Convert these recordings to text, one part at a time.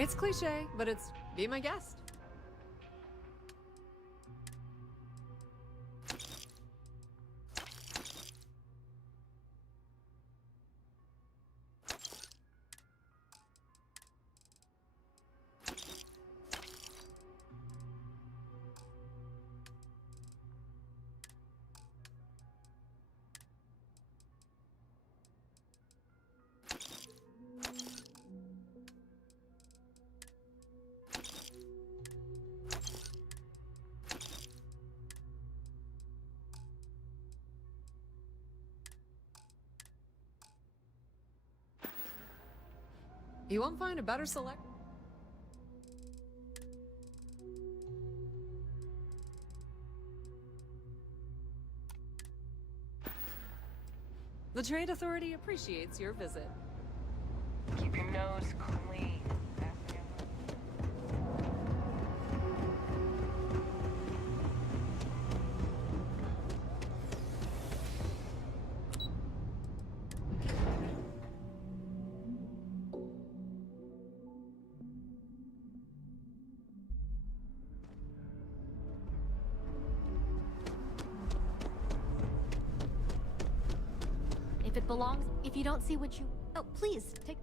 It's cliche, but it's be my guest. You won't find a better select. The Trade Authority appreciates your visit. Keep your nose clean. If it belongs, if you don't see what you... Oh, please, take...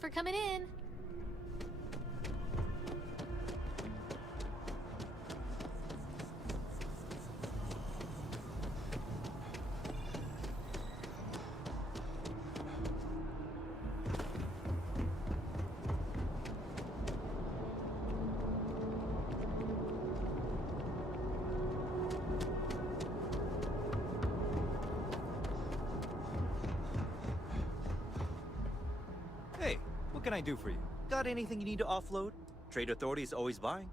Thanks for coming in. Hey, what can I do for you? Got anything you need to offload? Trade Authority is always buying.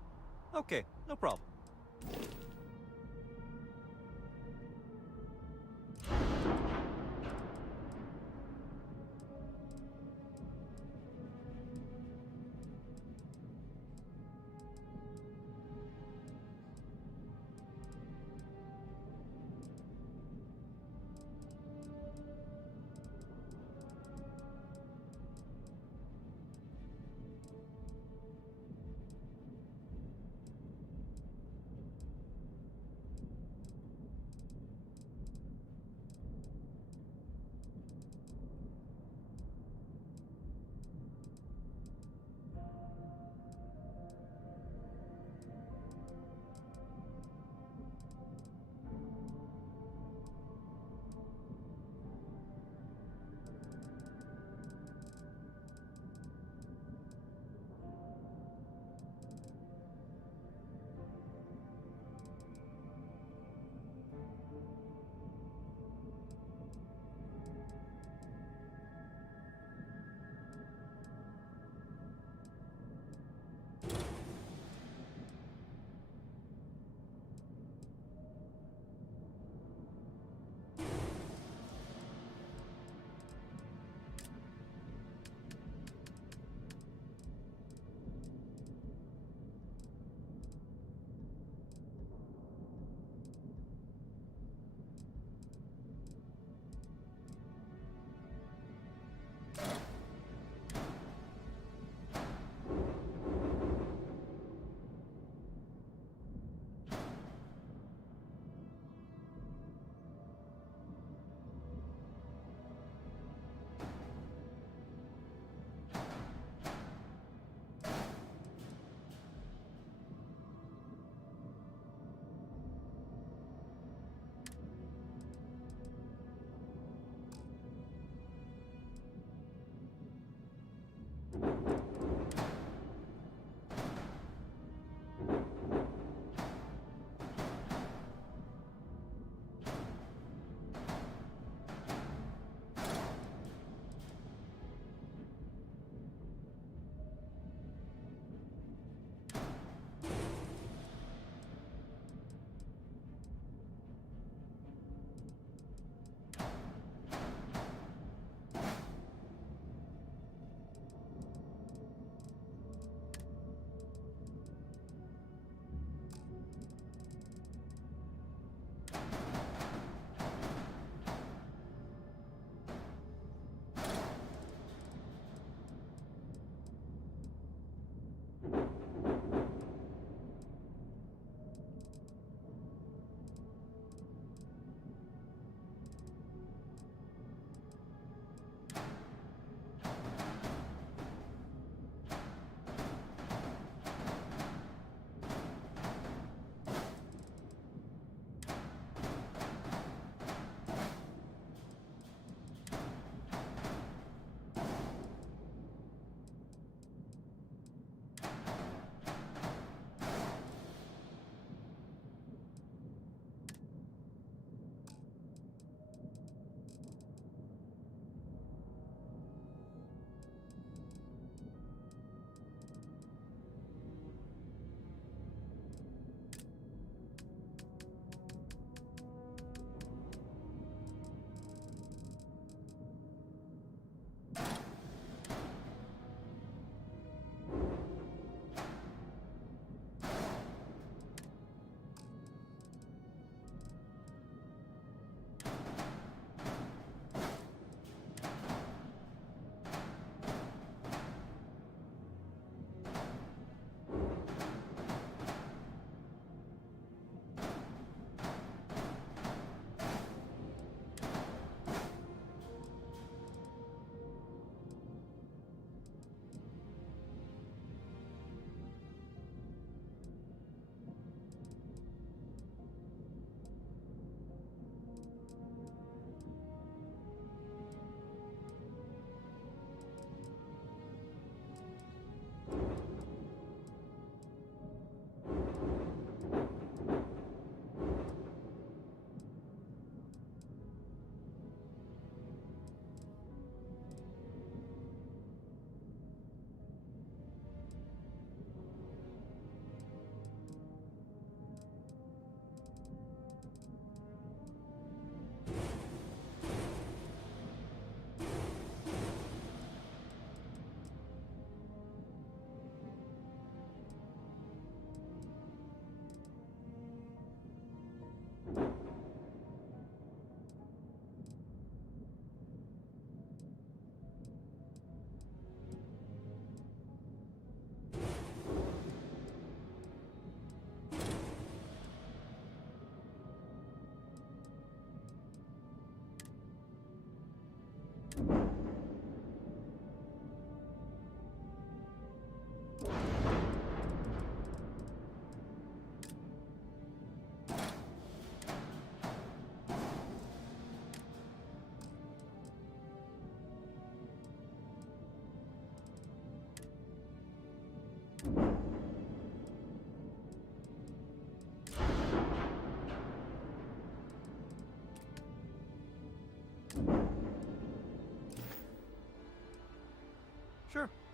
Okay, no problem.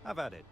Have at it.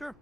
Sure.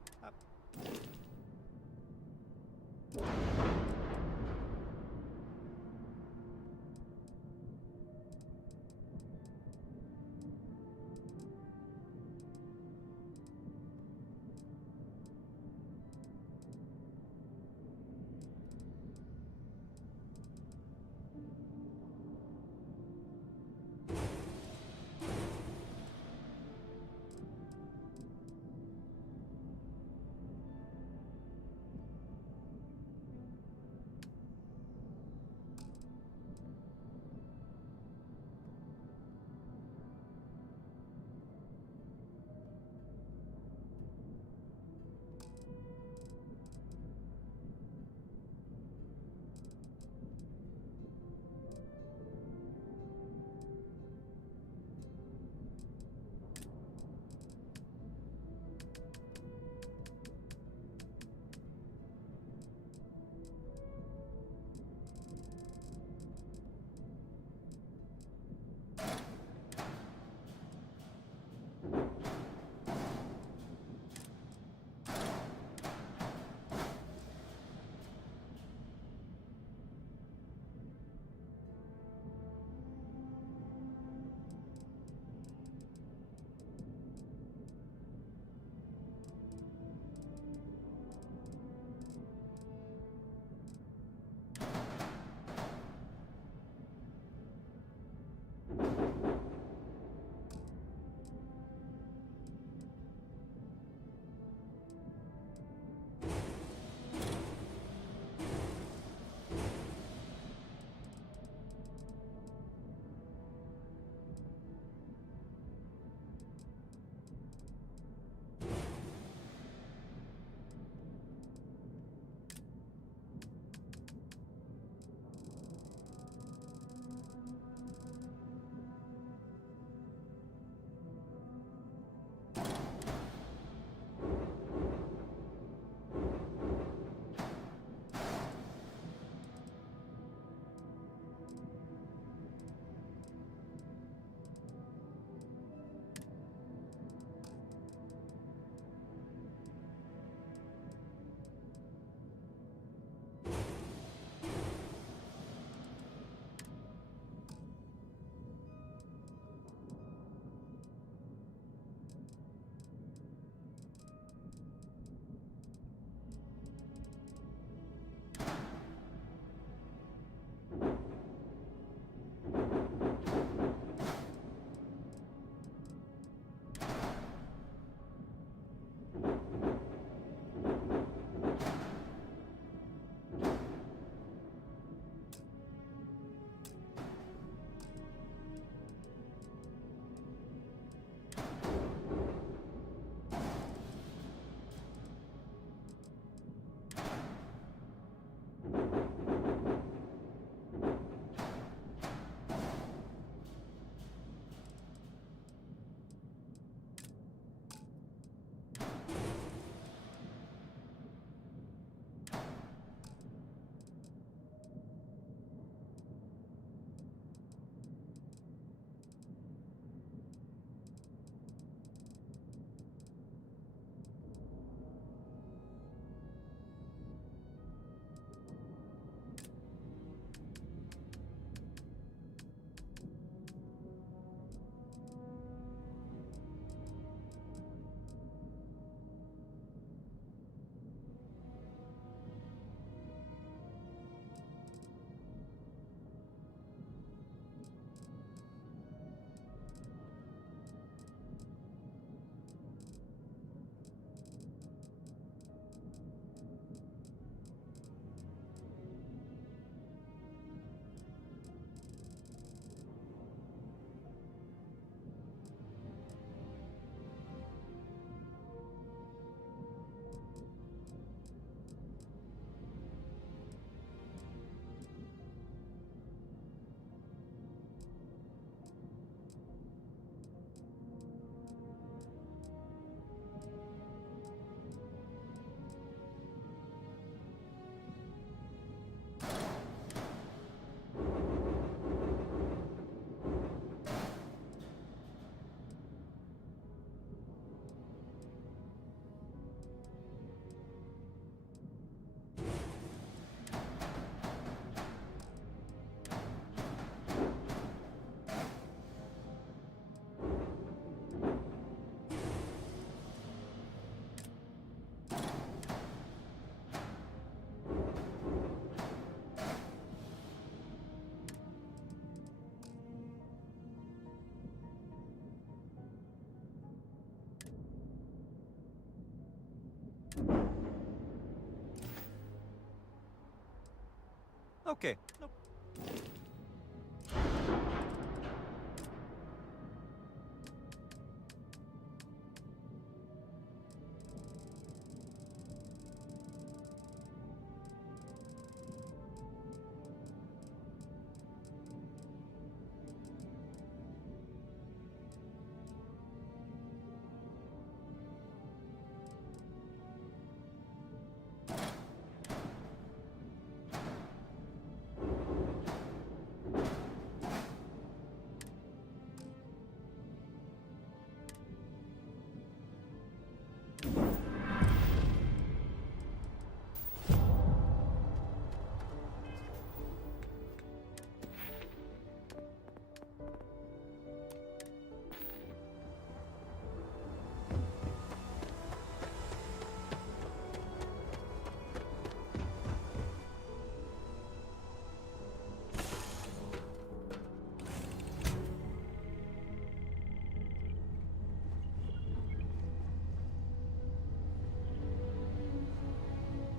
Okay. No.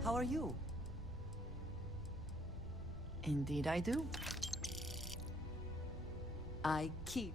How are you? Indeed I do. I keep.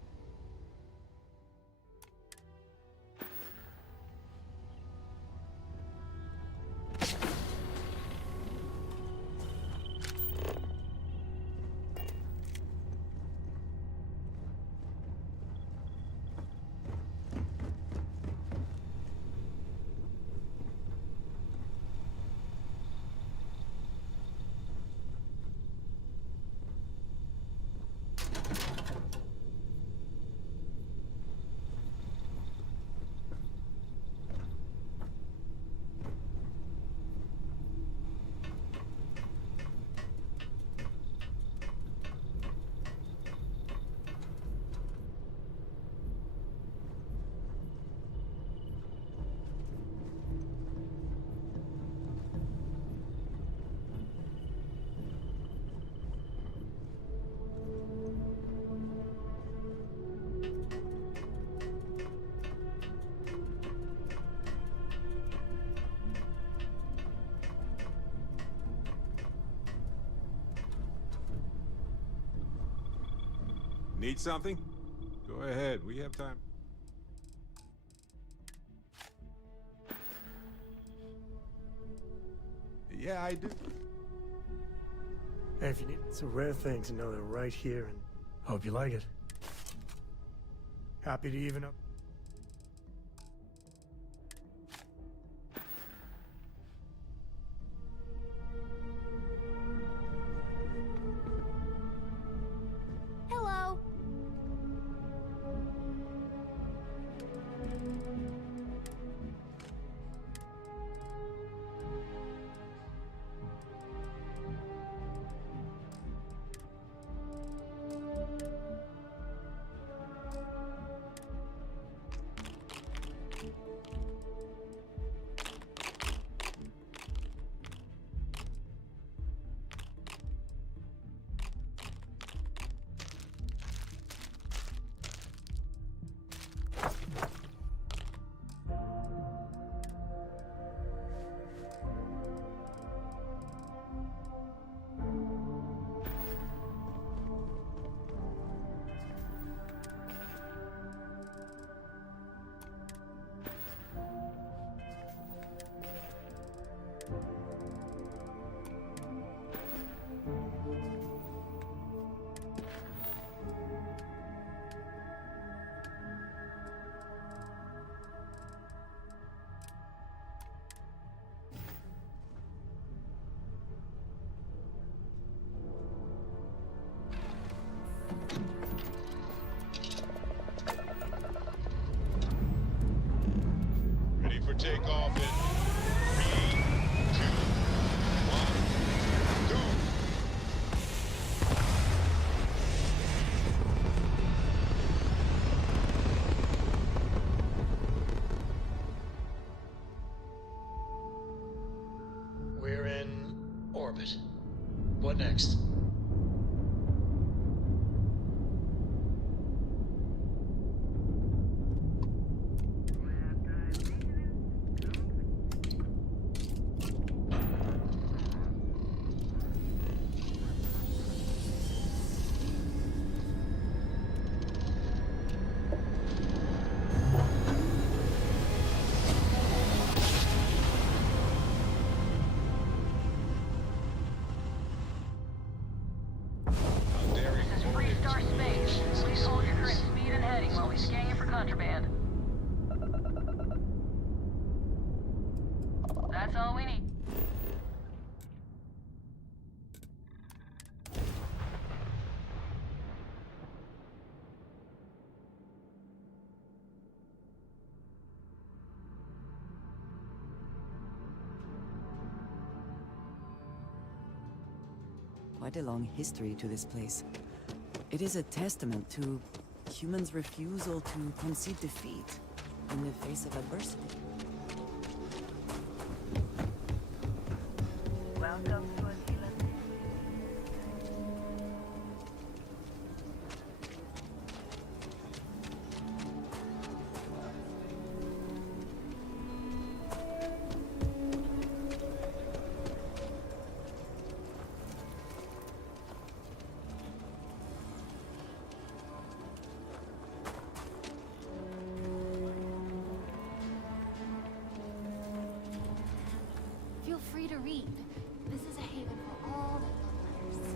Need something? Go ahead, we have time. Yeah, I do. Hey, if you need, it's a rare thing to know they're right here, and hope you like it. Happy to even up. Hello. Ready for takeoff in 3, 2, 1, go! We're in orbit. What next? contraband. That's all we need. Quite a long history to this place. It is a testament to humans' refusal to concede defeat in the face of adversity. Welcome to a Zealand. Feel free to read. This is a haven for all the love letters.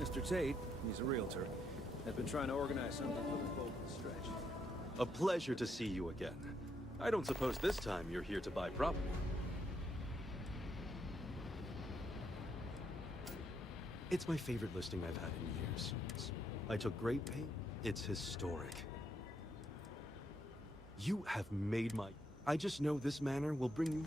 Mr. Tate, he's a realtor. I've been trying to organize something for the boat stretch. A pleasure to see you again. I don't suppose this time you're here to buy property. It's my favorite listing I've had in years. I took great pain. It's historic. You have made my... I just know this manor will bring you...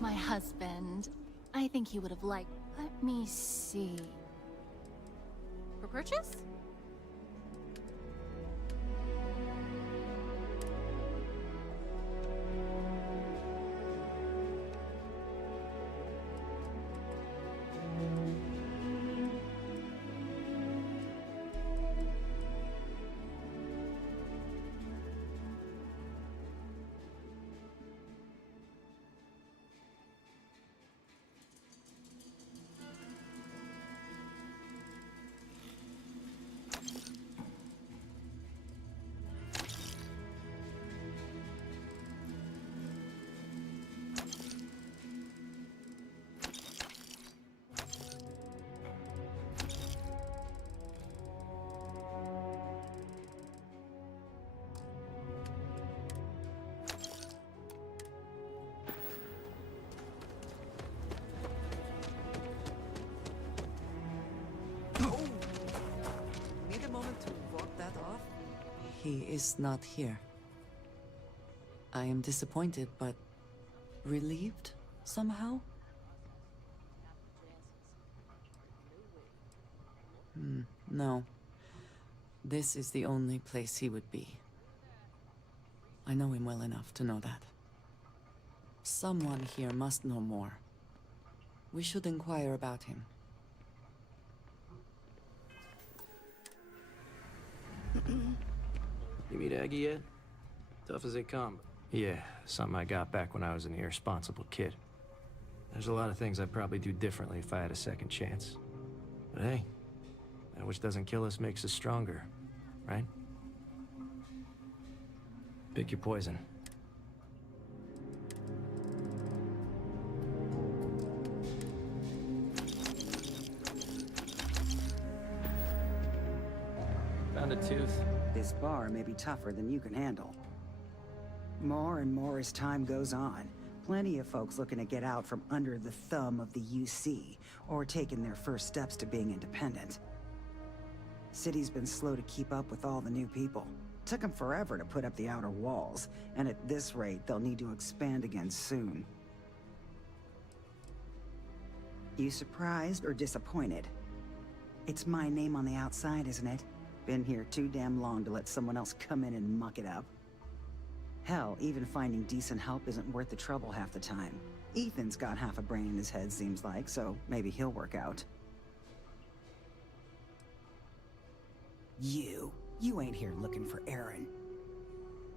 My husband. I think he would have liked. Let me see. For purchase? Need a moment to walk that off? He is not here. I am disappointed, but relieved somehow? No. This is the only place he would be. I know him well enough to know that. Someone here must know more. We should inquire about him. You meet Aggie yet? Tough as they come. Yeah, something I got back when I was an irresponsible kid. There's a lot of things I'd probably do differently if I had a second chance. But hey, that which doesn't kill us makes us stronger, right? Pick your poison. Found a tooth. This bar may be tougher than you can handle. More and more as time goes on. Plenty of folks looking to get out from under the thumb of the UC, or taking their first steps to being independent. City's been slow to keep up with all the new people. Took them forever to put up the outer walls, and at this rate, they'll need to expand again soon. You surprised or disappointed? It's my name on the outside, isn't it? Been here too damn long to let someone else come in and muck it up. Hell, even finding decent help isn't worth the trouble half the time. Ethan's got half a brain in his head, seems like, so maybe he'll work out. You ain't here looking for Erin.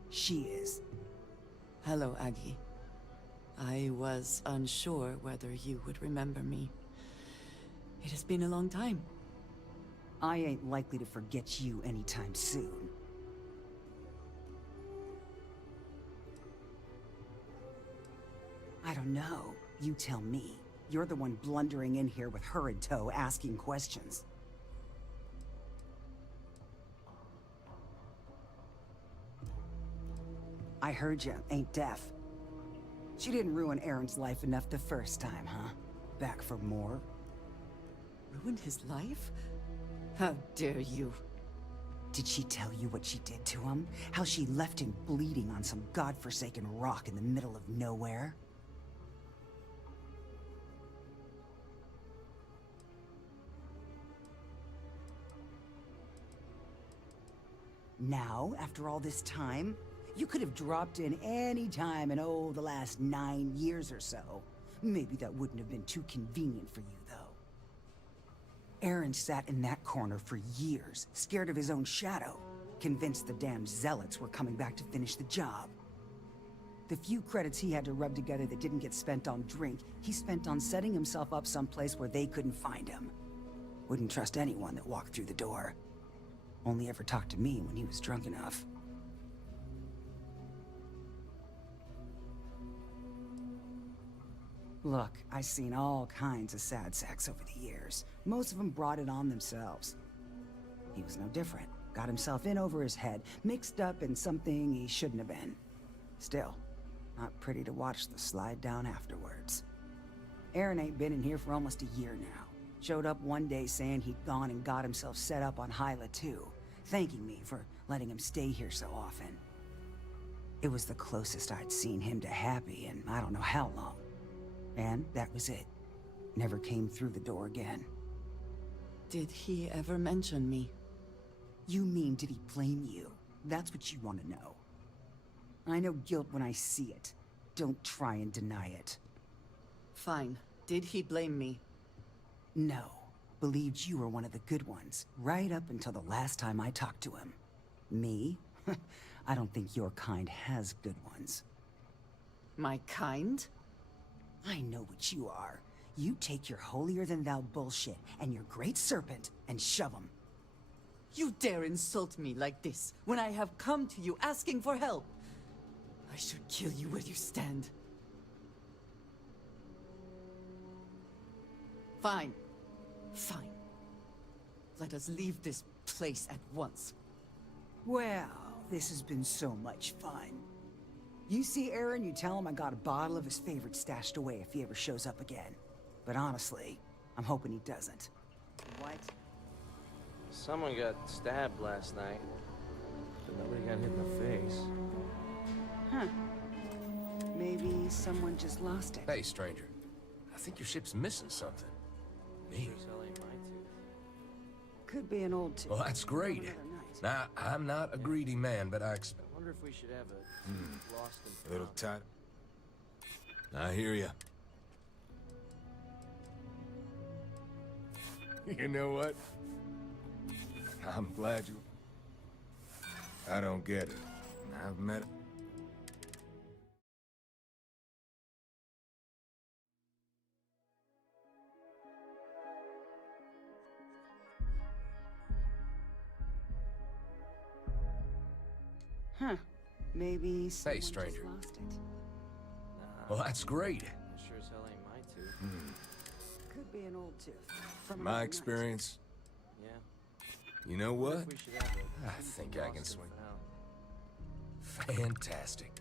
She is. Hello, Aggie. I was unsure whether you would remember me. It has been a long time. I ain't likely to forget you anytime soon. I don't know. You tell me. You're the one blundering in here with her in tow, asking questions. I heard you, ain't deaf. She didn't ruin Aaron's life enough the first time, huh? Back for more? Ruined his life? How dare you? Did she tell you what she did to him? How she left him bleeding on some godforsaken rock in the middle of nowhere? Now, after all this time, you could have dropped in any time in, the last 9 years or so. Maybe that wouldn't have been too convenient for you, though. Aaron sat in that corner for years, scared of his own shadow, convinced the damn zealots were coming back to finish the job. The few credits he had to rub together that didn't get spent on drink, he spent on setting himself up someplace where they couldn't find him. Wouldn't trust anyone that walked through the door. Only ever talked to me when he was drunk enough. Look, I've seen all kinds of sad sacks over the years. Most of them brought it on themselves. He was no different. Got himself in over his head, mixed up in something he shouldn't have been. Still, not pretty to watch the slide down afterwards. Aaron ain't been in here for almost a year now. Showed up one day saying he'd gone and got himself set up on Hyla too, thanking me for letting him stay here so often. It was the closest I'd seen him to happy in I don't know how long. And that was it. Never came through the door again. Did he ever mention me? You mean, did he blame you? That's what you want to know. I know guilt when I see it. Don't try and deny it. Fine. Did he blame me? No. Believed you were one of the good ones, right up until the last time I talked to him. Me? I don't think your kind has good ones. My kind? I know what you are. You take your holier-than-thou bullshit and your great serpent and shove them. You dare insult me like this when I have come to you asking for help. I should kill you where you stand. Fine. Fine. Let us leave this place at once. Well, this has been so much fun. You see Aaron, you tell him I got a bottle of his favorite stashed away if he ever shows up again. But honestly, I'm hoping he doesn't. What? Someone got stabbed last night, but nobody got hit in the face. Huh. Maybe someone just lost it. Hey, stranger. I think your ship's missing something. Me? Could be an old tooth. Well, that's great. Now, I'm not a greedy man, but I expect... I wonder if we should have a lost and A little found. tight. I hear ya. You know what? I'm glad you... I don't get it. I've met... Huh. Maybe someone stranger. just lost it. Well, that's great. Sure as hell ain't my tooth. Could be an old tooth. From My another experience... Yeah. You know what? We should have a I think I can lost and swing. found. Fantastic.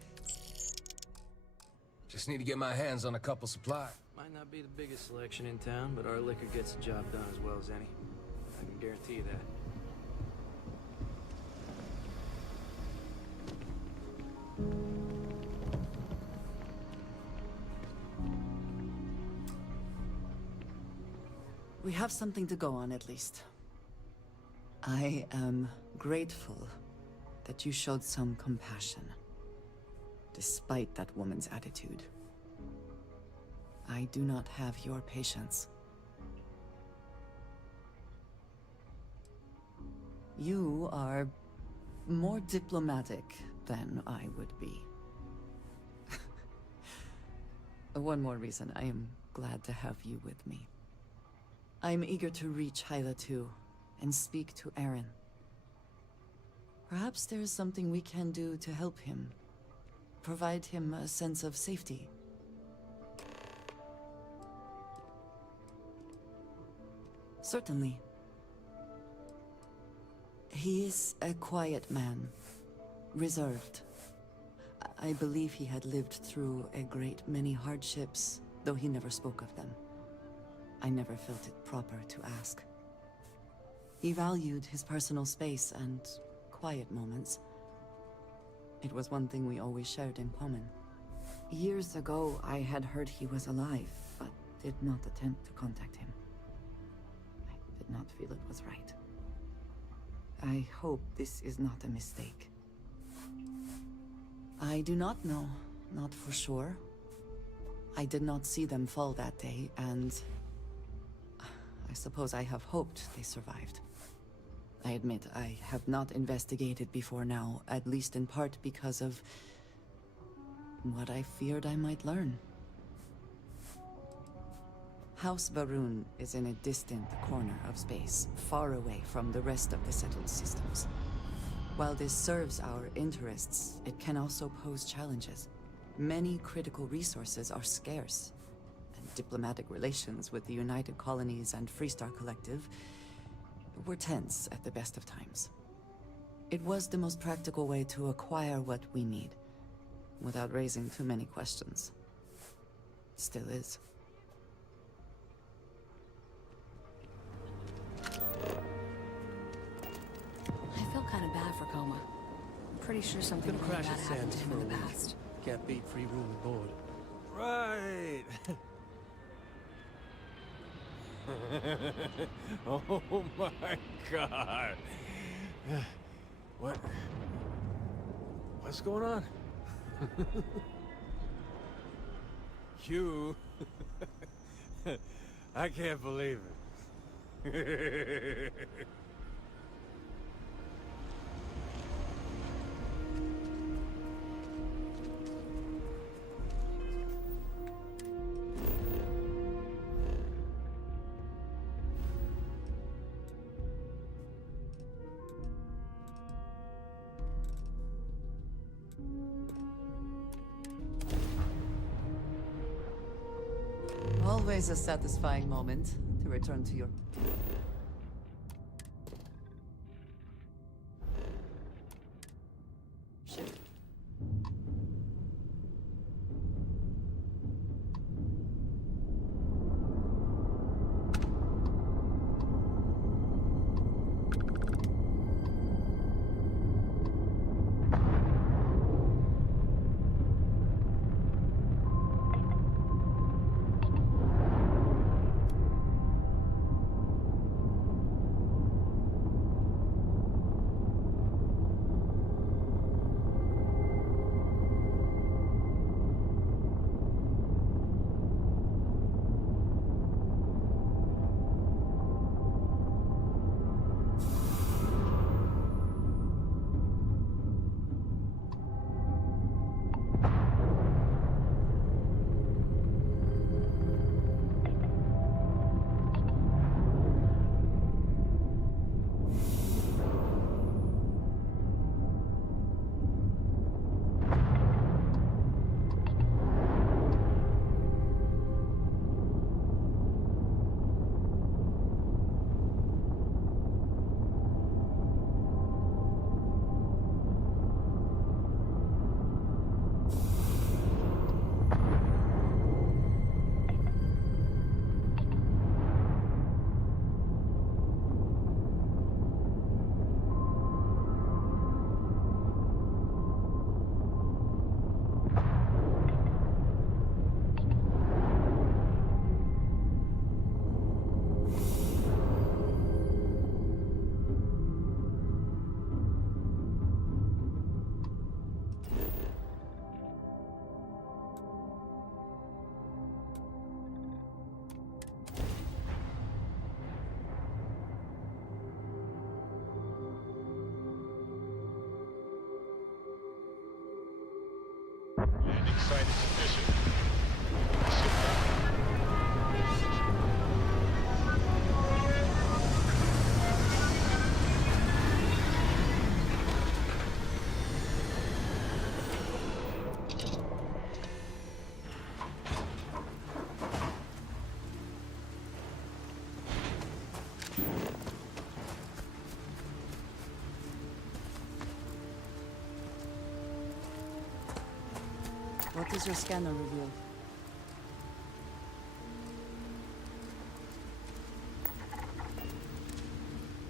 Just need to get my hands on a couple supplies. Might not be the biggest selection in town, but our liquor gets the job done as well as any. I can guarantee you that. We have something to go on, at least. I am grateful that you showed some compassion, despite that woman's attitude. I do not have your patience. You are more diplomatic than I would be. One more reason I am glad to have you with me. I'm eager to reach Hyla too, and speak to Aaron. Perhaps there is something we can do to help him. Provide him a sense of safety. Certainly. He is a quiet man, reserved. I believe he had lived through a great many hardships, though he never spoke of them. I never felt it proper to ask. He valued his personal space and quiet moments. It was one thing we always shared in common. Years ago, I had heard he was alive, but did not attempt to contact him. I did not feel it was right. I hope this is not a mistake. I do not know, not for sure. I did not see them fall that day, and I suppose I have hoped they survived. I admit I have not investigated before now, at least in part because of what I feared I might learn. House Varun is in a distant corner of space, far away from the rest of the settled systems. While this serves our interests, it can also pose challenges. Many critical resources are scarce, and diplomatic relations with the United Colonies and Freestar Collective were tense at the best of times. It was the most practical way to acquire what we need, without raising too many questions. Still is. I feel kind of bad for Coma. I'm pretty sure something Gonna really crash bad at happened to Sam's him for in a the week. past. Can't beat free room and board. Right. Oh my god. What's going on? You... I can't believe it. Always a satisfying moment to return to your... ship. Landing site is sufficient. Sit down. What does your scanner reveal?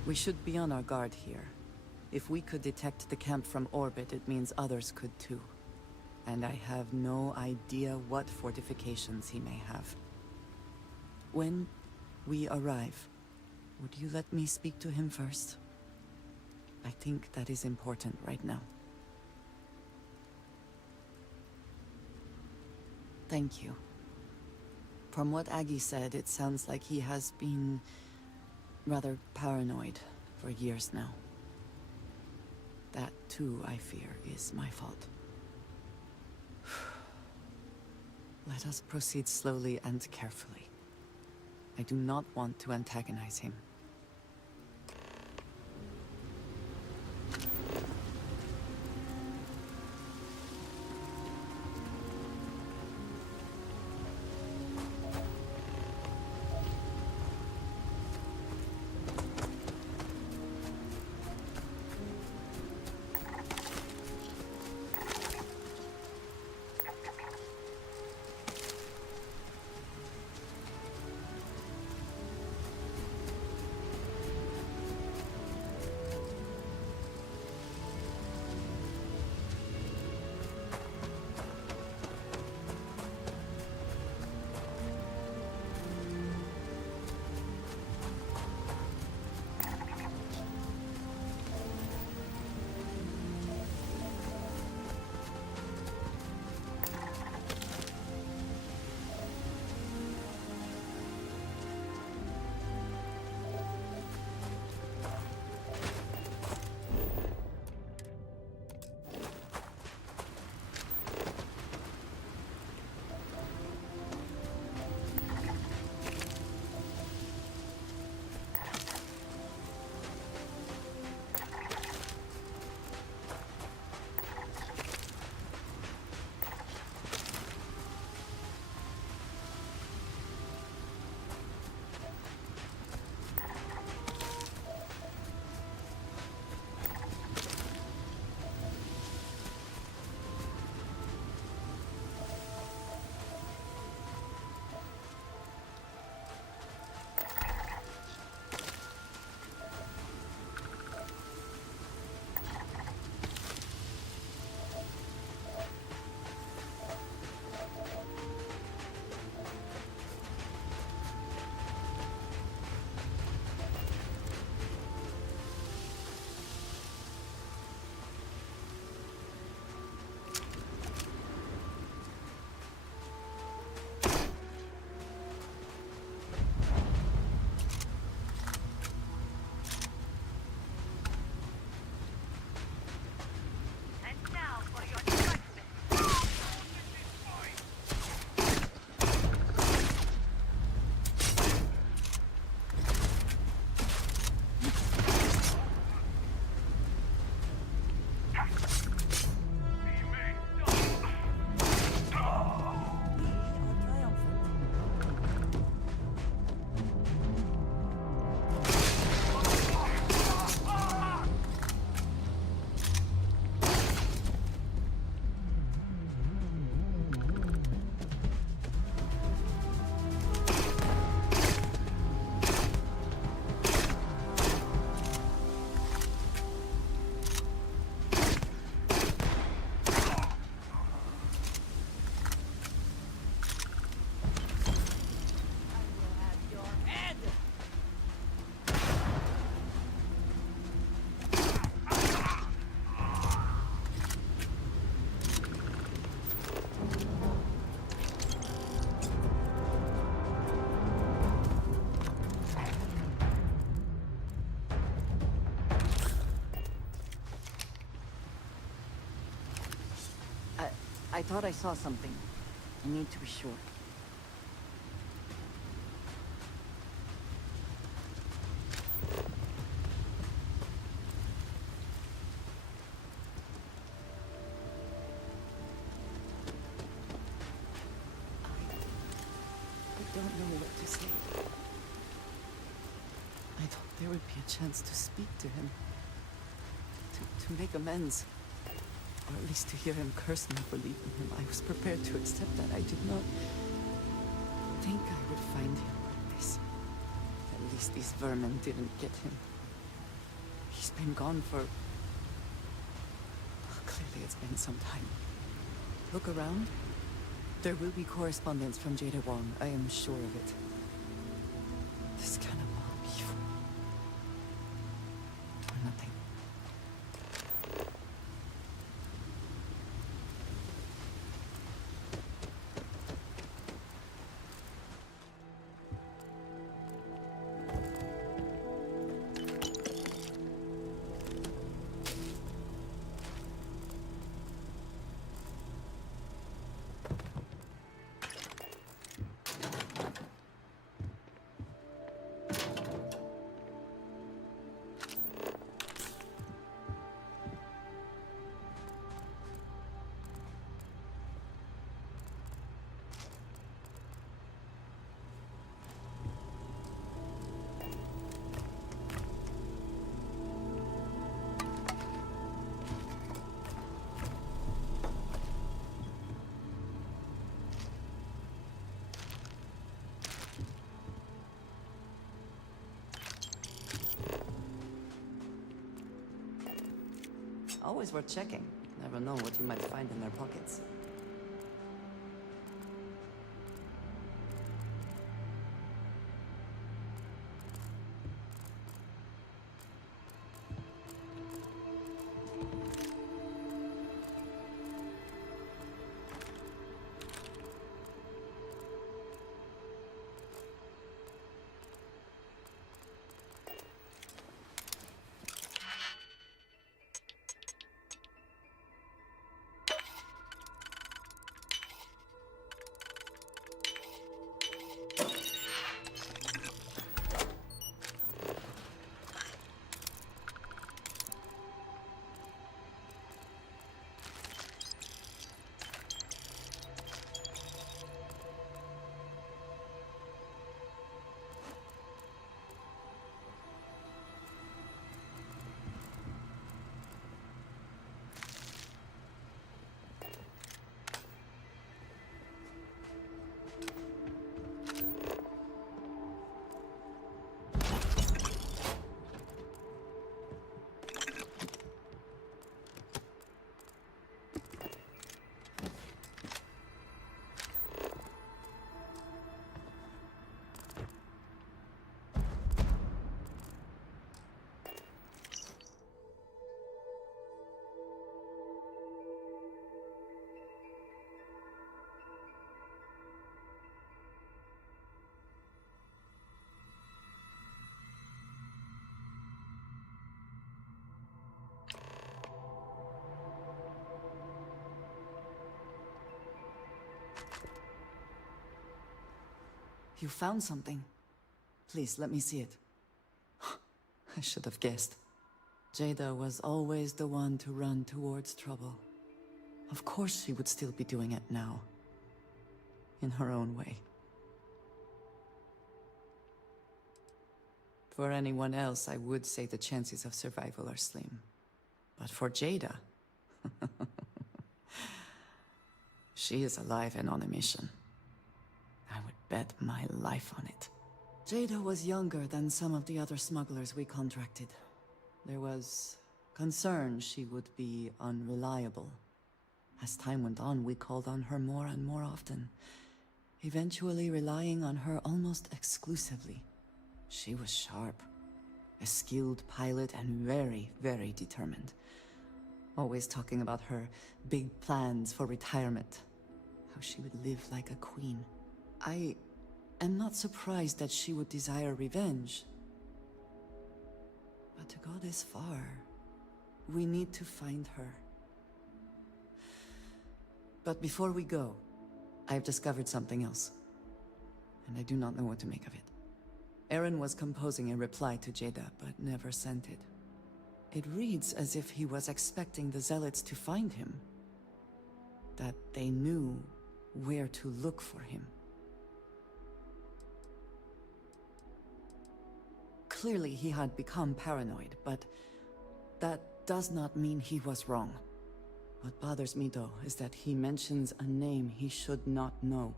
We should be on our guard here. If we could detect the camp from orbit, it means others could too. And I have no idea what fortifications he may have. When we arrive, would you let me speak to him first? I think that is important right now. Thank you. From what Aggie said, it sounds like he has been rather paranoid for years now. That, too, I fear, is my fault. Let us proceed slowly and carefully. I do not want to antagonize him. I thought I saw something. I need to be sure. I don't know what to say. I thought there would be a chance to speak to him. To make amends. Or at least to hear him curse me for leaving him. I was prepared to accept that. I did not think I would find him like this. At least these vermin didn't get him. He's been gone for... Oh, clearly it's been some time. Look around. There will be correspondence from Jada Wong. I am sure of it. This cannot be for nothing. Always worth checking. Never know what you might find in their pockets. You found something. Please, let me see it. I should have guessed. Jada was always the one to run towards trouble. Of course she would still be doing it now. In her own way. For anyone else, I would say the chances of survival are slim. But for Jada... she is alive and on a mission. I would bet my life on it. Jada was younger than some of the other smugglers we contracted. There was concern she would be unreliable. As time went on, we called on her more and more often, eventually relying on her almost exclusively. She was sharp, a skilled pilot and very, very determined. Always talking about her big plans for retirement, how she would live like a queen. I am not surprised that she would desire revenge. But to go this far, we need to find her. But before we go, I've discovered something else. And I do not know what to make of it. Aaron was composing a reply to Jada, but never sent it. It reads as if he was expecting the Zealots to find him. That they knew where to look for him. Clearly he had become paranoid, but that does not mean he was wrong. What bothers me, though, is that he mentions a name he should not know.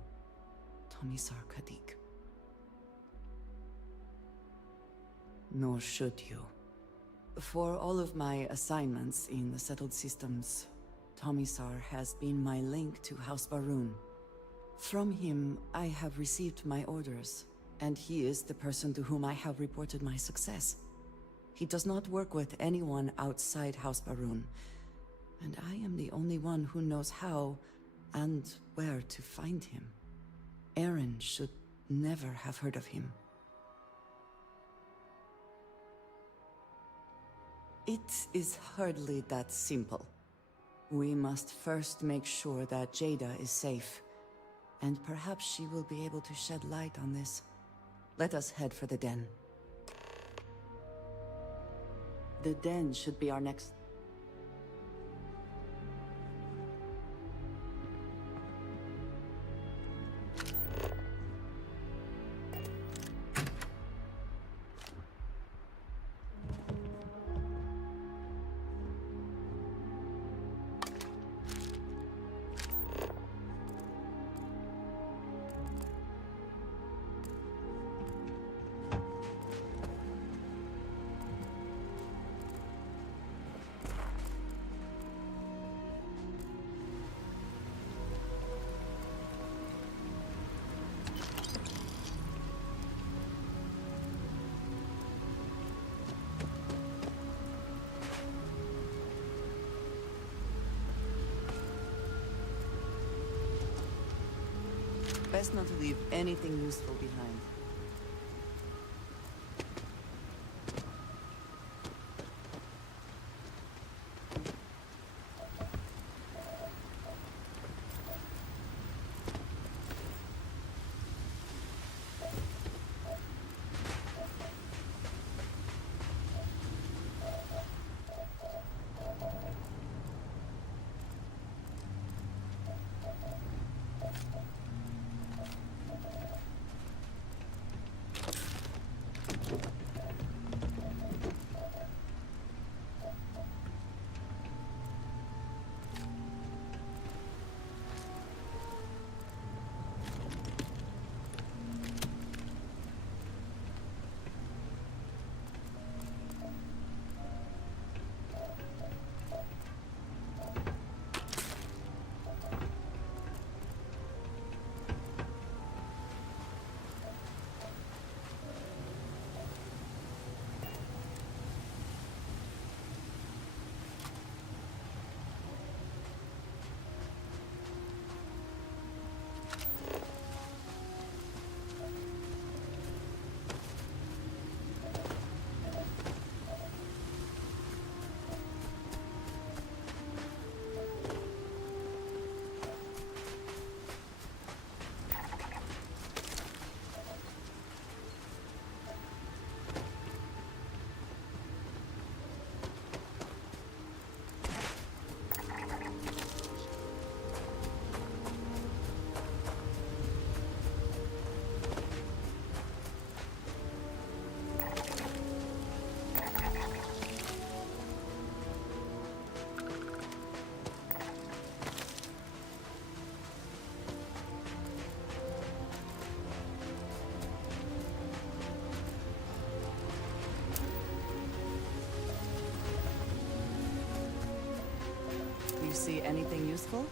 Tomisar Kadik. Nor should you. For all of my assignments in the settled systems, Tomisar has been my link to House Barun. From him, I have received my orders, and he is the person to whom I have reported my success. He does not work with anyone outside House Barun, and I am the only one who knows how and where to find him. Aaron should never have heard of him. It is hardly that simple. We must first make sure that Jada is safe, and perhaps she will be able to shed light on this. Let us head for the den. The den should be our next... Best not to leave anything useful behind. You see anything useful?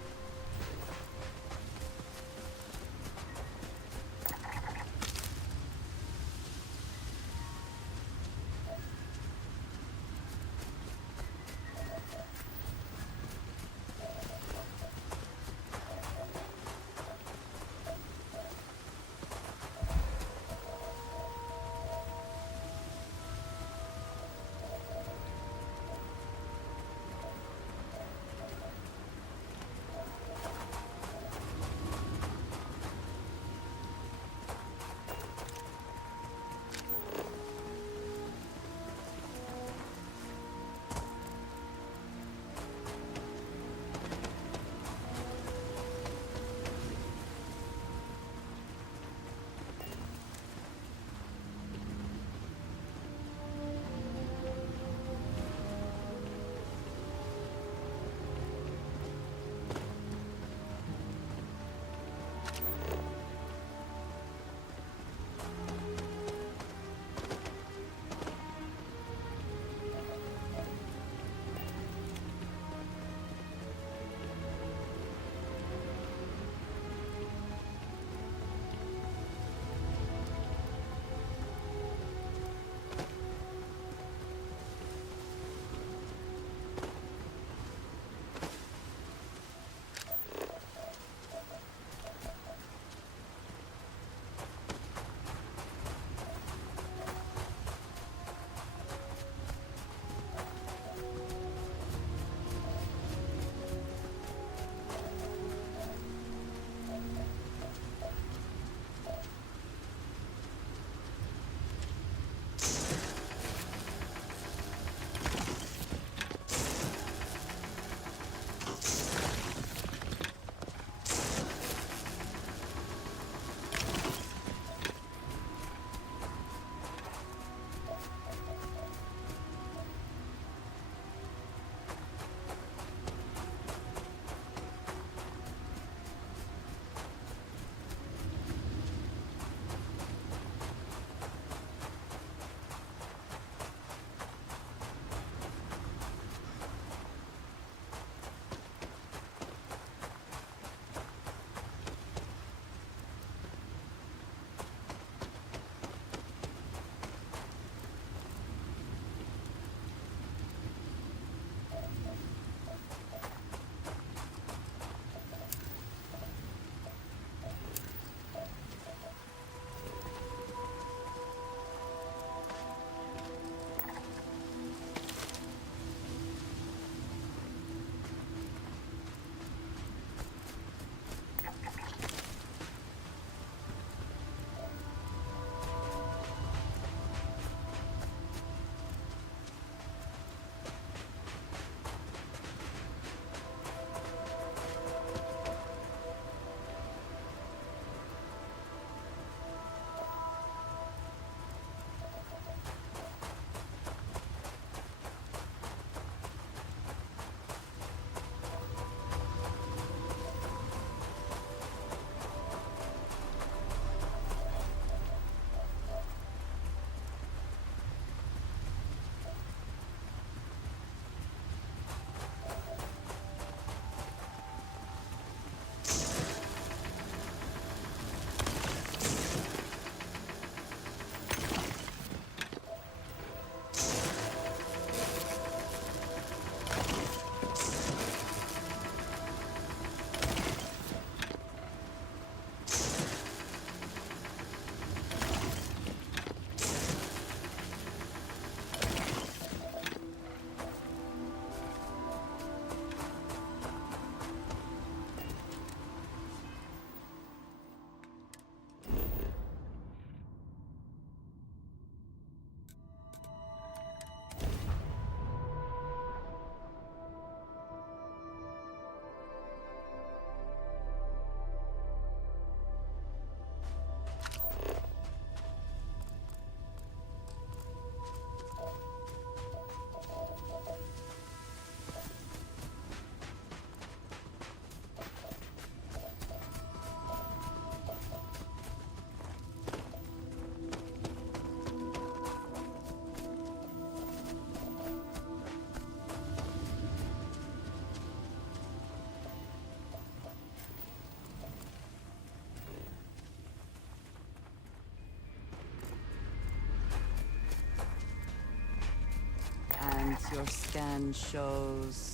Your scan shows...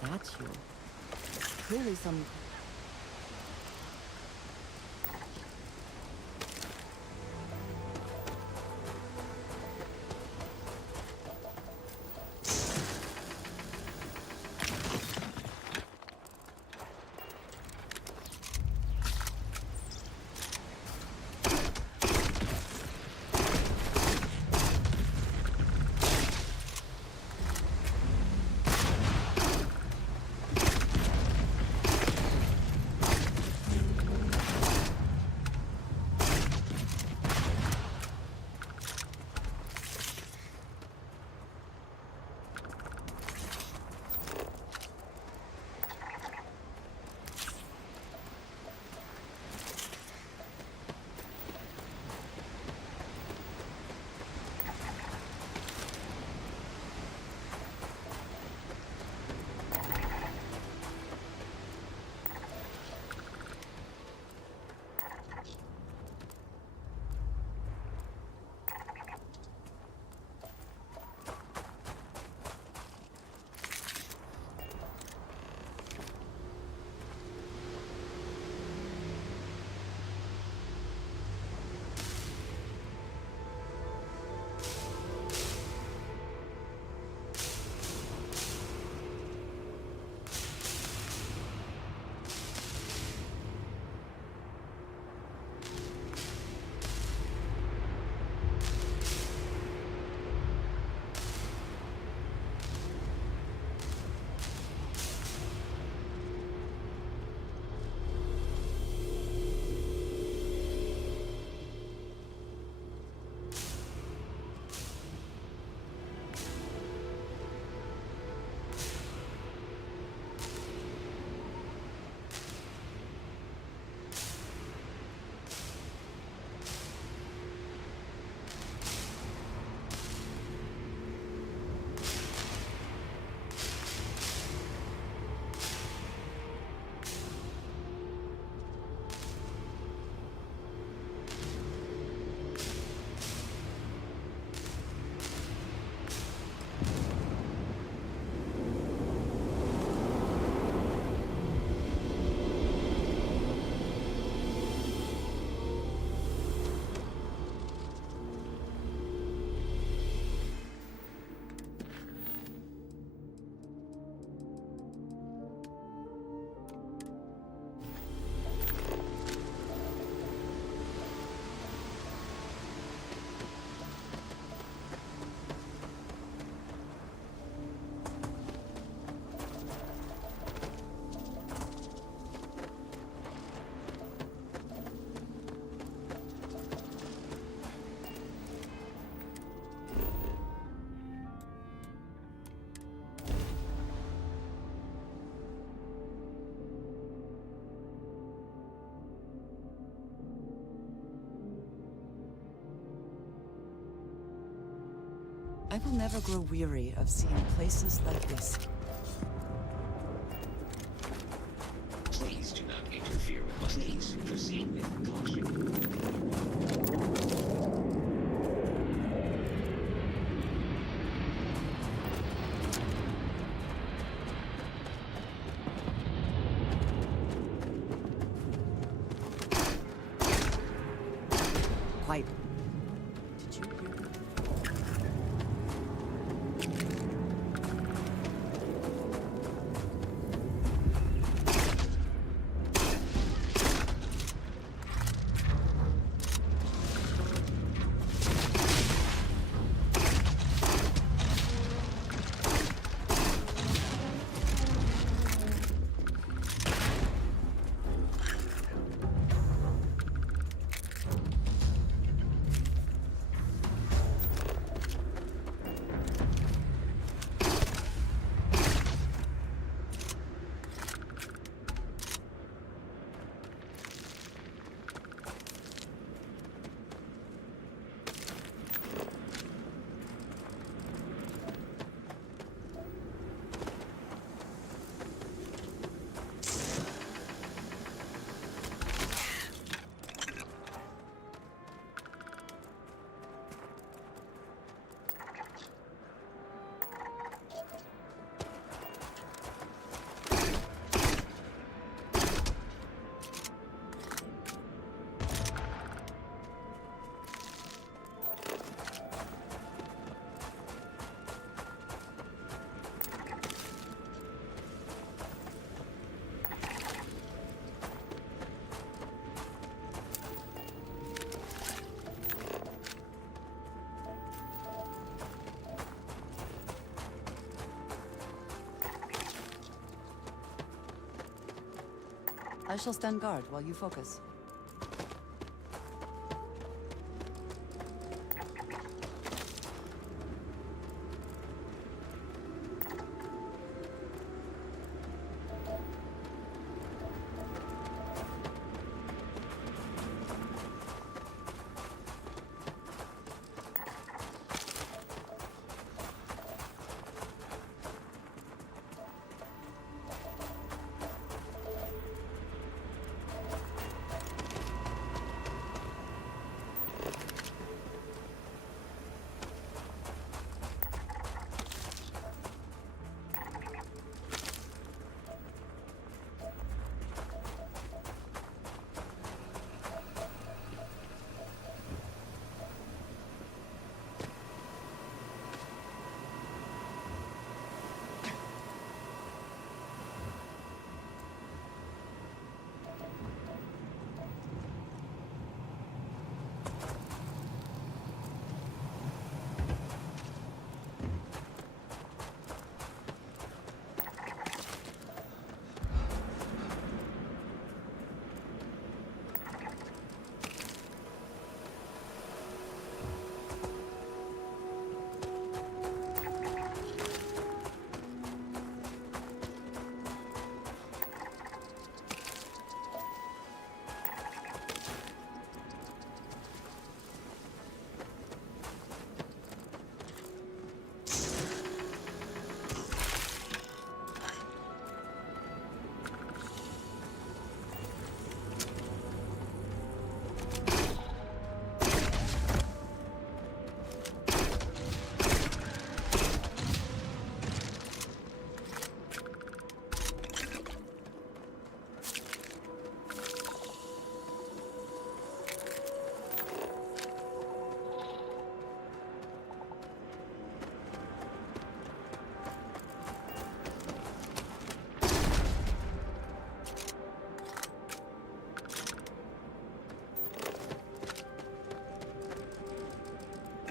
Statue. Clearly some... I will never grow weary of seeing places like this. Please do not interfere with us. Please proceed with caution. Quiet. I shall stand guard while you focus.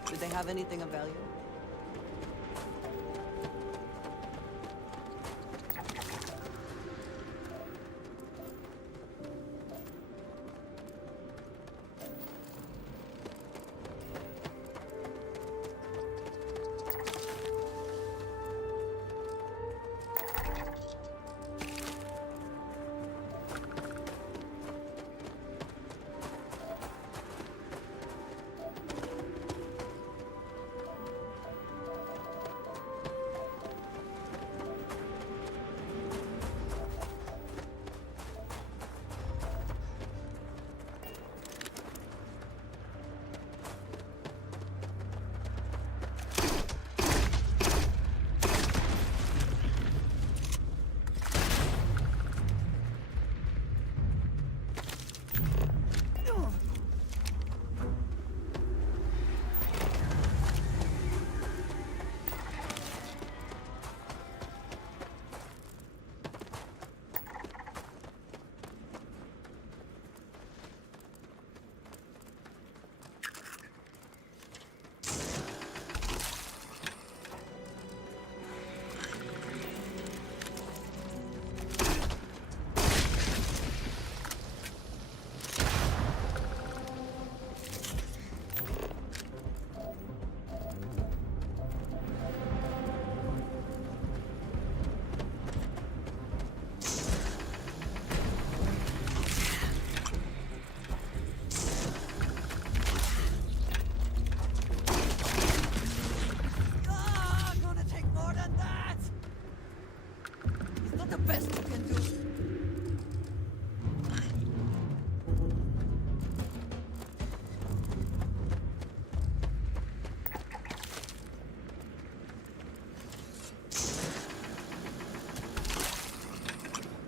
Did they have anything of value?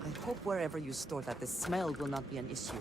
I hope wherever you store that, the smell will not be an issue.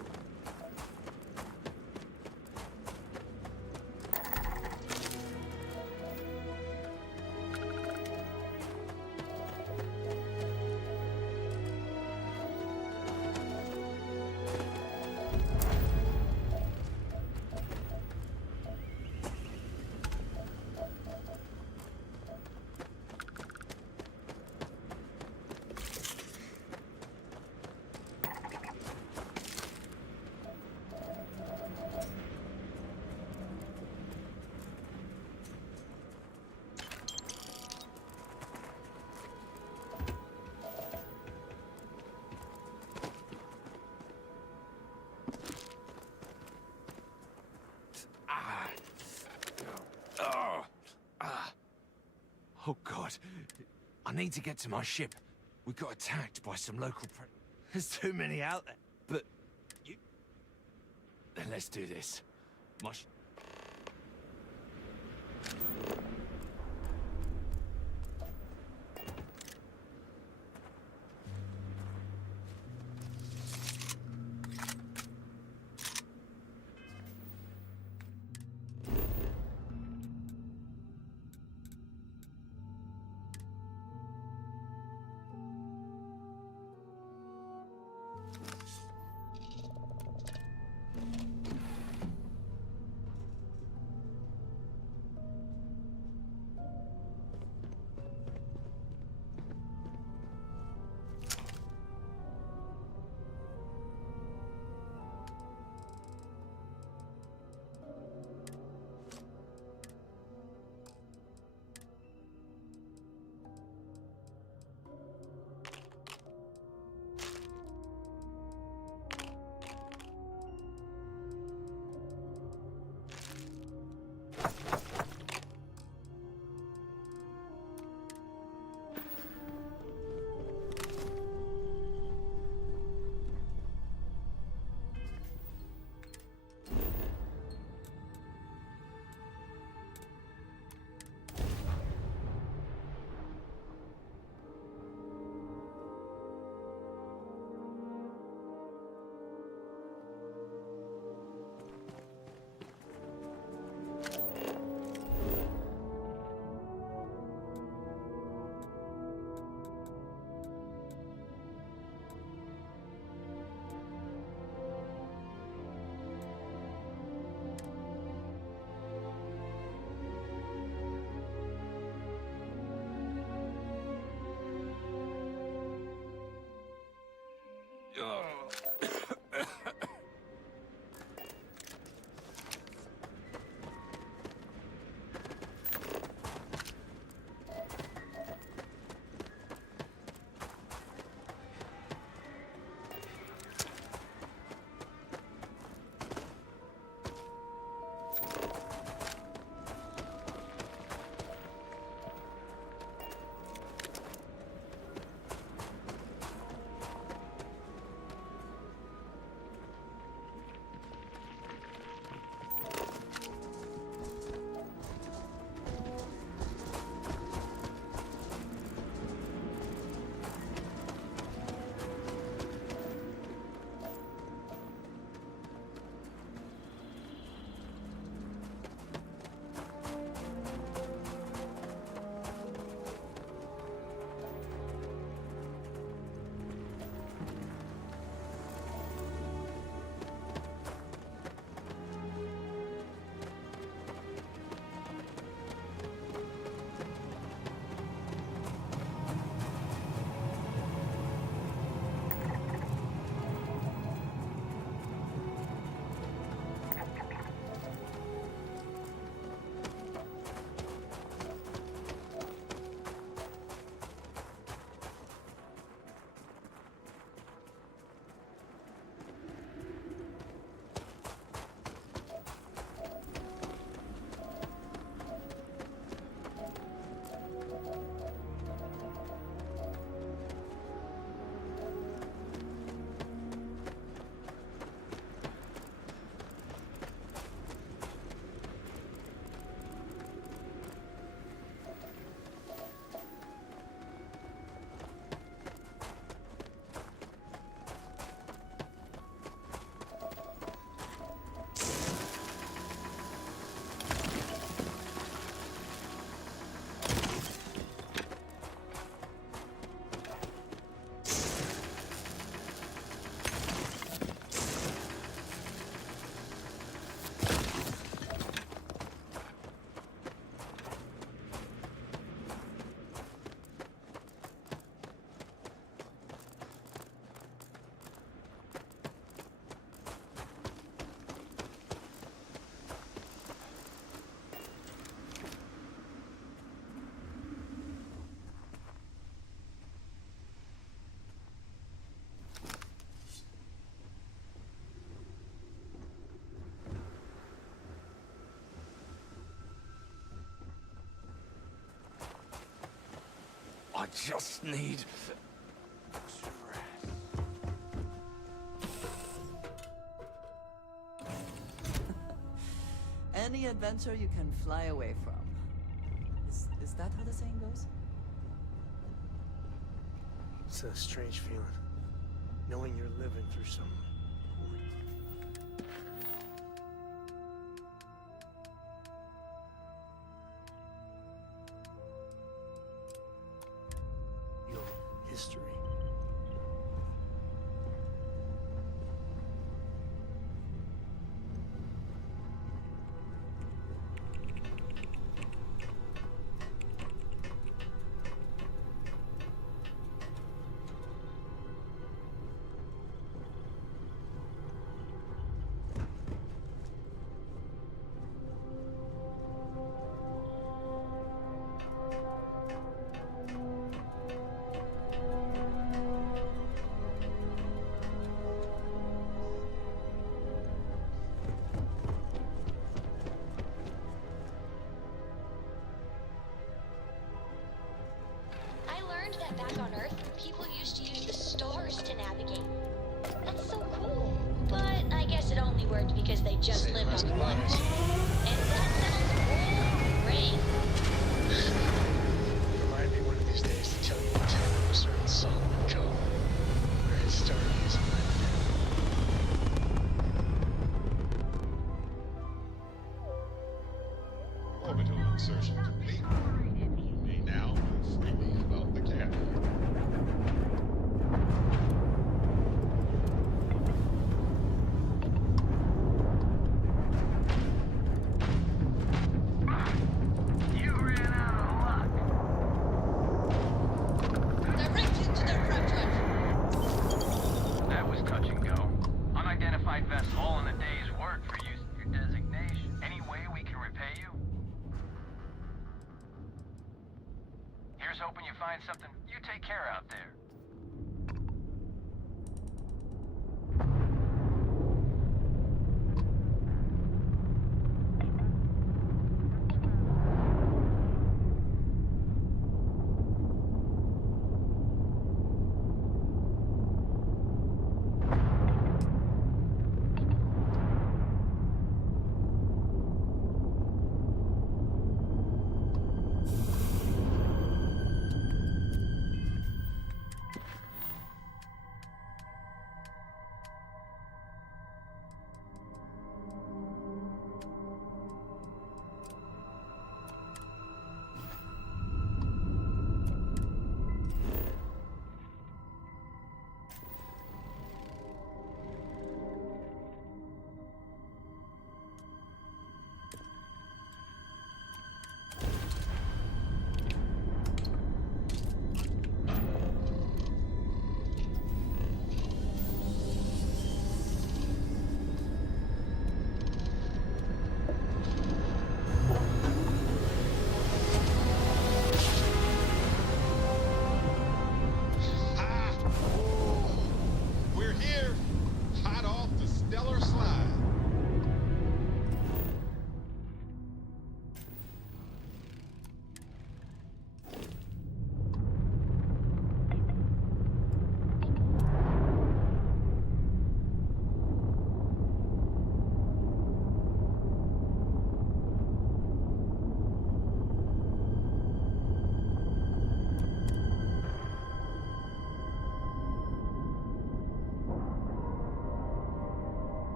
Oh god. I need to get to my ship. We got attacked by some local There's too many out there. But you... Then let's do this. My just need... Any adventure you can fly away from. Is that how the saying goes? It's a strange feeling, knowing you're living through some... your history. That back on Earth, people used to use the stars to navigate. That's so cool. But I guess it only worked because they just lived on one. And that sounds great. Remind me one of these days to tell you what time a certain song would go. Where it started using my name. Orbital insertion complete. You may now move freely about the cabin. You ran out of luck. Direct into their prep drive. That was touch and go. Unidentified vessel, all in a day's work for use of your designation. Any way we can repay you? Here's hoping you find something you take care out there.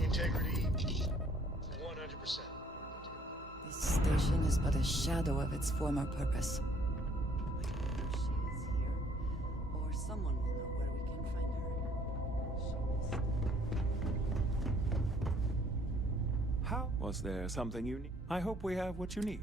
Integrity, 100%. This station is but a shadow of its former purpose. Either she is here, or someone will know where we can find her. How? Was there something you need? I hope we have what you need.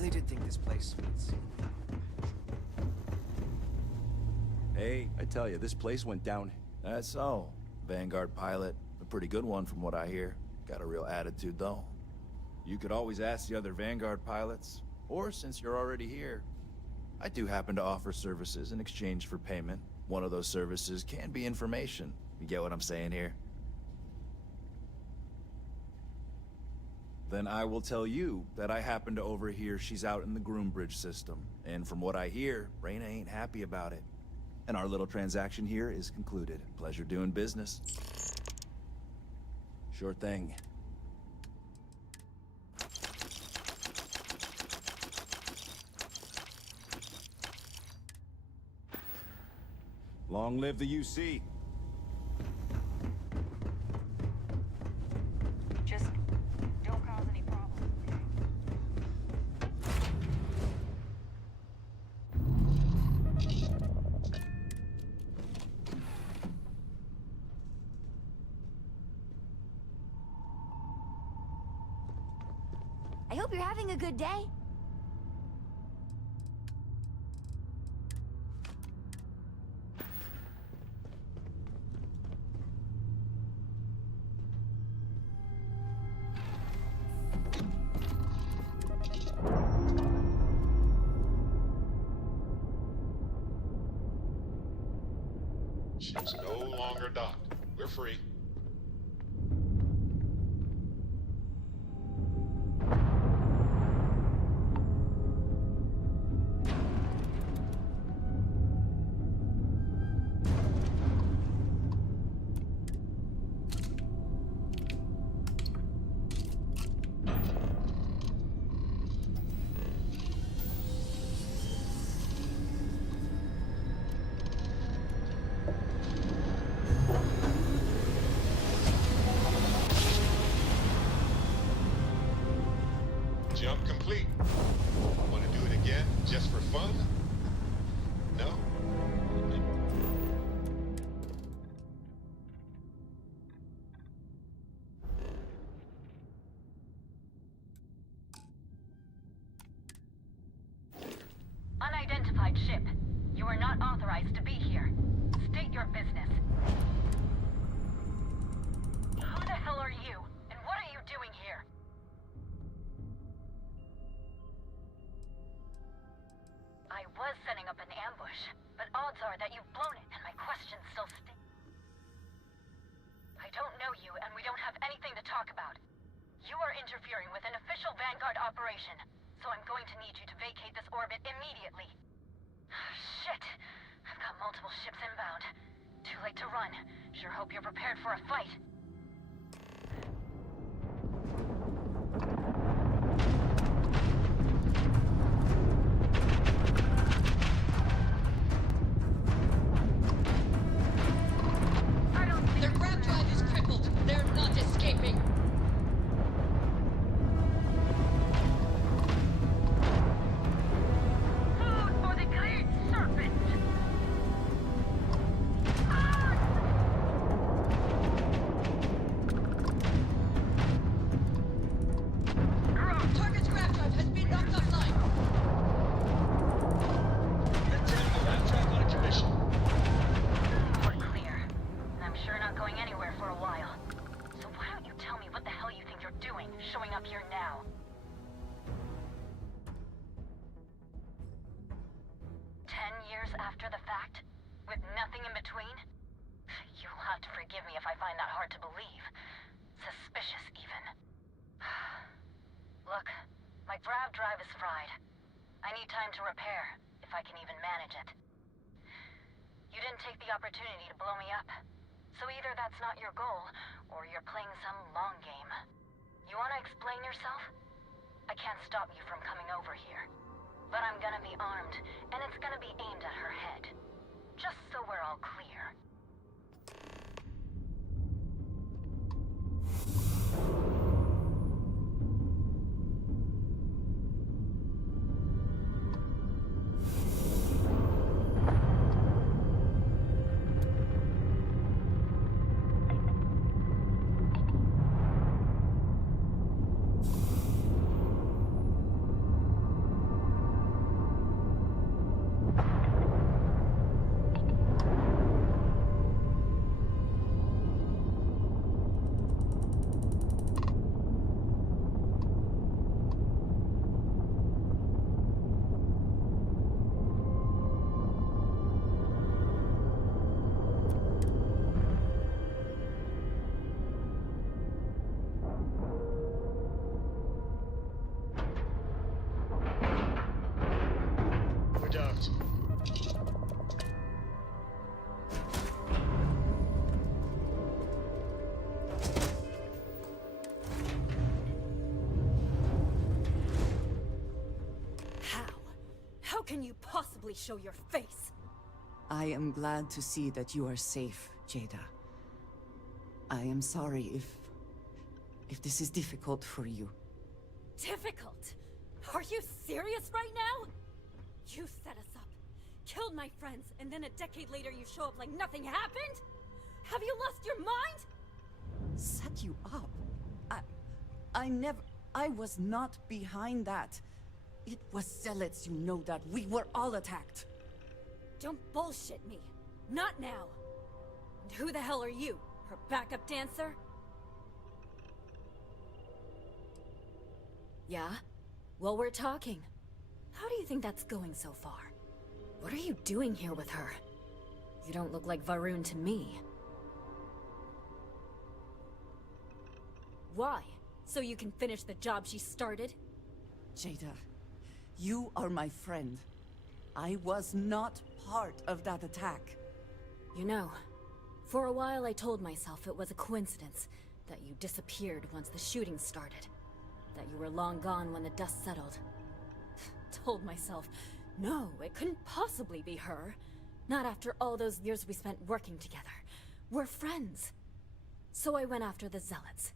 really did think this place was... Hey, I tell you, this place went down. That's so. Vanguard pilot. A pretty good one from what I hear. Got a real attitude, though. You could always ask the other Vanguard pilots. Or, since you're already here, I do happen to offer services in exchange for payment. One of those services can be information. You get what I'm saying here? Then I will tell you that I happen to overhear she's out in the Groombridge system. And from what I hear, Reyna ain't happy about it. And our little transaction here is concluded. Pleasure doing business. Sure thing. Long live the UC. Just don't cause any problems. I hope you're having a good day. Ship's no longer docked. We're free. Jump complete. Want to do it again just for fun? No? Unidentified ship. You are not authorized to be here. State your business. Who the hell are you? And what are you doing here? I was setting up an ambush, but odds are that you've blown it and my questions still stay. I don't know you and we don't have anything to talk about. You are interfering with an official Vanguard operation, so I'm going to need you to vacate this orbit immediately. Shit! I've got multiple ships inbound. Too late to run. Sure hope you're prepared for a fight. Their grab drive is crippled. They're not escaping. Food for the great serpent! Target's grab drive has been knocked offline. Lieutenant, the grab drive on a commission. We're clear. And I'm sure not going anywhere for a while. So why don't you tell me what the hell you think you're doing, showing up here now? Years after the fact? With nothing in between? You'll have to forgive me if I find that hard to believe. Suspicious, even. Look, my grav drive is fried. I need time to repair, if I can even manage it. You didn't take the opportunity to blow me up. So either that's not your goal, or you're playing some long game. You want to explain yourself? I can't stop you from coming over here. But I'm gonna be armed, and it's gonna be aimed at her head. Just so we're all clear. don't. How can you possibly show your face? I am glad to see that you are safe, Jada. I am sorry if this is difficult for you. Difficult? Are you serious right now? You set us up, killed my friends, and then a decade later you show up like nothing happened? Have you lost your mind? Set you up? I was not behind that. It was zealots, you know that. We were all attacked. Don't bullshit me. Not now. And who the hell are you? Her backup dancer? Yeah? Well, we're talking. How do you think that's going so far? What are you doing here with her? You don't look like Varun to me. Why? So you can finish the job she started? Jada, you are my friend. I was not part of that attack. You know, for a while I told myself it was a coincidence that you disappeared once the shooting started. That you were long gone when the dust settled. Told myself, no, it couldn't possibly be her. Not after all those years we spent working together. We're friends. So I went after the zealots.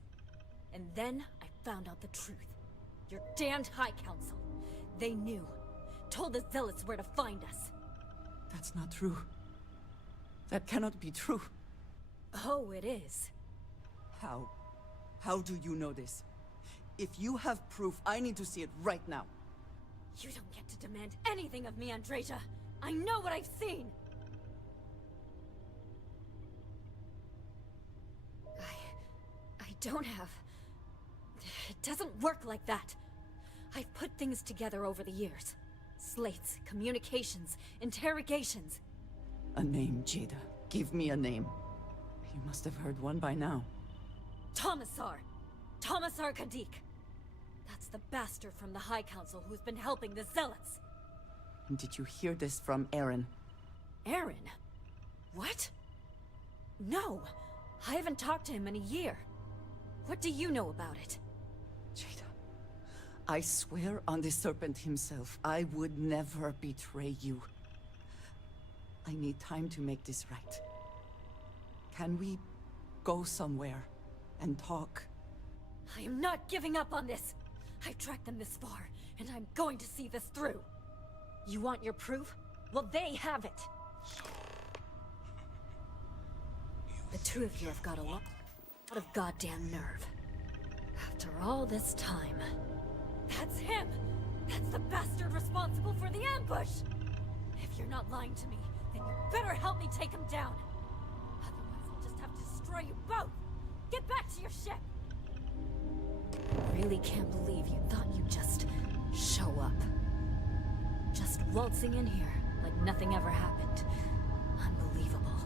And then I found out the truth. Your damned High Council. They knew. Told the zealots where to find us. That's not true. That cannot be true. Oh, it is. How? How do you know this? If you have proof, I need to see it right now. You don't get to demand anything of me, Andreja. I know what I've seen. I don't have... It doesn't work like that. I've put things together over the years. Slates, communications, interrogations. A name, Jada. Give me a name. You must have heard one by now. Tomasar. Tomasar Kadik. That's the bastard from the High Council who's been helping the Zealots. And did you hear this from Aaron? Aaron? What? No. I haven't talked to him in a year. What do you know about it? Jada, I swear on the Serpent himself, I would never betray you. I need time to make this right. Can we go somewhere and talk? I am not giving up on this. I've tracked them this far, and I'm going to see this through. You want your proof? Well, they have it. The two of you have got a lot of goddamn nerve. After all this time. That's him! That's the bastard responsible for the ambush! If you're not lying to me, then you better help me take him down. Otherwise, I'll just have to destroy you both! Get back to your ship! I really can't believe you thought you'd just show up. Just waltzing in here like nothing ever happened. Unbelievable.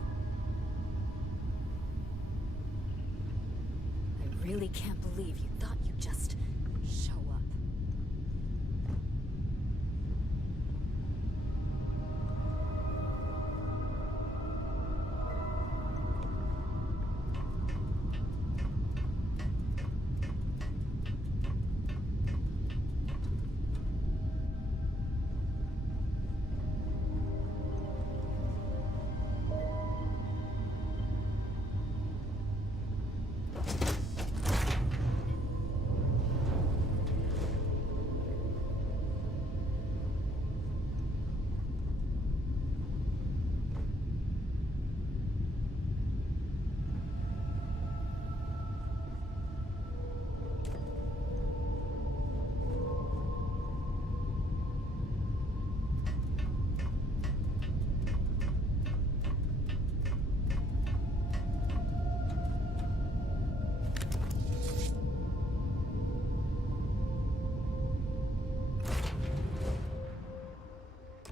I really can't believe you thought you'd just show up.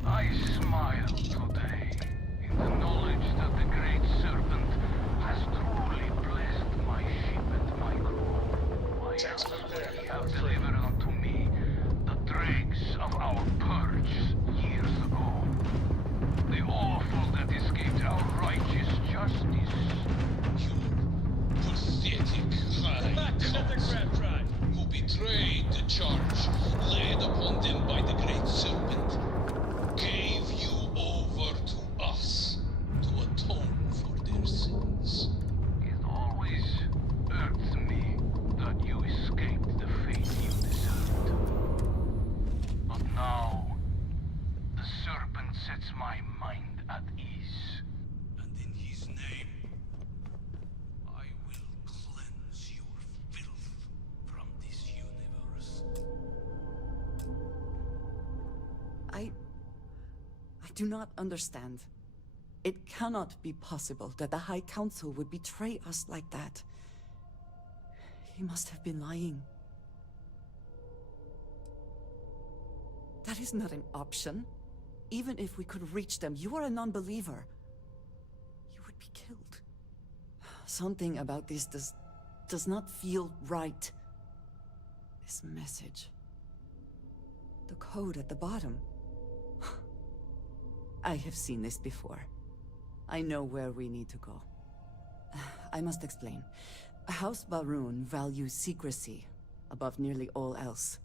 I smile today in the knowledge that the Great Serpent has truly blessed my ship and my crew. My elders have delivered unto me the dregs of our purge years ago. justice. Pathetic high cult who betrayed the charge laid upon them by the Great Serpent, gave you over to us to atone for their sins. It always irks me that you escaped the fate you deserved. But now, the serpent sets my mind at ease. And in his name, I will cleanse your filth from this universe. I do not understand. It cannot be possible that the High Council would betray us like that. He must have been lying. That is not an option. Even if we could reach them, you are a non-believer. You would be killed. Something about this does not feel right. This message. The code at the bottom. I have seen this before. I know where we need to go. I must explain. House Baroon values secrecy above nearly all else.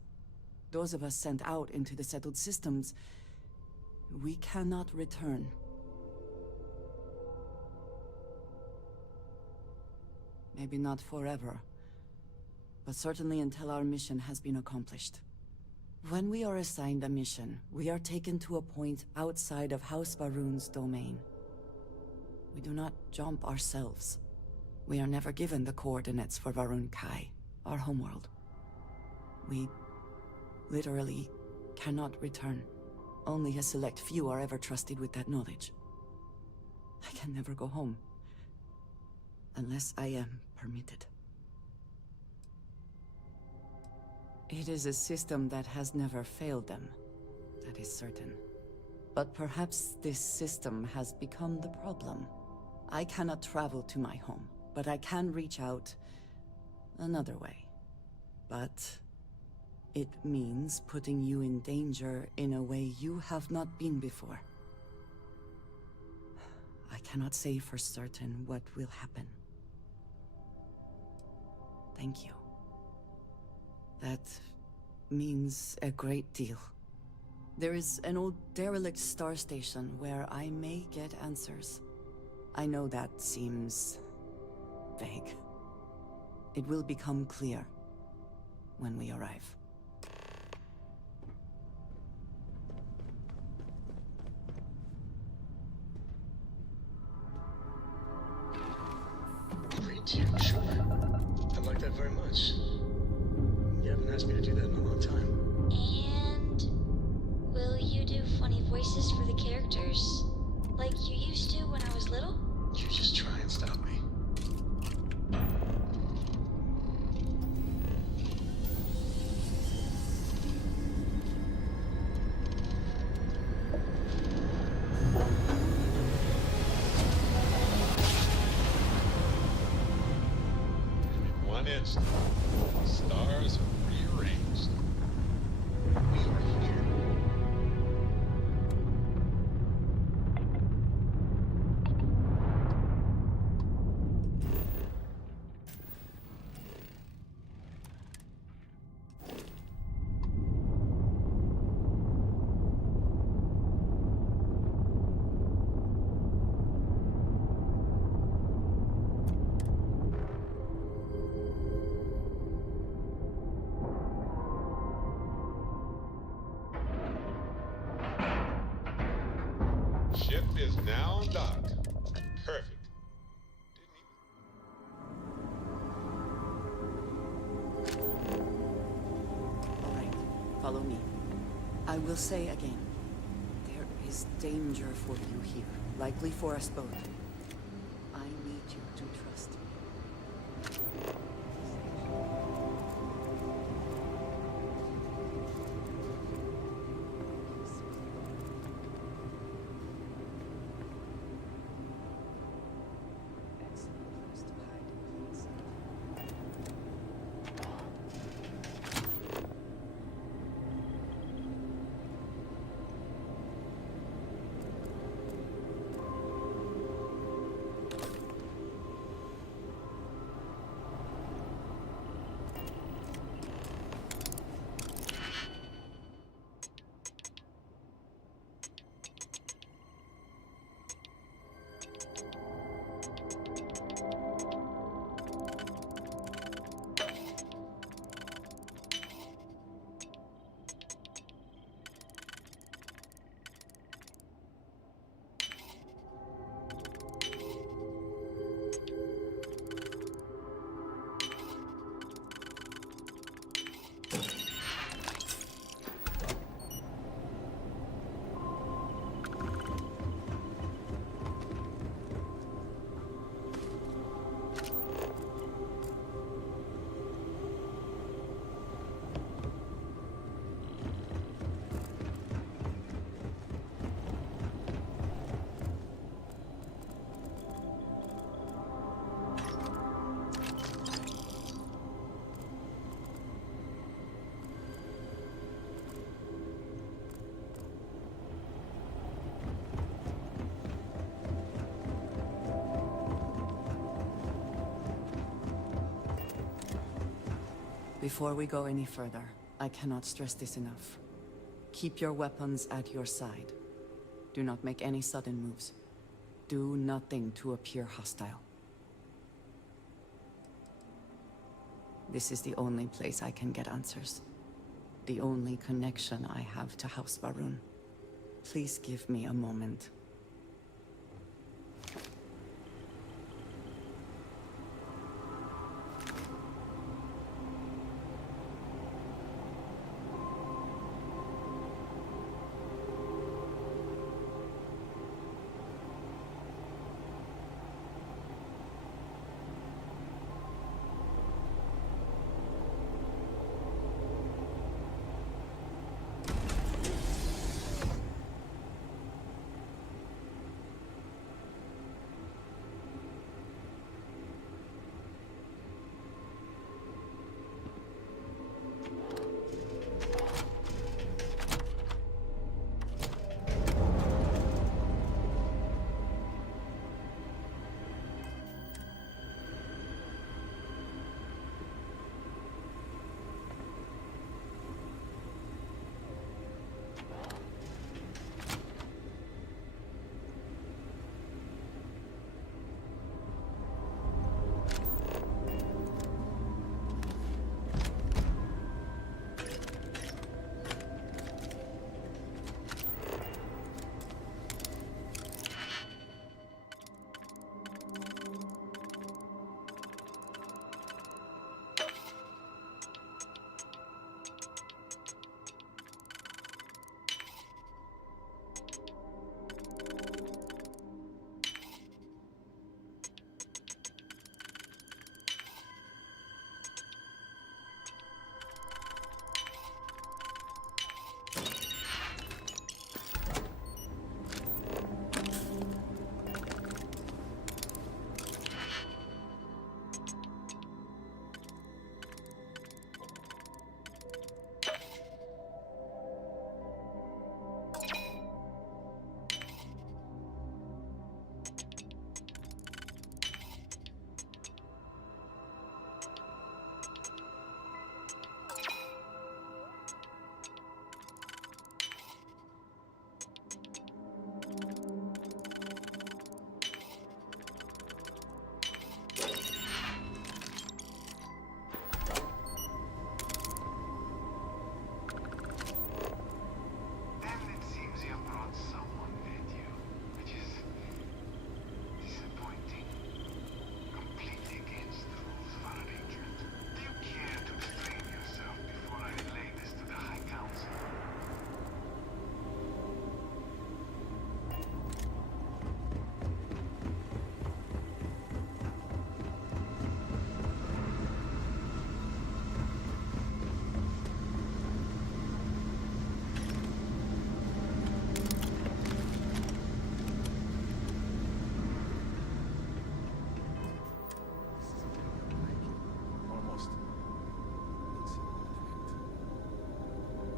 Those of us sent out into the settled systems, we cannot return. Maybe not forever, but certainly until our mission has been accomplished. When we are assigned a mission, we are taken to a point outside of House Baroon's domain. We do not jump ourselves. We are never given the coordinates for Varun Kai, our homeworld. We literally cannot return. Only a select few are ever trusted with that knowledge. I can never go home. Unless I am permitted. It is a system that has never failed them. That is certain. But perhaps this system has become the problem. I cannot travel to my home, but I can reach out another way. But it means putting you in danger in a way you have not been before. I cannot say for certain what will happen. Thank you. That means a great deal. There is an old derelict star station where I may get answers. I know that seems vague. It will become clear when we arrive. Great deal, sure. I like that very much. You haven't asked me to do that in a long time. And will you do funny voices for the characters? Like you used to when I was little? You just try and stop me. One instant, the stars are rearranged. We are here. Ship is now docked. Perfect. All right, follow me. I will say again, there is danger for you here, likely for us both. I need you to trust me. Before we go any further, I cannot stress this enough. Keep your weapons at your side. Do not make any sudden moves. Do nothing to appear hostile. This is the only place I can get answers. The only connection I have to House Varun. Please give me a moment.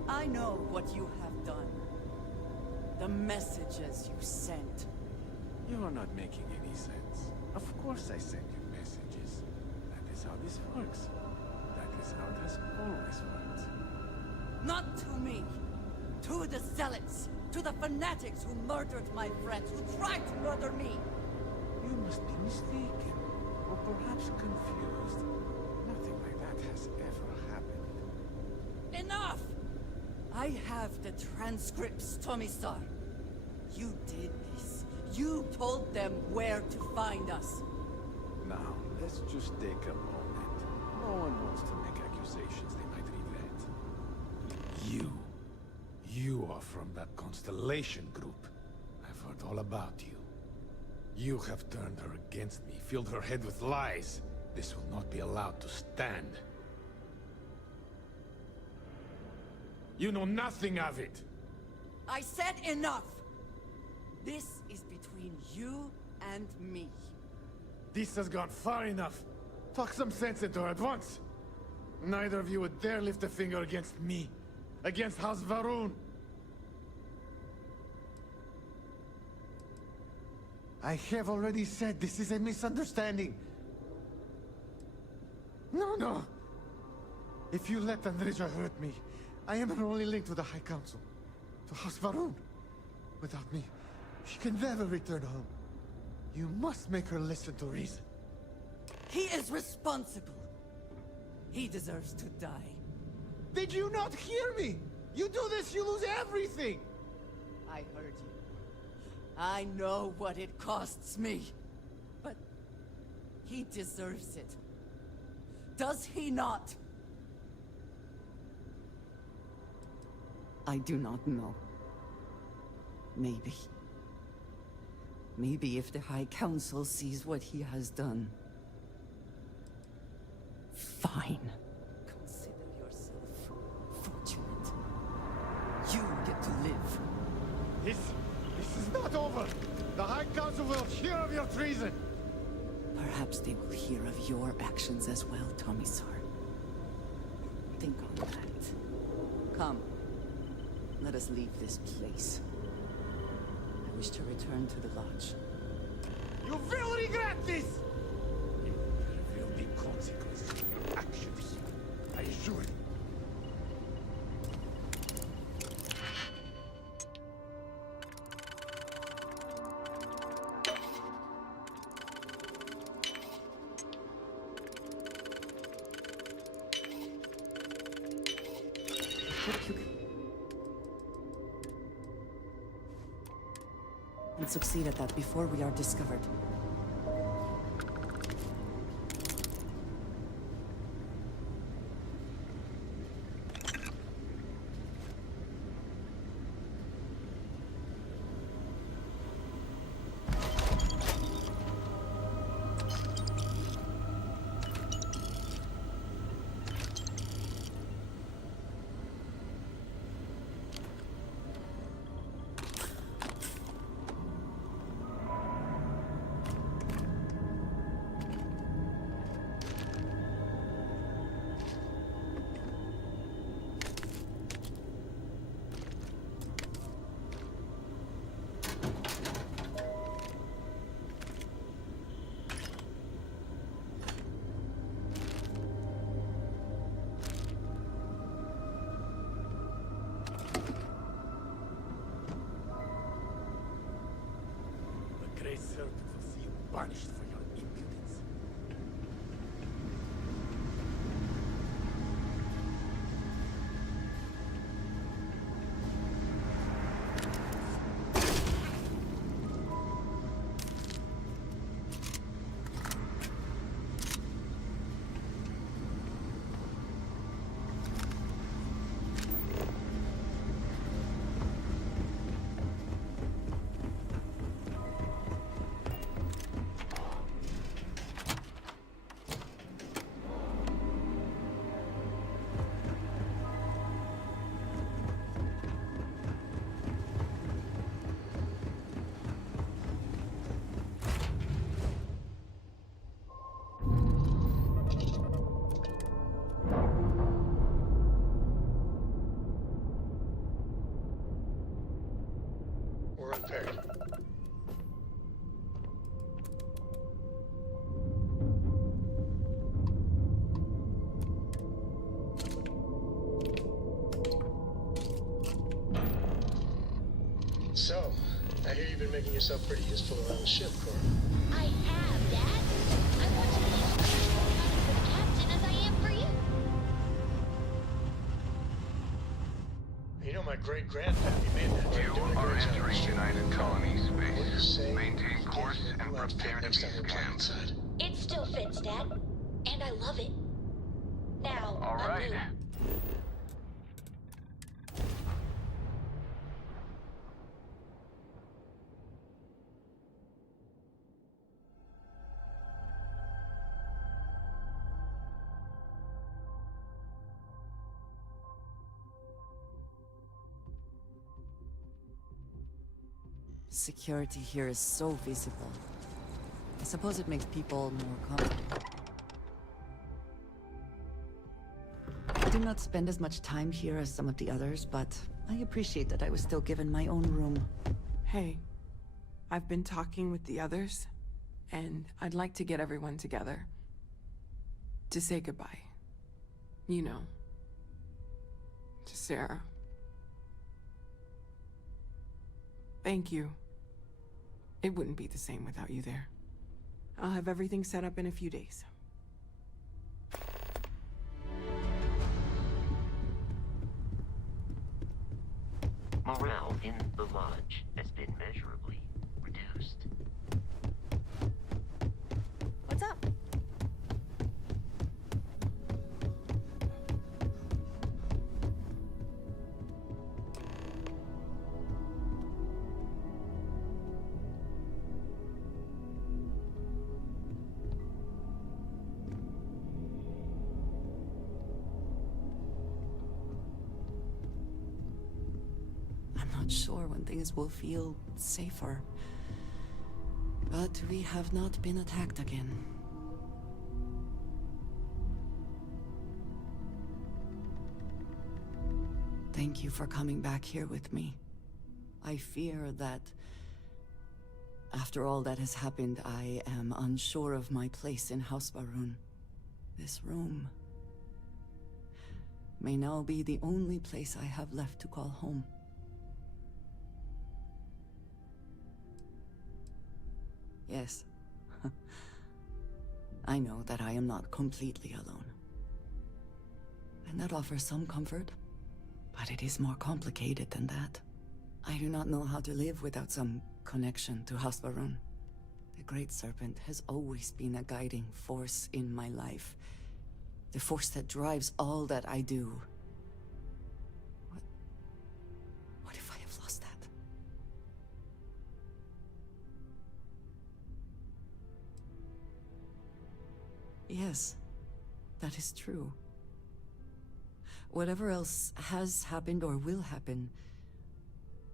I know what you have done. The messages you sent. You are not making any sense. Of course I send you messages. That is how this works. That is how it has always worked. Not to me. To the zealots. To the fanatics who murdered my friends, who tried to murder me. You must be mistaken. Or perhaps confused. Nothing like that has ever happened. Enough! I have the transcripts, Tomisar. You did this. You told them where to find us. Now, let's just take a moment. No one wants to make accusations they might regret. You are from that Constellation group. I've heard all about you. You have turned her against me, filled her head with lies. This will not be allowed to stand. You know nothing of it! I said enough! This is between you and me. This has gone far enough. Talk some sense into her at once. Neither of you would dare lift a finger against me. Against House Varun. I have already said this is a misunderstanding. No. If you let Andreja hurt me, I am her only link to the High Council. To House Varun. Without me, she can never return home. You must make her listen to reason. He is responsible. He deserves to die. Did you not hear me? You do this, you lose everything! I heard you. I know what it costs me. But he deserves it. Does he not? I do not know. Maybe. Maybe if the High Council sees what he has done. Fine. Consider yourself fortunate. You get to live. This is not over! The High Council will hear of your treason! Perhaps they will hear of your actions as well, Tomisar. Think on that. Come. Let us leave this place. I wish to return to the lodge. You will regret this! There will be consequences for your actions. I assure you. And succeed at that before we are discovered. Great Serpent will see you punished for your impudence. We're repaired. So, I hear you've been making yourself pretty useful around the ship, Cora. I have, Dad. I want to be as useful for the captain as I am for you. You know my great-grandpappy made that. You are entering United Colony space. Say Maintain course and prepare to be scanned. It still fits, Dad. And I love it. Now, All right. Security here is so visible. I suppose it makes people more comfortable. I do not spend as much time here as some of the others, but I appreciate that I was still given my own room. Hey, I've been talking with the others, and I'd like to get everyone together. To say goodbye. You know, To Sarah. Thank you. It wouldn't be the same without you there. I'll have everything set up in a few days. Morale in the lodge has been measurably reduced. What's up? I'm not sure when things will feel safer. But we have not been attacked again. Thank you for coming back here with me. I fear that after all that has happened, I am unsure of my place in House Varun. This room may now be the only place I have left to call home. Yes. I know that I am not completely alone. And that offers some comfort, but it is more complicated than that. I do not know how to live without some connection to Hasbarun. The Great Serpent has always been a guiding force in my life. The force that drives all that I do. What if I have lost that? Yes, that is true. Whatever else has happened or will happen,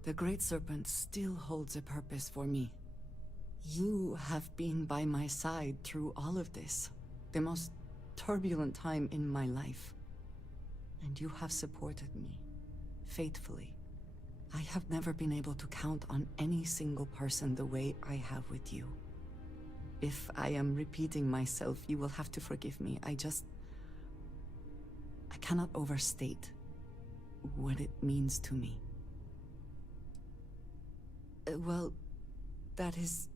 the Great Serpent still holds a purpose for me. You have been by my side through all of this, the most turbulent time in my life. And you have supported me, faithfully. I have never been able to count on any single person the way I have with you. If I am repeating myself, you will have to forgive me. I cannot overstate what it means to me. Well, that is...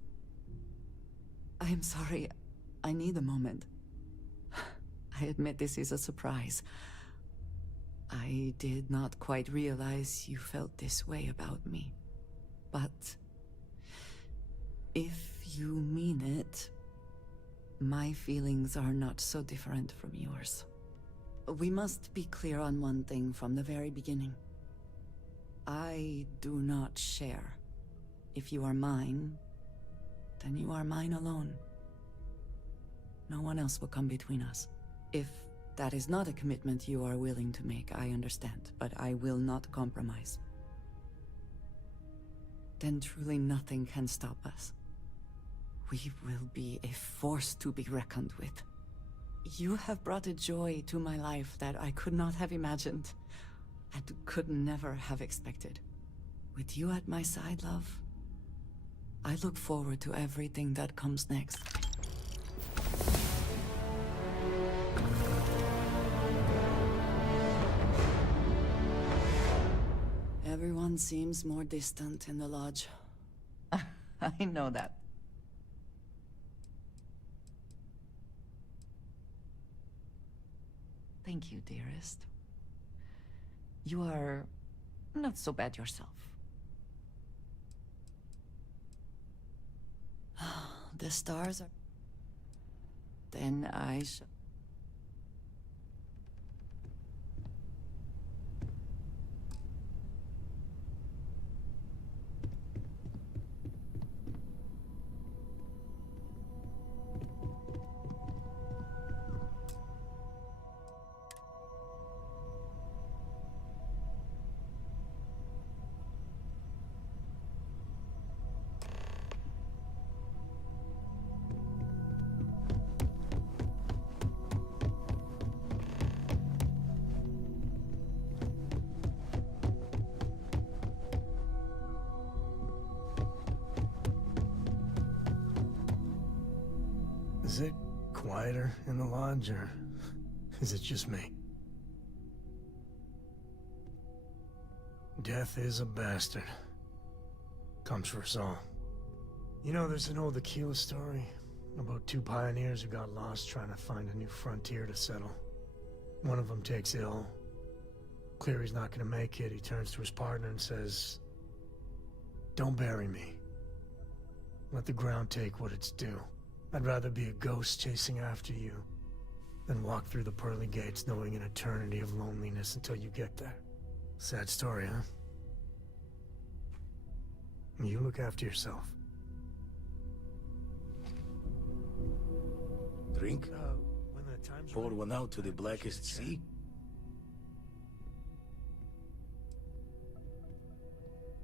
I am sorry. I need a moment. I admit this is a surprise. I did not quite realize you felt this way about me. But... if you mean it, my feelings are not so different from yours. We must be clear on one thing from the very beginning. I do not share. If you are mine, then you are mine alone. No one else will come between us. If that is not a commitment you are willing to make, I understand, but I will not compromise. Then truly nothing can stop us. We will be a force to be reckoned with. You have brought a joy to my life that I could not have imagined, and could never have expected. With you at my side, love, I look forward to everything that comes next. Everyone seems more distant in the lodge. I know that. Thank you, dearest. You are not so bad yourself. The stars are... Then I shall... Is it quieter in the lodge, or is it just me? Death is a bastard. Comes for us all. You know, there's an old Aquila story about two pioneers who got lost trying to find a new frontier to settle. One of them takes ill. Clear he's not gonna make it, he turns to his partner and says, "Don't bury me. Let the ground take what it's due. I'd rather be a ghost chasing after you than walk through the pearly gates knowing an eternity of loneliness until you get there." Sad story, huh? You look after yourself. Drink? When the time's Pour right, one out to the blackest sea?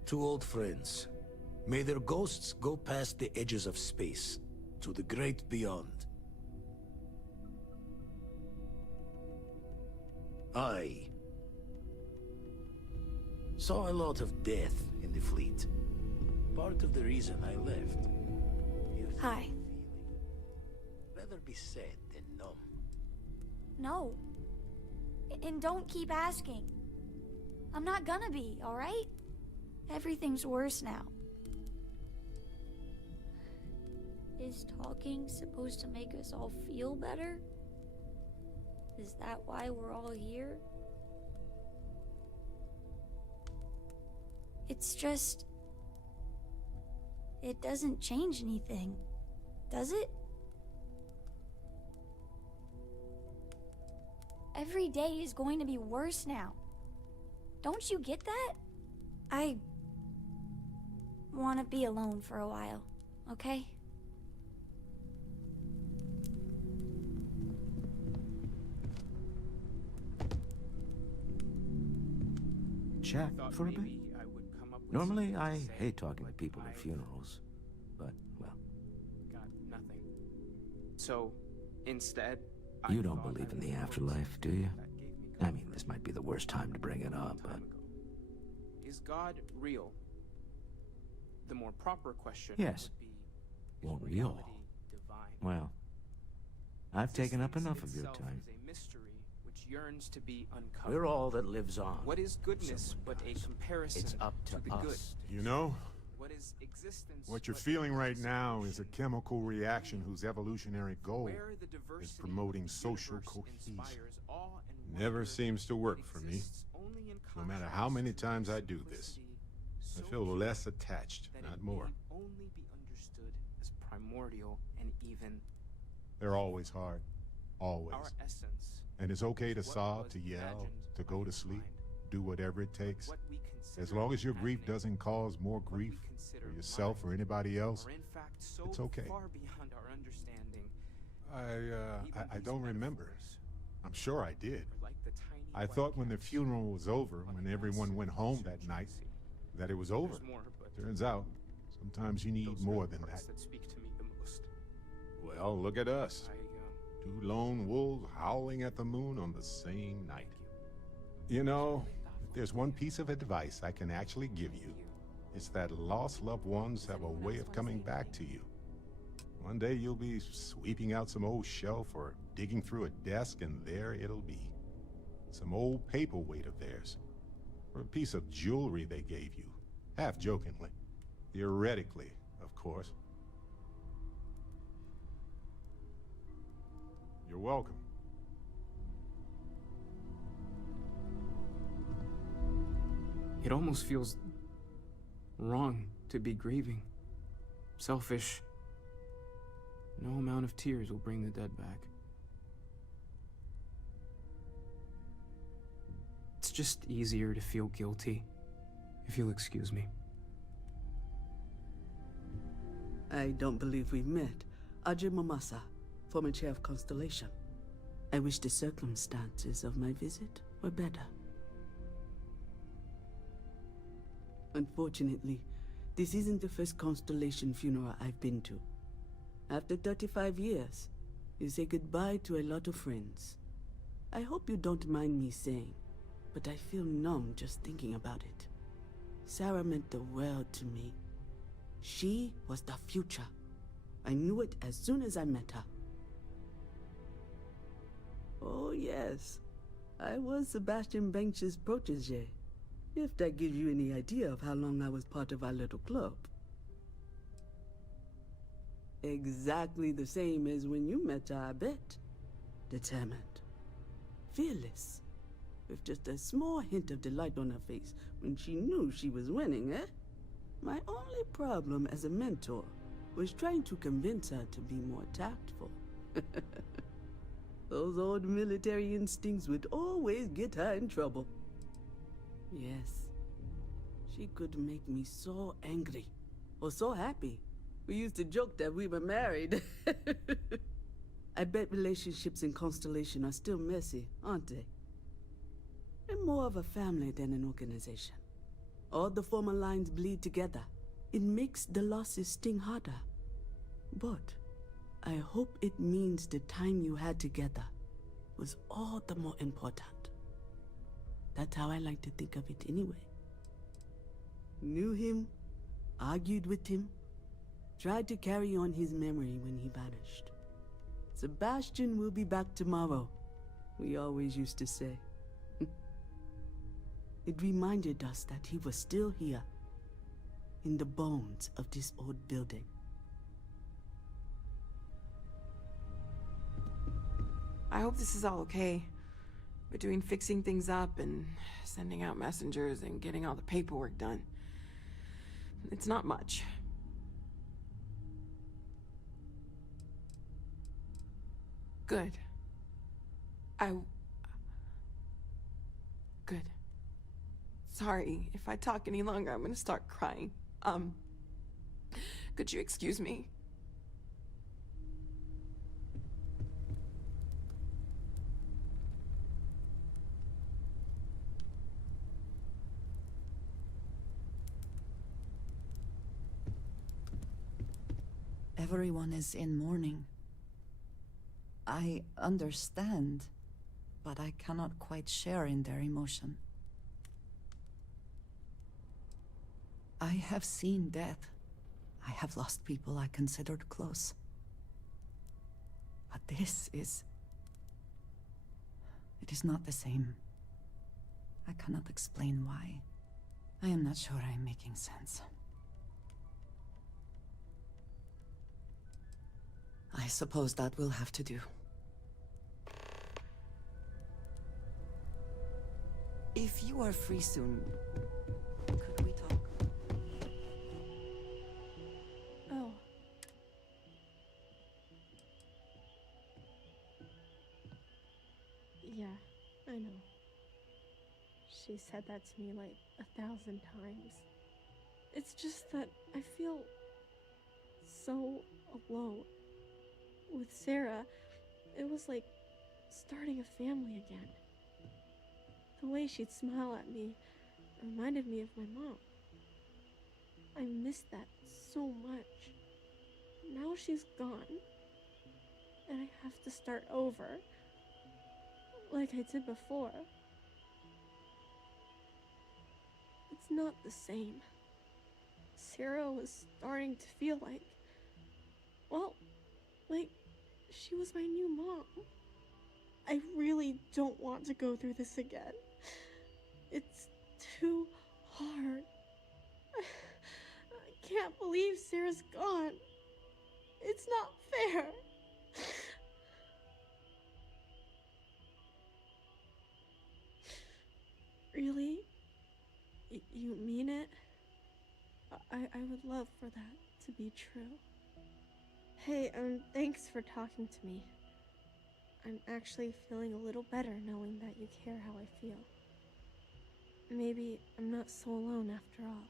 Two old friends. May their ghosts go past the edges of space, to the great beyond. I saw a lot of death in the fleet. Part of the reason I left. Hi. Rather be sad than numb. No. And don't keep asking. I'm not gonna be, alright? Everything's worse now. Is talking supposed to make us all feel better? Is that why we're all here? It's just... it doesn't change anything, does it? Every day is going to be worse now. Don't you get that? I want to be alone for a while, okay? Chat for a bit? Normally, I hate talking to people at funerals, but, well... Got nothing. So, instead... You don't believe in the afterlife, do you? I mean, this might be the worst time to bring it up, but... Is God real? The more proper question Yes. would be, Well, real. Well, I've taken up enough of your itself time. is a mystery which yearns to be uncovered. We're all that lives on. What is goodness but a comparison It's up to the good? us. You know, What is existence? what you're but feeling right now is a situation? chemical reaction whose evolutionary goal Where the is diversity promoting of the social universe cohesion. inspires awe and Never wonder seems to work that for me. exists only in No matter contrast how many to times I do simplicity this, so I feel pure less attached, that not it more. may only be understood as primordial and even. They're always hard. Always. Our essence. And it's okay to is what sob, was to yell, imagined to go to sleep, do whatever it takes. What we consider As long as your grief happening, doesn't cause more what we grief consider for yourself or anybody else, are in fact so it's okay. far beyond our understanding. I don't remember. I'm sure I did. Like the tiny I thought when the funeral was over, when everyone went home that night, that it was over. There's more, but Turns out, sometimes you need those more are the than parts that. that speak to me the most. Well, look at us. Two lone wolves howling at the moon on the same night. You know, if there's one piece of advice I can actually give you, it's that lost loved ones have a way of coming back to you. One day you'll be sweeping out some old shelf or digging through a desk, and there it'll be. Some old paperweight of theirs. Or a piece of jewelry they gave you. Half jokingly. Theoretically, of course. You're welcome. It almost feels wrong to be grieving. Selfish. No amount of tears will bring the dead back. It's just easier to feel guilty, if you'll excuse me. I don't believe we've met. Ajay Mamasa, former chair of Constellation. I wish the circumstances of my visit were better. Unfortunately, this isn't the first Constellation funeral I've been to. After 35 years, you say goodbye to a lot of friends. I hope you don't mind me saying, but I feel numb just thinking about it. Sarah meant the world to me. She was the future. I knew it as soon as I met her. Oh yes, I was Sebastian Banks's protege. If that gives you any idea of how long I was part of our little club. Exactly the same as when you met her, I bet. Determined. Fearless. With just a small hint of delight on her face when she knew she was winning, eh? My only problem as a mentor was trying to convince her to be more tactful. Those old military instincts would always get her in trouble. Yes. She could make me so angry. Or so happy. We used to joke that we were married. I bet relationships in Constellation are still messy, aren't they? They're more of a family than an organization. All the former lines bleed together. It makes the losses sting harder. But I hope it means the time you had together was all the more important. That's how I like to think of it anyway. Knew him, argued with him, tried to carry on his memory when he vanished. Sebastian will be back tomorrow, we always used to say. It reminded us that he was still here, in the bones of this old building. I hope this is all okay. Between fixing things up and sending out messengers and getting all the paperwork done. It's not much. Good. Good. Sorry, if I talk any longer, I'm gonna start crying. Could you excuse me? Everyone is in mourning. I understand, but I cannot quite share in their emotion. I have seen death. I have lost people I considered close. But this is... it is not the same. I cannot explain why. I am not sure I am making sense. I suppose that will have to do. If you are free soon, could we talk? Oh. Yeah, I know. She said that to me like 1,000 times. It's just that I feel so alone. With Sarah, it was like starting a family again. The way she'd smile at me reminded me of my mom. I missed that so much. Now she's gone, and I have to start over, like I did before. It's not the same. Sarah was starting to feel like, well, like she was my new mom. I really don't want to go through this again. It's too hard. I can't believe Sarah's gone. It's not fair. Really? You mean it? I would love for that to be true. Hey, thanks for talking to me. I'm actually feeling a little better knowing that you care how I feel. Maybe I'm not so alone after all.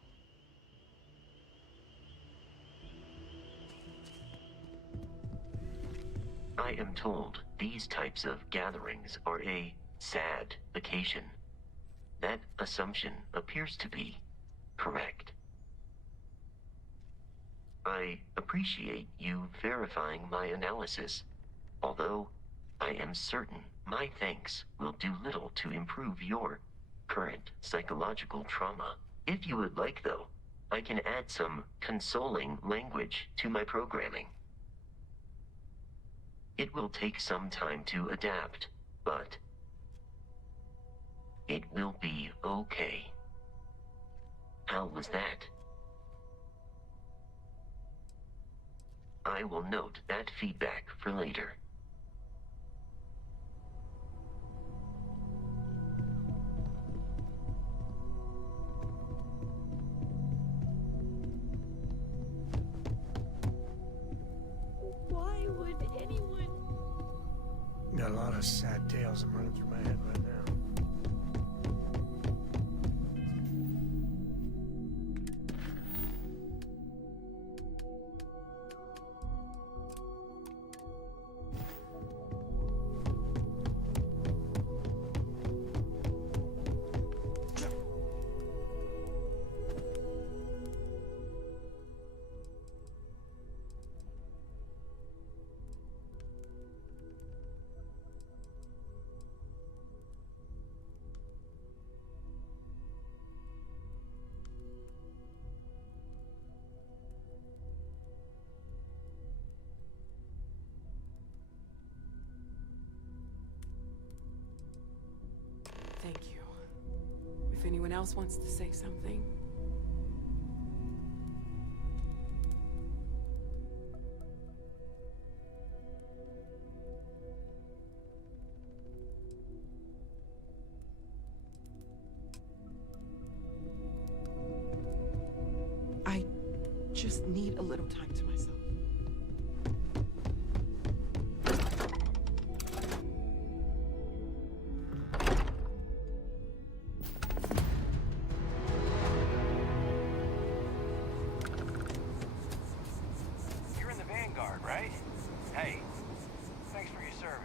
I am told these types of gatherings are a sad vacation. That assumption appears to be correct. I appreciate you verifying my analysis, although I am certain my thanks will do little to improve your current psychological trauma. If you would like, though, I can add some consoling language to my programming. It will take some time to adapt, but it will be okay. How was that? I will note that feedback for later. Why would anyone? Got a lot of sad tales I'm running through my head right now. Thank you. If anyone else wants to say something. I just need a little time to myself. You're in the Vanguard, right? Hey, thanks for your service.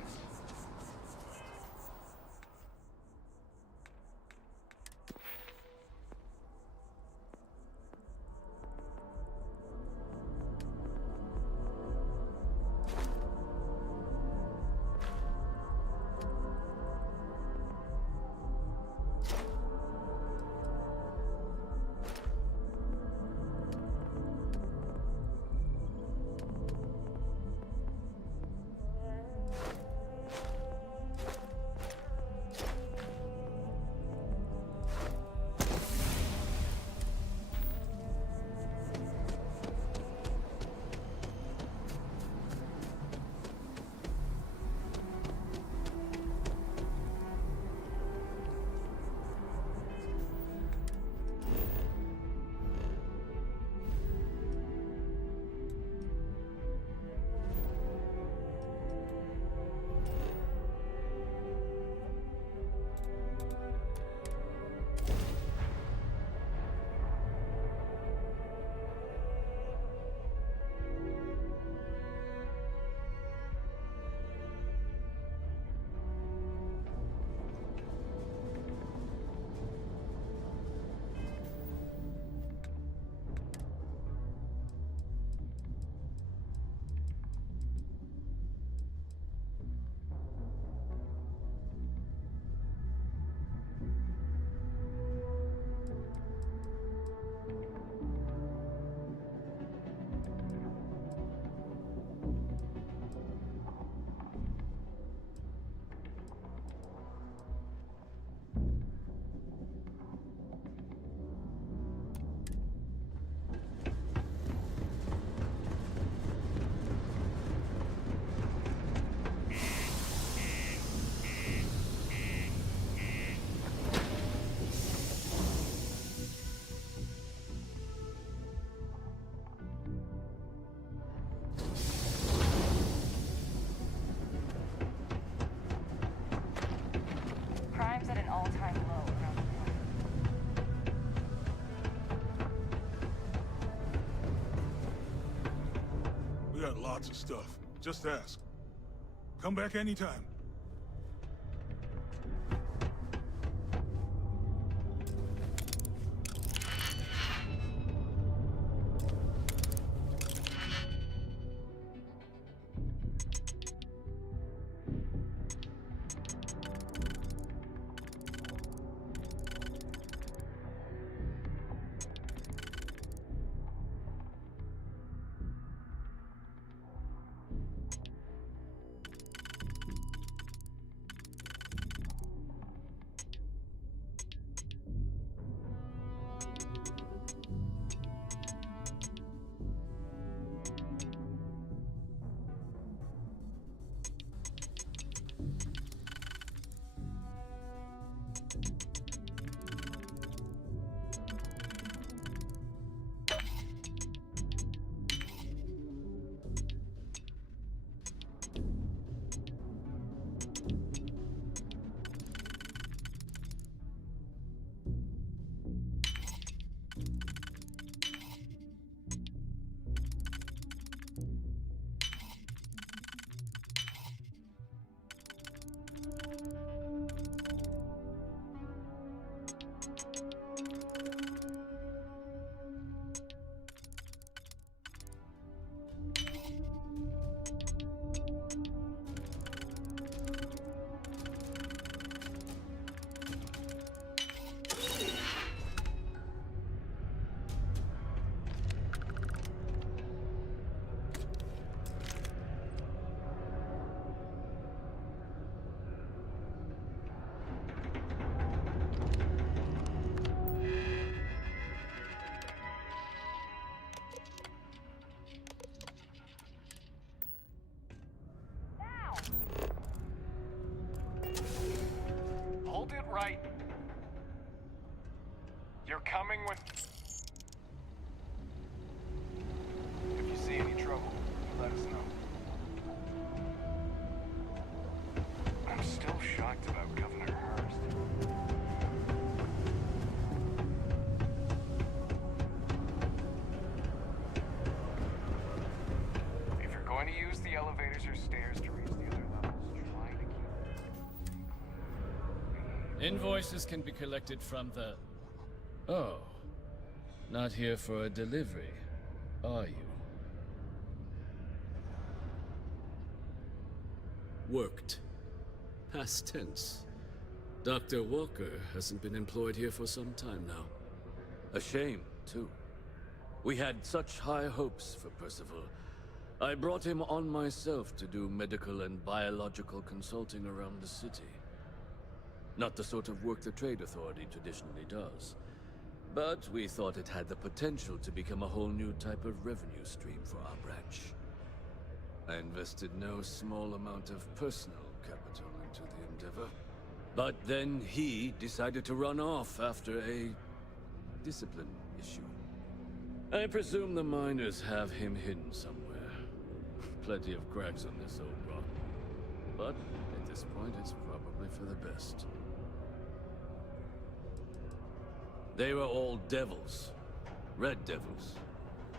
Crime's at an all-time low around the corner. We got lots of stuff. Just ask. Come back anytime. You're coming when... If you see any trouble, you let us know. I'm still shocked about Governor Hurst. If you're going to use the elevators or stairs to reach the other levels, try to keep... Invoices can be collected from the... Oh. Not here for a delivery, are you? Worked. Past tense. Dr. Walker hasn't been employed here for some time now. A shame, too. We had such high hopes for Percival. I brought him on myself to do medical and biological consulting around the city. Not the sort of work the Trade Authority traditionally does. But we thought it had the potential to become a whole new type of revenue stream for our branch. I invested no small amount of personal capital into the endeavor. But then he decided to run off after a discipline issue. I presume the miners have him hidden somewhere. Plenty of cracks on this old rock. But at this point, it's probably for the best. They were all devils. Red Devils.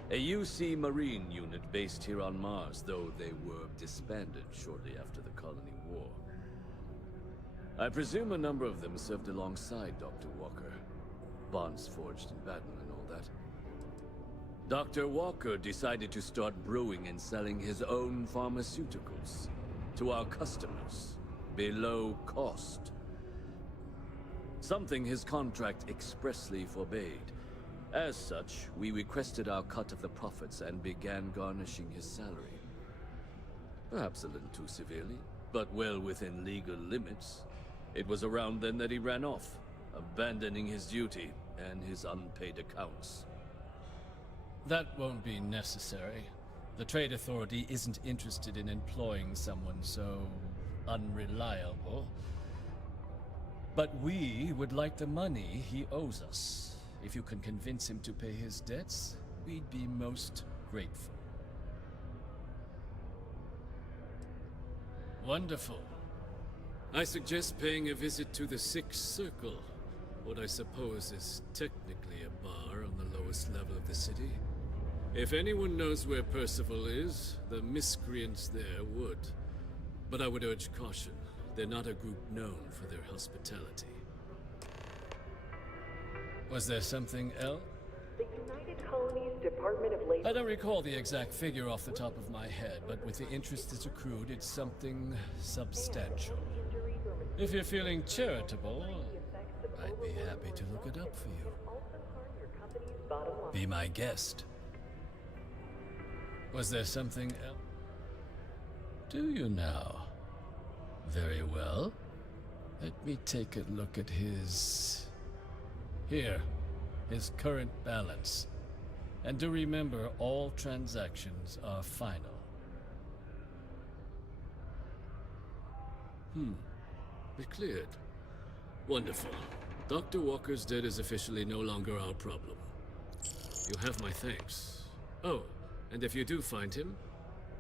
A UC Marine unit based here on Mars, though they were disbanded shortly after the Colony War. I presume a number of them served alongside Dr. Walker. Bonds forged in battle and all that. Dr. Walker decided to start brewing and selling his own pharmaceuticals to our customers, below cost. Something his contract expressly forbade. As such, we requested our cut of the profits and began garnishing his salary. Perhaps a little too severely, but well within legal limits. It was around then that he ran off, abandoning his duty and his unpaid accounts. That won't be necessary. The Trade Authority isn't interested in employing someone so unreliable. But we would like the money he owes us. If you can convince him to pay his debts, we'd be most grateful. Wonderful. I suggest paying a visit to the Sixth Circle, what I suppose is technically a bar on the lowest level of the city. If anyone knows where Percival is, the miscreants there would. But I would urge caution. They're not a group known for their hospitality. Was there something else? The United Colonies Department of Labor... I don't recall the exact figure off the top of my head, but with the interest that's accrued, it's something substantial. If you're feeling charitable, I'd be happy to look it up for you. Be my guest. Was there something else? Do you now? Very well. Let me take a look at his... Here, his current balance. And do remember, all transactions are final. It cleared. Wonderful. Dr. Walker's debt is officially no longer our problem. You have my thanks. Oh, and if you do find him,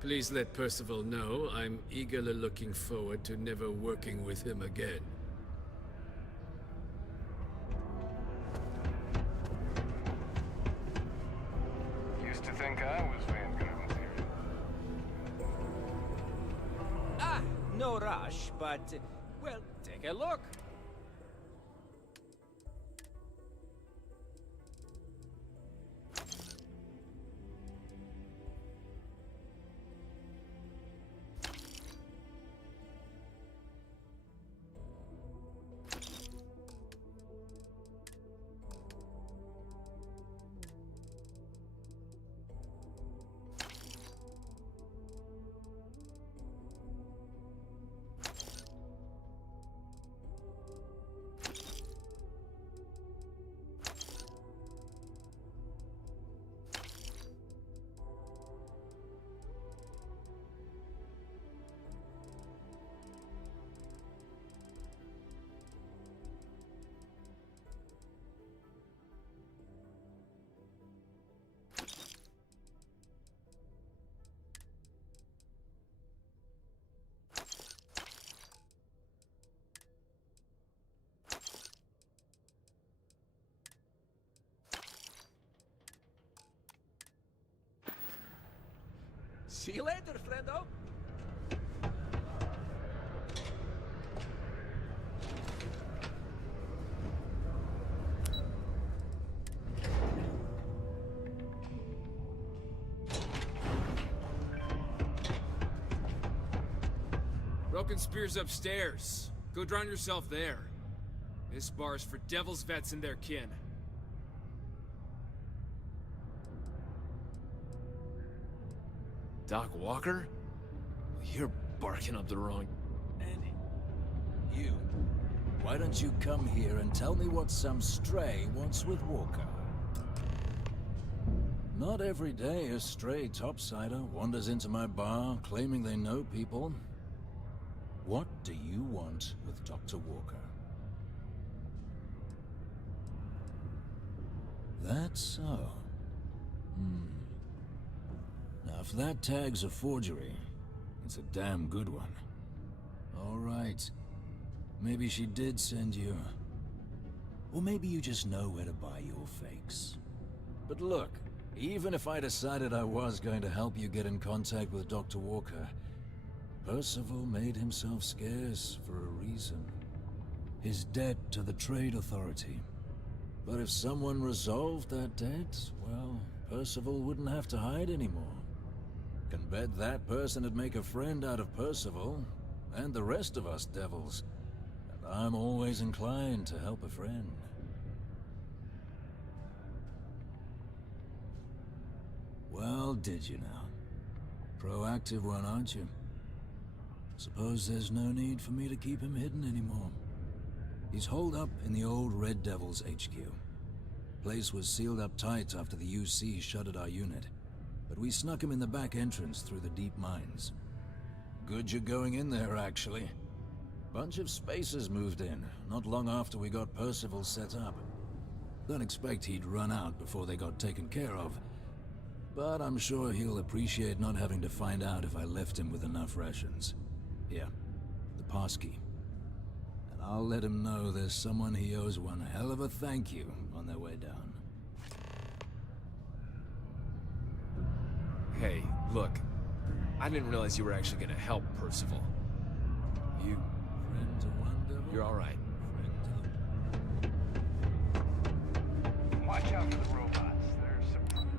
please let Percival know I'm eagerly looking forward to never working with him again. Used to think I was Vanguard material. Ah, no rush, but, well, take a look. See you later, friendo. Broken Spear's upstairs. Go drown yourself there. This bar's for devil's vets and their kin. Doc Walker? You're barking up the wrong... And you, why don't you come here and tell me what some stray wants with Walker? Not every day a stray topsider wanders into my bar claiming they know people. What do you want with Dr. Walker? That's so. Now, if that tag's a forgery, it's a damn good one. All right. Maybe she did send you. Or maybe you just know where to buy your fakes. But look, even if I decided I was going to help you get in contact with Dr. Walker, Percival made himself scarce for a reason. His debt to the Trade Authority. But if someone resolved that debt, well, Percival wouldn't have to hide anymore. Can bet that person would make a friend out of Percival, and the rest of us devils. And I'm always inclined to help a friend. Well, did you now? Proactive one, aren't you? Suppose there's no need for me to keep him hidden anymore. He's holed up in the old Red Devil's HQ. Place was sealed up tight after the UC shuttered our unit, but we snuck him in the back entrance through the deep mines. Good you're going in there, actually. Bunch of spacers moved in, not long after we got Percival set up. Don't expect he'd run out before they got taken care of, but I'm sure he'll appreciate not having to find out if I left him with enough rations. Here, the passkey. And I'll let him know there's someone he owes one hell of a thank you on their way down. Hey, look. I didn't realize you were actually gonna help Percival. You... Friend to one devil? You're alright. Watch out for the robots. They're surprising.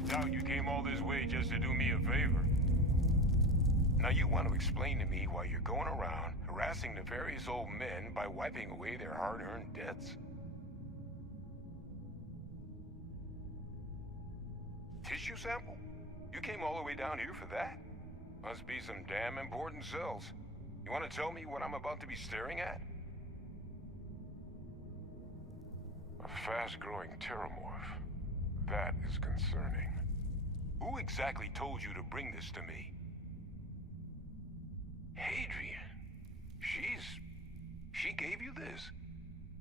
doubt you came all this way just to do me a favor. Now you want to explain to me why you're going around harassing nefarious old men by wiping away their hard-earned debts? Tissue sample? You came all the way down here for that? Must be some damn important cells. You want to tell me what I'm about to be staring at? A fast-growing terramorph. That is concerning. Who exactly told you to bring this to me? Hadrian. She gave you this?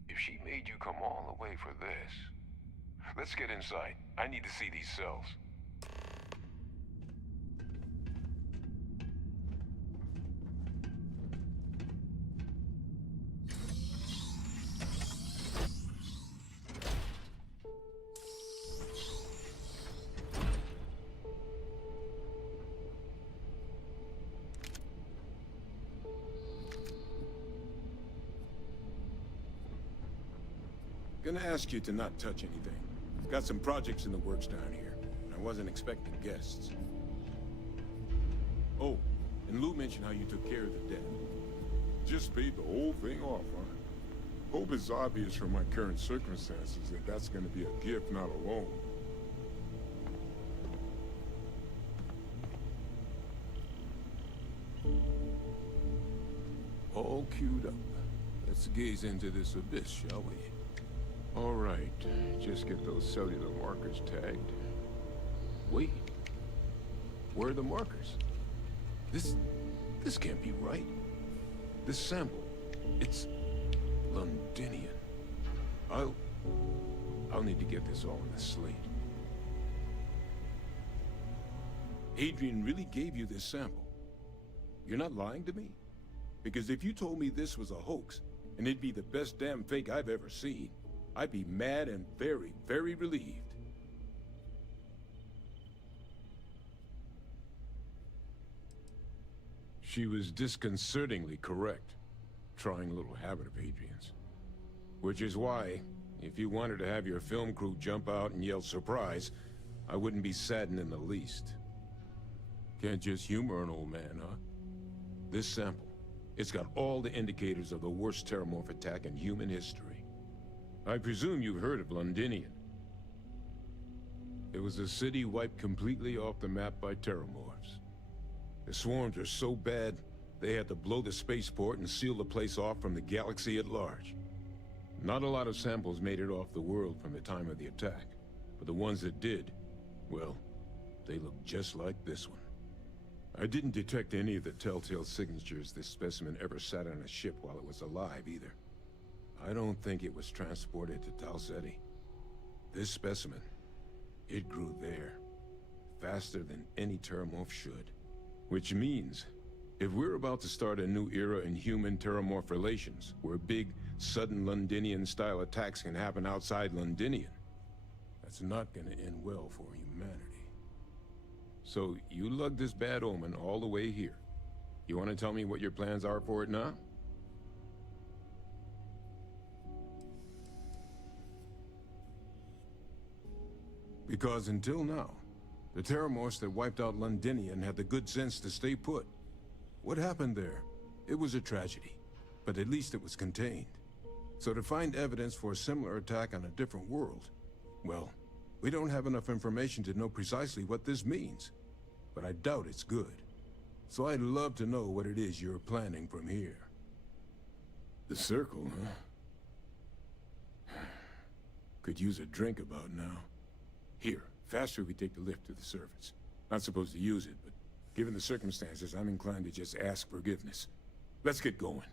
If she made you come all the way for this... Let's get inside. I need to see these cells. Gonna ask you to not touch anything. Got some projects in the works down here. I wasn't expecting guests. Oh, and Lou mentioned how you took care of the debt. Just paid the whole thing off, huh? Hope it's obvious from my current circumstances that that's gonna be a gift, not a loan. All queued up. Let's gaze into this abyss, shall we? All right, just get those cellular markers tagged. Wait. Where are the markers? This can't be right. This sample, it's Londinian. I'll need to get this all in a slate. Adrian really gave you this sample. You're not lying to me? Because if you told me this was a hoax, and it'd be the best damn fake I've ever seen, I'd be mad and very, very relieved. She was disconcertingly correct, trying a little habit of Adrian's. Which is why, if you wanted to have your film crew jump out and yell surprise, I wouldn't be saddened in the least. Can't just humor an old man, huh? This sample, it's got all the indicators of the worst terramorph attack in human history. I presume you've heard of Londinian. It was a city wiped completely off the map by terramorphs. The swarms are so bad, they had to blow the spaceport and seal the place off from the galaxy at large. Not a lot of samples made it off the world from the time of the attack, but the ones that did, well, they look just like this one. I didn't detect any of the telltale signatures this specimen ever sat on a ship while it was alive, either. I don't think it was transported to Tau Ceti. This specimen, it grew there, faster than any terramorph should. Which means, if we're about to start a new era in human-terramorph relations, where big, sudden Londinian-style attacks can happen outside Londinian, that's not gonna end well for humanity. So, you lugged this bad omen all the way here. You wanna tell me what your plans are for it now? Because until now, the terramorphs that wiped out Londinian had the good sense to stay put. What happened there? It was a tragedy, but at least it was contained. So to find evidence for a similar attack on a different world, well, we don't have enough information to know precisely what this means. But I doubt it's good. So I'd love to know what it is you're planning from here. The circle, huh? Could use a drink about now. Here, faster we take the lift to the surface. Not supposed to use it, but given the circumstances, I'm inclined to just ask forgiveness. Let's get going.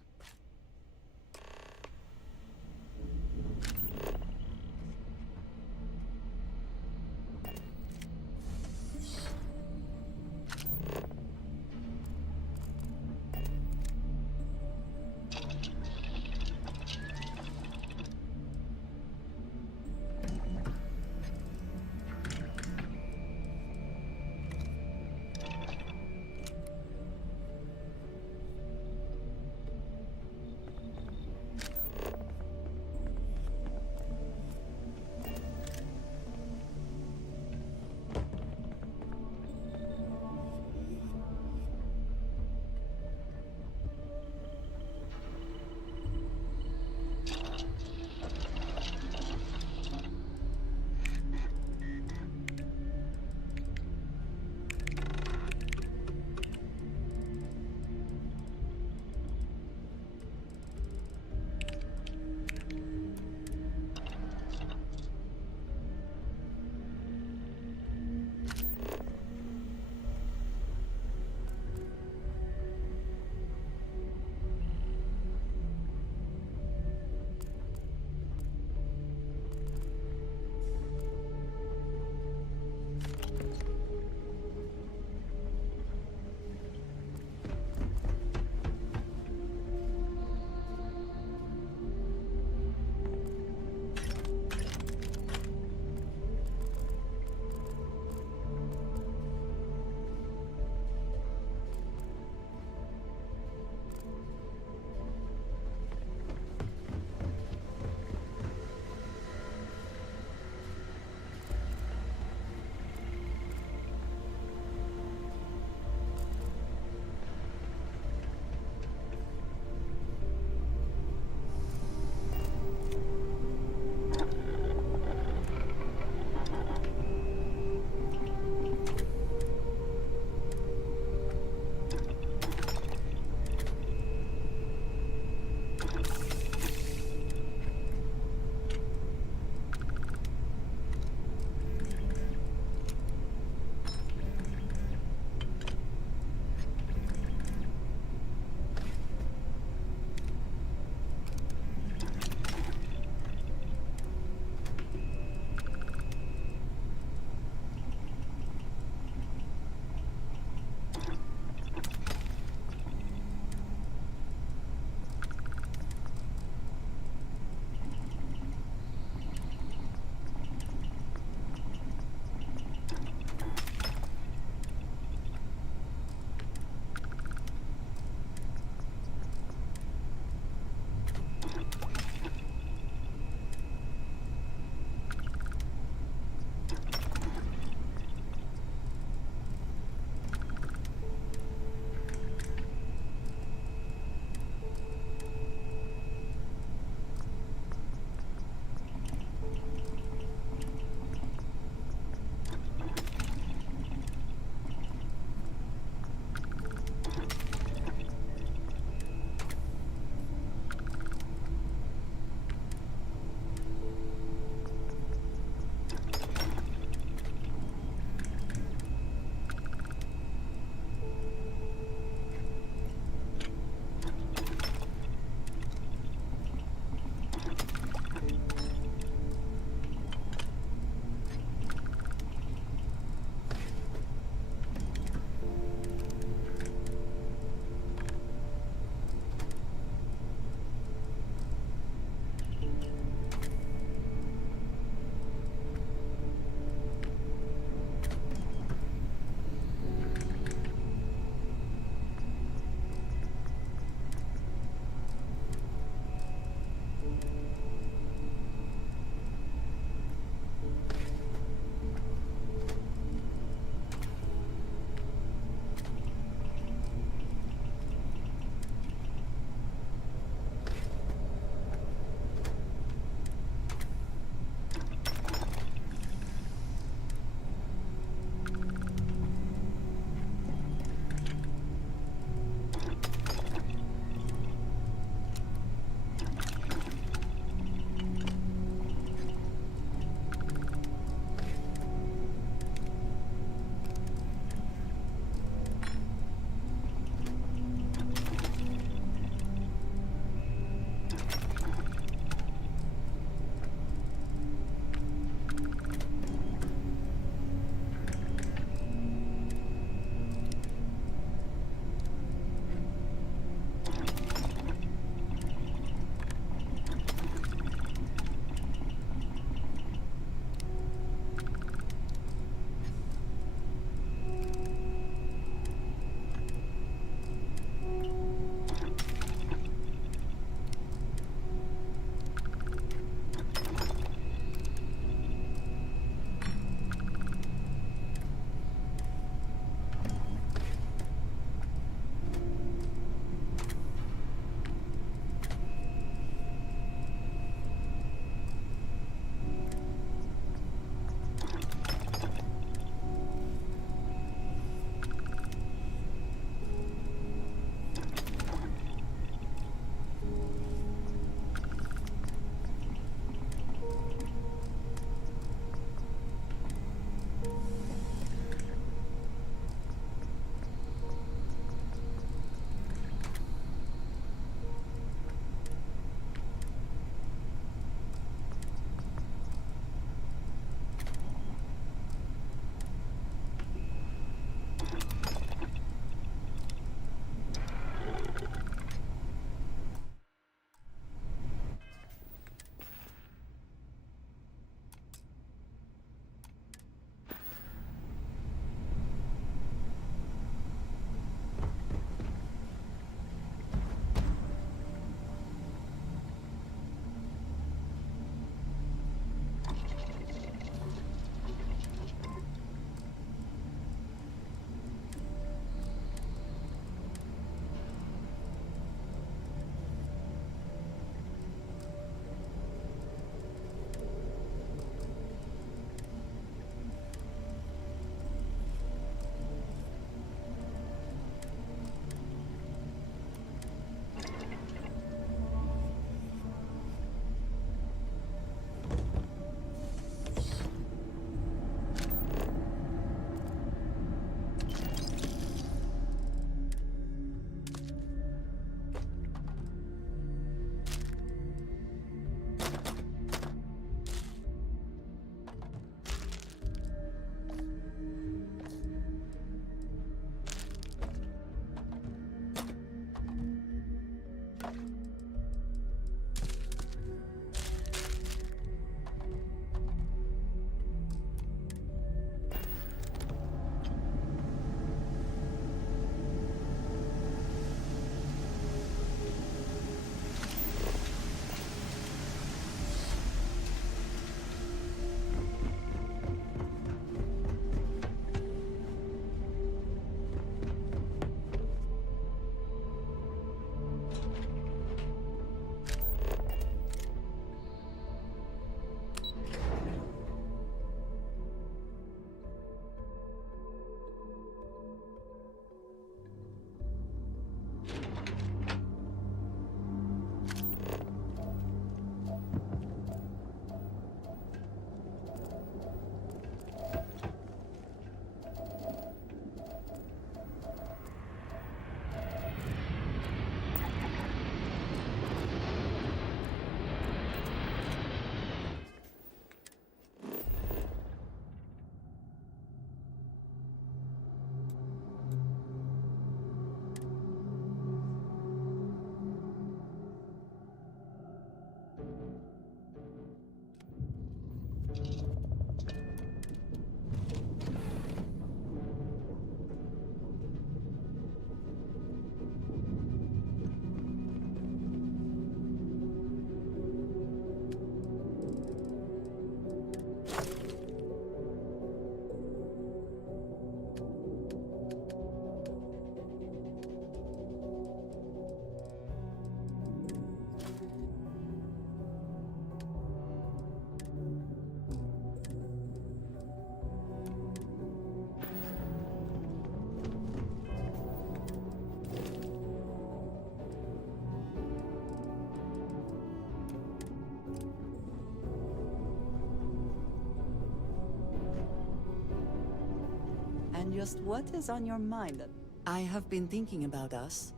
Just what is on your mind? I have been thinking about us.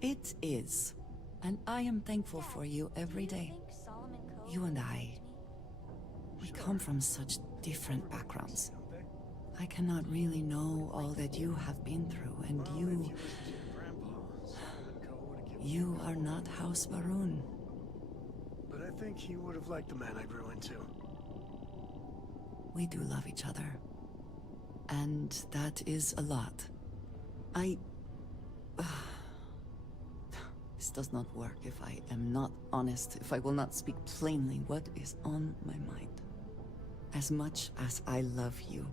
It is. And I am thankful for you every day. You and I. We come from such different backgrounds. I cannot really know all that you have been through, and you are not House Baroon. But I think he would have liked the man I grew into. We do love each other. And that is a lot. This does not work if I am not honest, if I will not speak plainly what is on my mind. As much as I love you,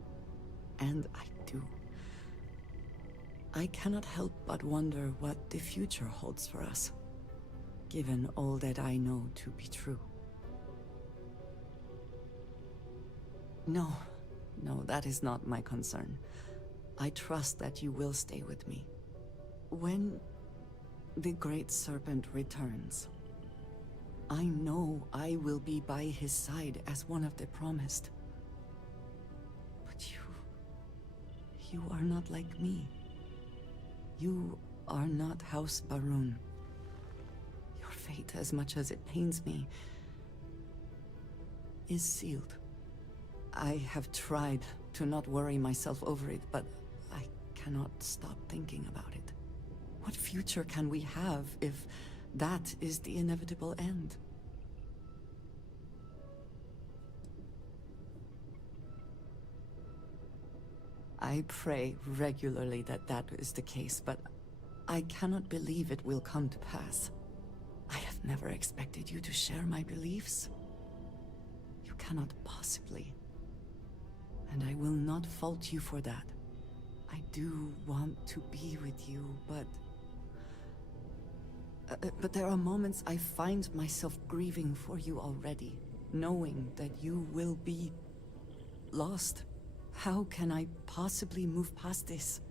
and I do, I cannot help but wonder what the future holds for us, given all that I know to be true. No, that is not my concern. I trust that you will stay with me. When the Great Serpent returns, I know I will be by his side as one of the promised. But you are not like me. You are not House Baroon. Your fate, as much as it pains me, is sealed. I have tried to not worry myself over it, but I cannot stop thinking about it. What future can we have if that is the inevitable end? I pray regularly that that is the case, but I cannot believe it will come to pass. I have never expected you to share my beliefs. You cannot possibly. And I will not fault you for that. I do want to be with you, but there are moments I find myself grieving for you already, knowing that you will be lost. How can I possibly move past this?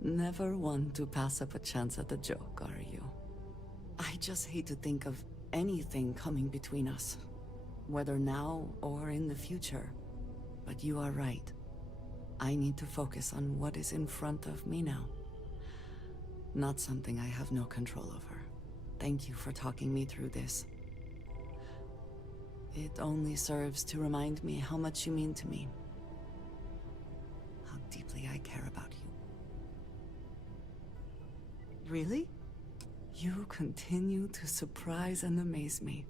Never one to pass up a chance at a joke, are you? I just hate to think of anything coming between us, whether now or in the future. But you are right. I need to focus on what is in front of me now. Not something I have no control over. Thank you for talking me through this. It only serves to remind me how much you mean to me. How deeply I care about you. Really? You continue to surprise and amaze me.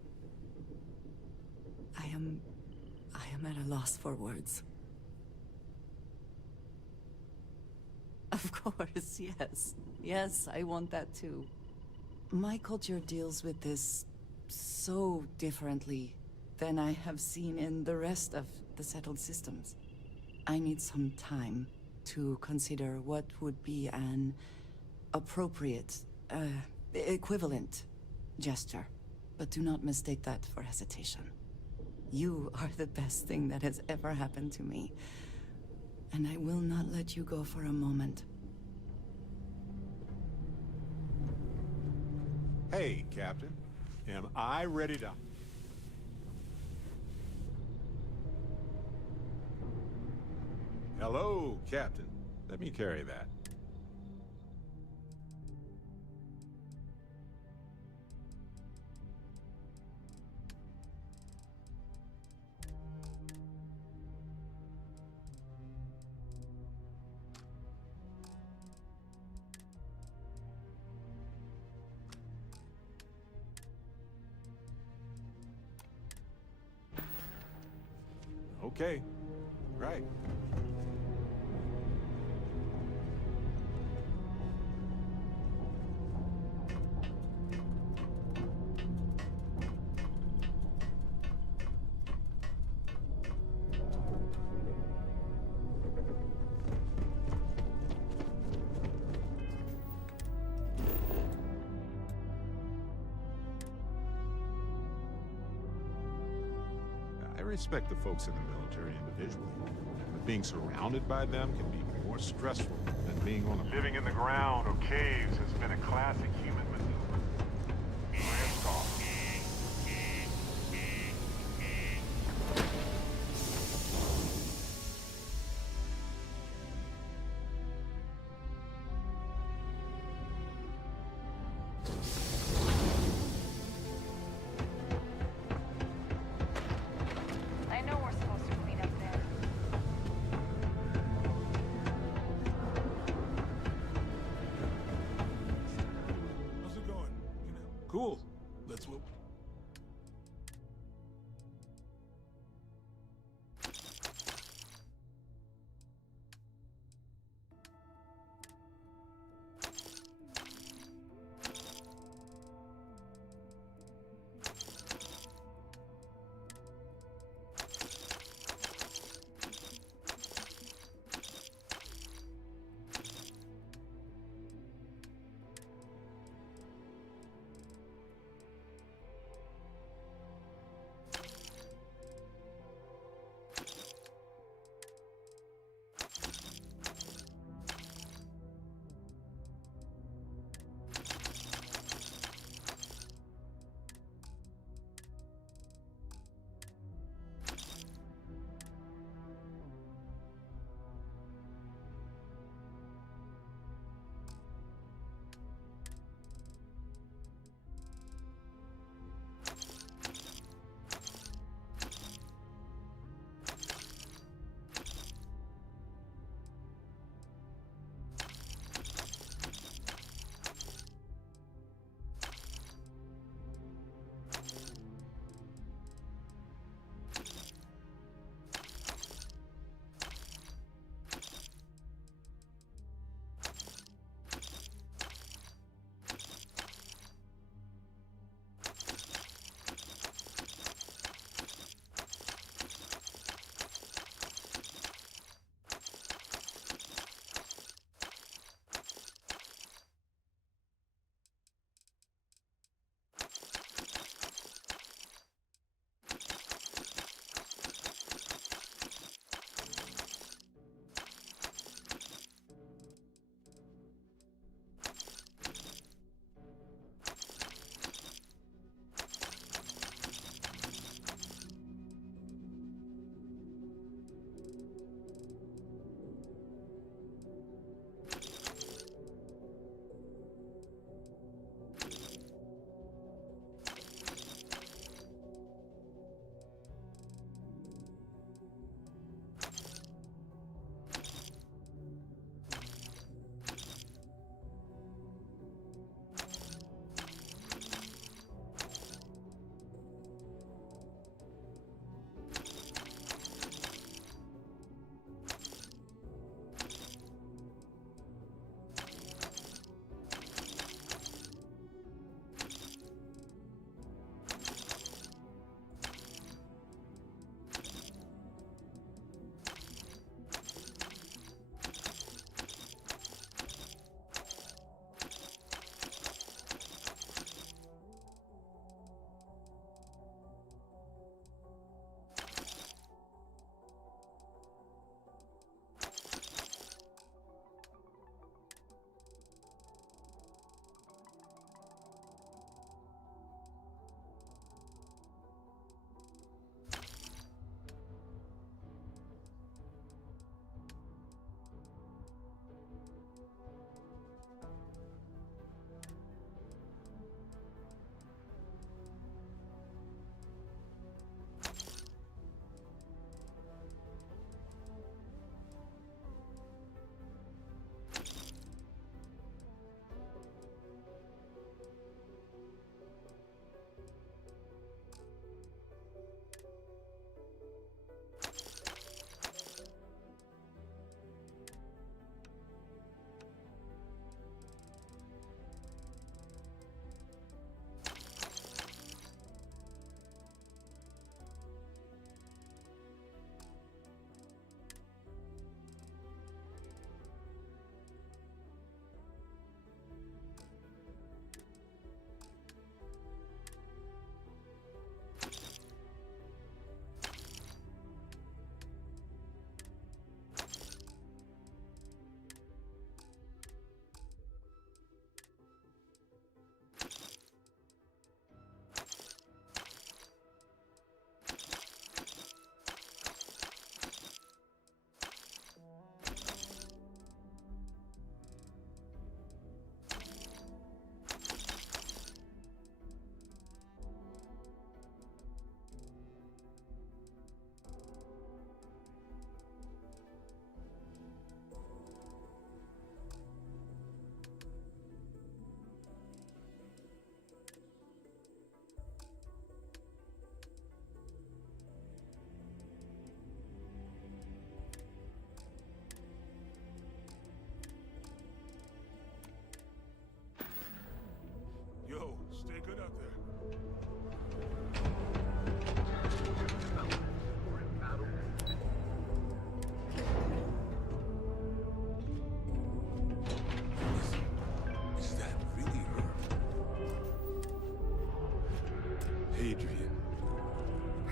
I am at a loss for words. Of course, yes. Yes, I want that too. My culture deals with this so differently than I have seen in the rest of the settled systems. I need some time to consider what would be an appropriate, equivalent gesture. But do not mistake that for hesitation. You are the best thing that has ever happened to me. And I will not let you go for a moment. Hey, Captain. Am I ready to... Hello, Captain. Let me carry that. Okay. Right. respect the folks in the military individually, but being surrounded by them can be more stressful than being on a... Living in the ground or caves has been a classic human maneuver. Hands off. I know we're supposed to clean up there. How's it going? Cool. That's what.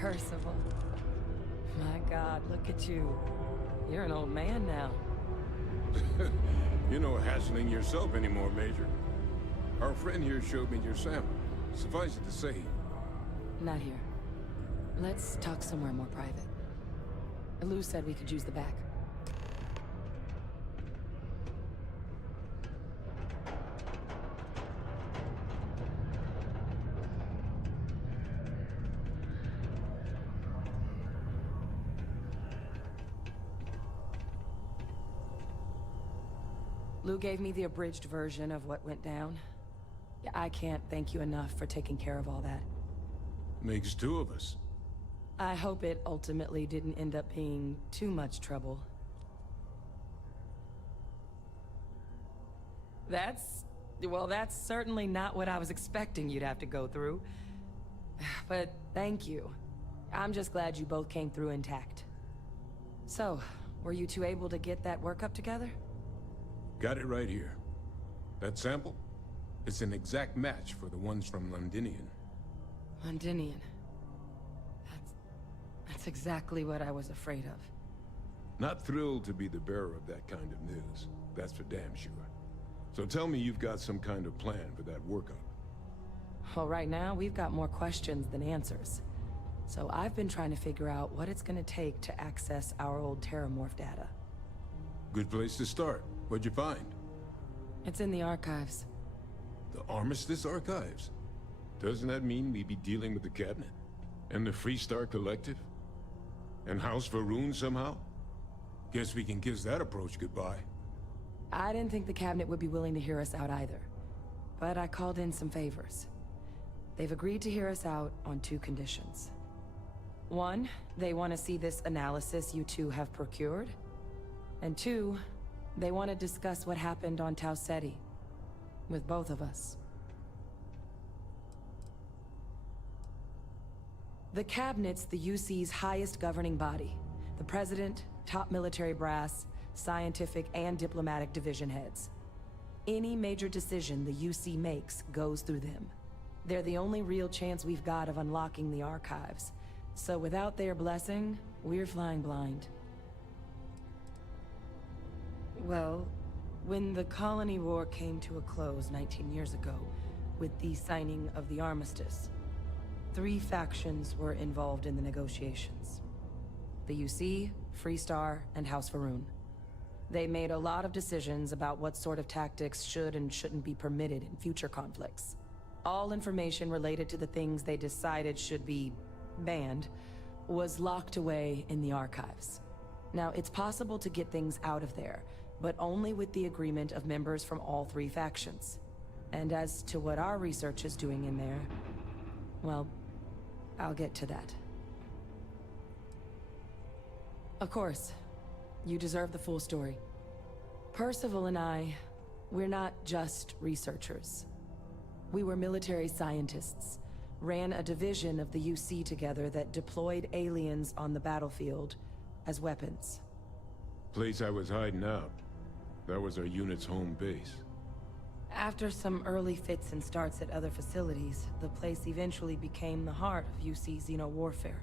Percival. My God, look at you. You're an old man now. You're no hassling yourself anymore, Major. Our friend here showed me your sample. Suffice it to say... Not here. Let's talk somewhere more private. Lou said we could use the back. Lou gave me the abridged version of what went down. Yeah, I can't thank you enough for taking care of all that. Makes two of us. I hope it ultimately didn't end up being too much trouble. Well, that's certainly not what I was expecting you'd have to go through. But thank you. I'm just glad you both came through intact. So, were you two able to get that workup together? Got it right here. That sample? It's an exact match for the ones from Londinian. Londinian. That's exactly what I was afraid of. Not thrilled to be the bearer of that kind of news. That's for damn sure. So tell me you've got some kind of plan for that workup. Well, right now, we've got more questions than answers. So I've been trying to figure out what it's gonna take to access our old Terramorph data. Good place to start. What'd you find? It's in the archives. The Armistice Archives? Doesn't that mean we'd be dealing with the Cabinet? And the Freestar Collective? And House Varun somehow? Guess we can kiss that approach goodbye. I didn't think the Cabinet would be willing to hear us out either. But I called in some favors. They've agreed to hear us out on two conditions. One, they want to see this analysis you two have procured. And two, they want to discuss what happened on Tau Ceti. With both of us. The Cabinet's the UC's highest governing body. The President, top military brass, scientific and diplomatic division heads. Any major decision the UC makes goes through them. They're the only real chance we've got of unlocking the archives. So without their blessing, we're flying blind. Well, when the Colony War came to a close 19 years ago, with the signing of the Armistice, 3 factions were involved in the negotiations. The UC, Freestar, and House Varun. They made a lot of decisions about what sort of tactics should and shouldn't be permitted in future conflicts. All information related to the things they decided should be banned was locked away in the archives. Now, it's possible to get things out of there, but only with the agreement of members from all 3 factions. And as to what our research is doing in there, well, I'll get to that. Of course, you deserve the full story. Percival and I, we're not just researchers. We were military scientists, ran a division of the UC together that deployed aliens on the battlefield as weapons. Place I was hiding out. That was our unit's home base. After some early fits and starts at other facilities, the place eventually became the heart of UC xeno-warfare.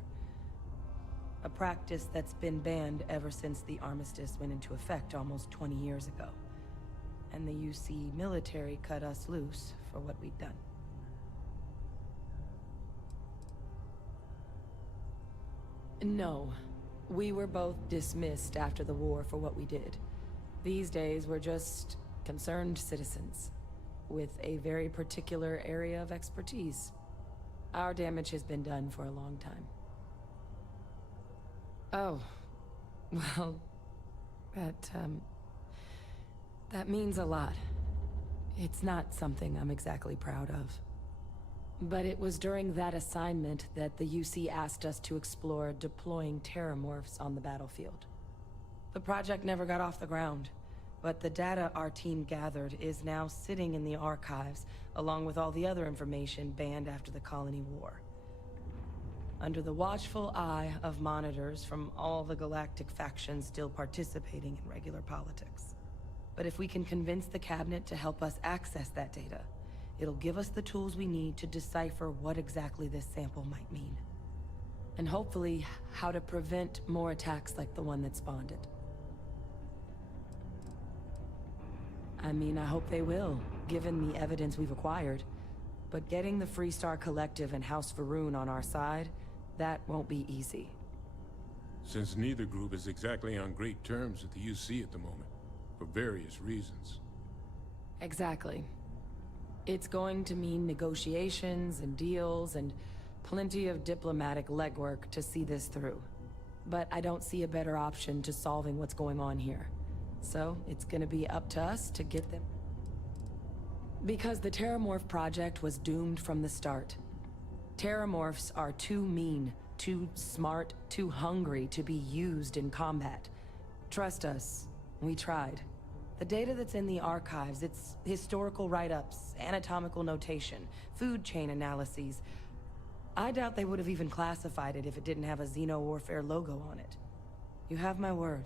A practice that's been banned ever since the Armistice went into effect almost 20 years ago. And the UC military cut us loose for what we'd done. No. We were both dismissed after the war for what we did. These days, we're just concerned citizens with a very particular area of expertise. Our damage has been done for a long time. Oh, well, that means a lot. It's not something I'm exactly proud of. But it was during that assignment that the UC asked us to explore deploying terramorphs on the battlefield. The project never got off the ground, but the data our team gathered is now sitting in the archives, along with all the other information banned after the Colony War. Under the watchful eye of monitors from all the galactic factions still participating in regular politics. But if we can convince the Cabinet to help us access that data, it'll give us the tools we need to decipher what exactly this sample might mean. And hopefully, how to prevent more attacks like the one that spawned it. I mean, I hope they will, given the evidence we've acquired. But getting the Freestar Collective and House Varun on our side, that won't be easy. Since neither group is exactly on great terms with the UC at the moment, for various reasons. Exactly. It's going to mean negotiations and deals and plenty of diplomatic legwork to see this through. But I don't see a better option to solving what's going on here. So, it's gonna be up to us to get them. Because the Terramorph project was doomed from the start. Terramorphs are too mean, too smart, too hungry to be used in combat. Trust us, we tried. The data that's in the archives, it's historical write-ups, anatomical notation, food chain analyses. I doubt they would have even classified it if it didn't have a Xeno-Warfare logo on it. You have my word.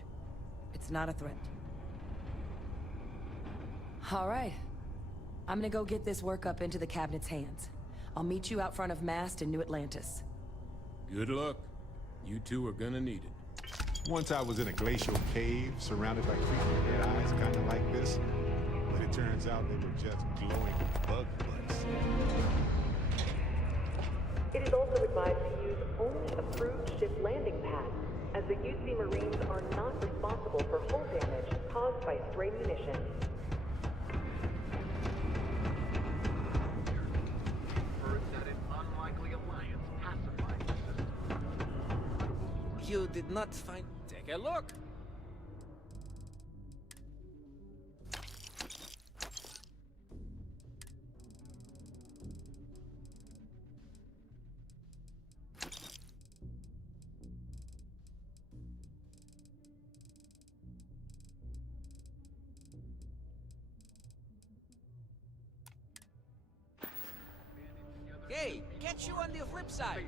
It's not a threat. All right. I'm gonna go get this work up into the cabinet's hands. I'll meet you out front of Mast in New Atlantis. Good luck. You two are gonna need it. Once I was in a glacial cave, surrounded by creepy red eyes, kind of like this. But it turns out they were just glowing bug butts. It is also advised to use only approved ship landing pads, as the UC Marines are not responsible for hull damage caused by stray munitions. You did not find... Take a look! Hey, catch you on the flip side!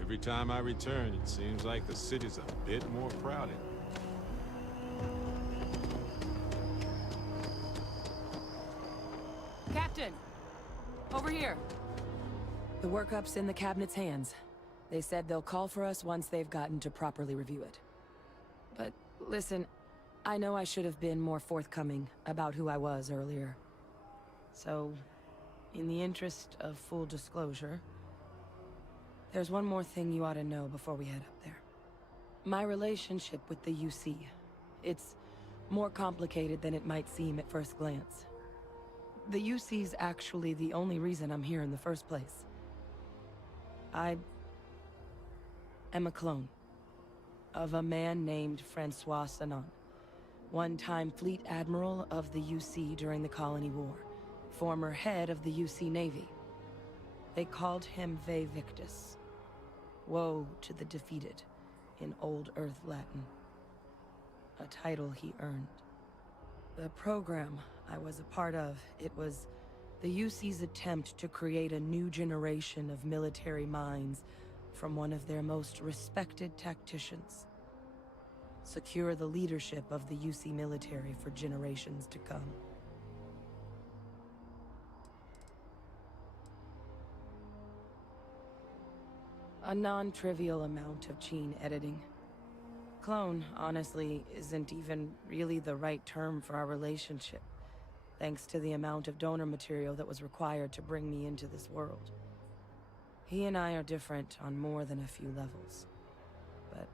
Every time I return, it seems like the city's a bit more crowded. Captain! Over here! The workup's in the cabinet's hands. They said they'll call for us once they've gotten to properly review it. But listen, I know I should have been more forthcoming about who I was earlier. So, in the interest of full disclosure, there's one more thing you ought to know before we head up there. My relationship with the UC. It's more complicated than it might seem at first glance. The UC's actually the only reason I'm here in the first place. I am a clone of a man named Francois Sanon, one-time fleet admiral of the UC during the Colony War, former head of the UC Navy. They called him Ve Victus. Woe to the defeated, in Old Earth Latin. A title he earned. The program I was a part of, it was the UC's attempt to create a new generation of military minds from one of their most respected tacticians. Secure the leadership of the UC military for generations to come. A non-trivial amount of gene editing. Clone, honestly, isn't even really the right term for our relationship, thanks to the amount of donor material that was required to bring me into this world. He and I are different on more than a few levels, but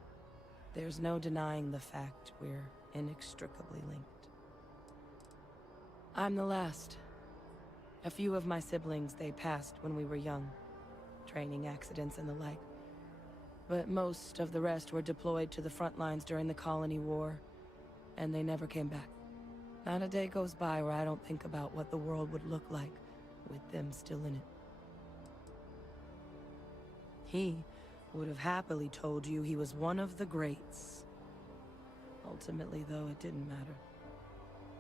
there's no denying the fact we're inextricably linked. I'm the last. A few of my siblings, they passed when we were young. Training accidents and the like. But most of the rest were deployed to the front lines during the Colony War. and they never came back. Not a day goes by where I don't think about what the world would look like with them still in it. He would have happily told you he was one of the greats. Ultimately, though, it didn't matter.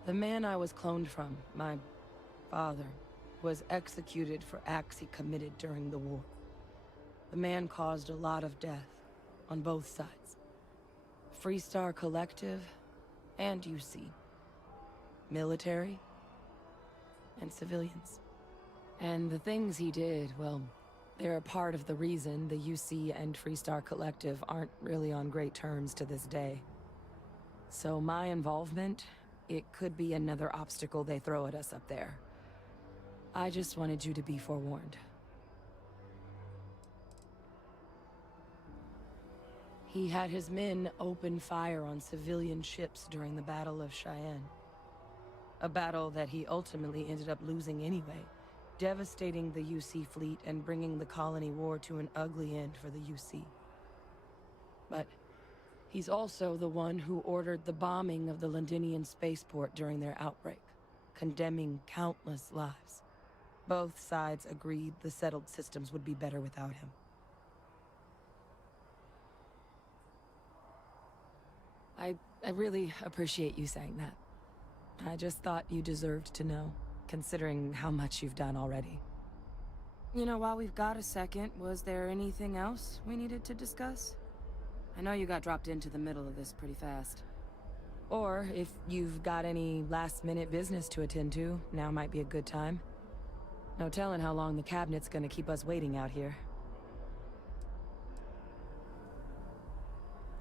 The man I was cloned from, my father, was executed for acts he committed during the war. The man caused a lot of death, on both sides. Freestar Collective and UC. Military and civilians. And the things he did, well, they're a part of the reason the UC and Freestar Collective aren't really on great terms to this day. So my involvement, it could be another obstacle they throw at us up there. I just wanted you to be forewarned. He had his men open fire on civilian ships during the Battle of Cheyenne. A battle that he ultimately ended up losing anyway, devastating the UC fleet and bringing the colony war to an ugly end for the UC. But he's also the one who ordered the bombing of the Londinian spaceport during their outbreak, condemning countless lives. Both sides agreed the settled systems would be better without him. I really appreciate you saying that. I just thought you deserved to know, considering how much you've done already. You know, while we've got a second, was there anything else we needed to discuss? I know you got dropped into the middle of this pretty fast. Or, if you've got any last-minute business to attend to, now might be a good time. No telling how long the cabinet's gonna keep us waiting out here.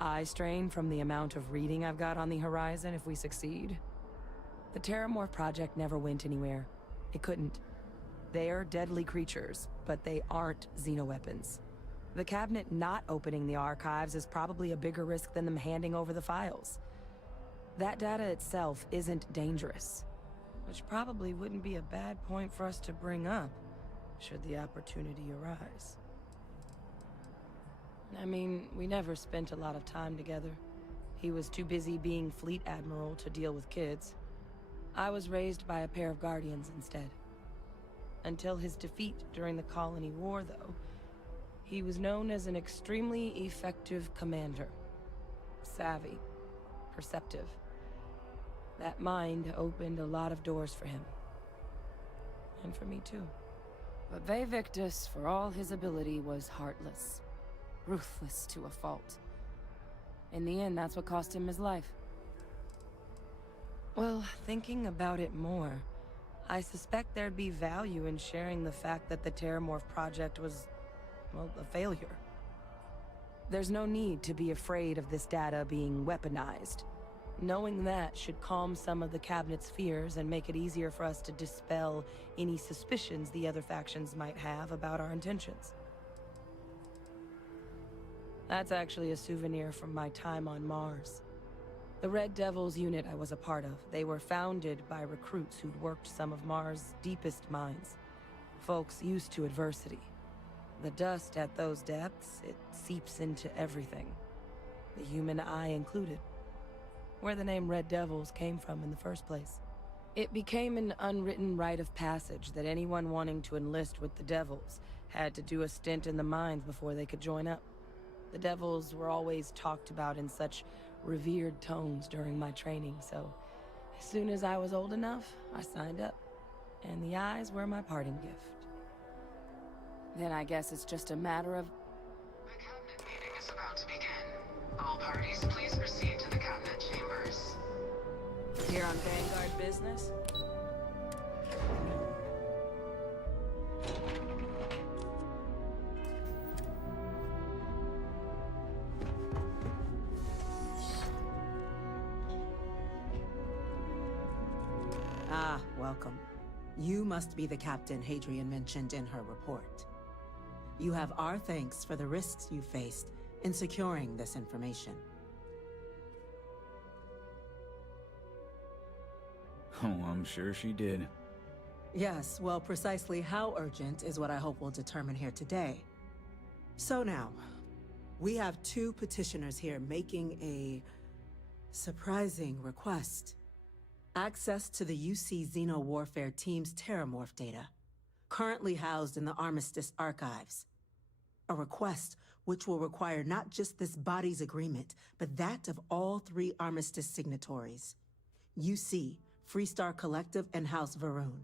Eye strain from the amount of reading I've got on the horizon if we succeed. The Terramorph project never went anywhere. It couldn't. They're deadly creatures, but they aren't xenoweapons. The cabinet not opening the archives is probably a bigger risk than them handing over the files. That data itself isn't dangerous, which probably wouldn't be a bad point for us to bring up, should the opportunity arise. I mean, we never spent a lot of time together. He was too busy being Fleet Admiral to deal with kids. I was raised by a pair of guardians instead. Until his defeat during the Colony War, though, he was known as an extremely effective commander. Savvy, perceptive. That mind opened a lot of doors for him. And for me too. But Ve Victus, for all his ability, was heartless. Ruthless to a fault. In the end, that's what cost him his life. Well, thinking about it more, I suspect there'd be value in sharing the fact that the Terramorph project was, well, a failure. There's no need to be afraid of this data being weaponized. Knowing that should calm some of the cabinet's fears and make it easier for us to dispel any suspicions the other factions might have about our intentions. That's actually a souvenir from my time on Mars. The Red Devils unit I was a part of, they were founded by recruits who'd worked some of Mars' deepest mines. Folks used to adversity. The dust at those depths, it seeps into everything. The human eye included. Where the name Red Devils came from in the first place. It became an unwritten rite of passage that anyone wanting to enlist with the Devils had to do a stint in the mines before they could join up. The Devils were always talked about in such revered tones during my training, so as soon as I was old enough, I signed up. And the eyes were my parting gift. Then I guess it's just a matter of... The cabinet meeting is about to begin. All parties, please proceed to the cabinet chambers. Here on Vanguard business? Ah, welcome. You must be the captain Hadrian mentioned in her report. You have our thanks for the risks you faced in securing this information. Oh, I'm sure she did. Yes, well, precisely how urgent is what I hope we'll determine here today. So now, we have two petitioners here making a Surprising request. Access to the UC Xeno Warfare Team's Terramorph data, currently housed in the Armistice archives. A request which will require not just this body's agreement, but that of all 3 Armistice signatories. UC, Freestar Collective, and House Varun.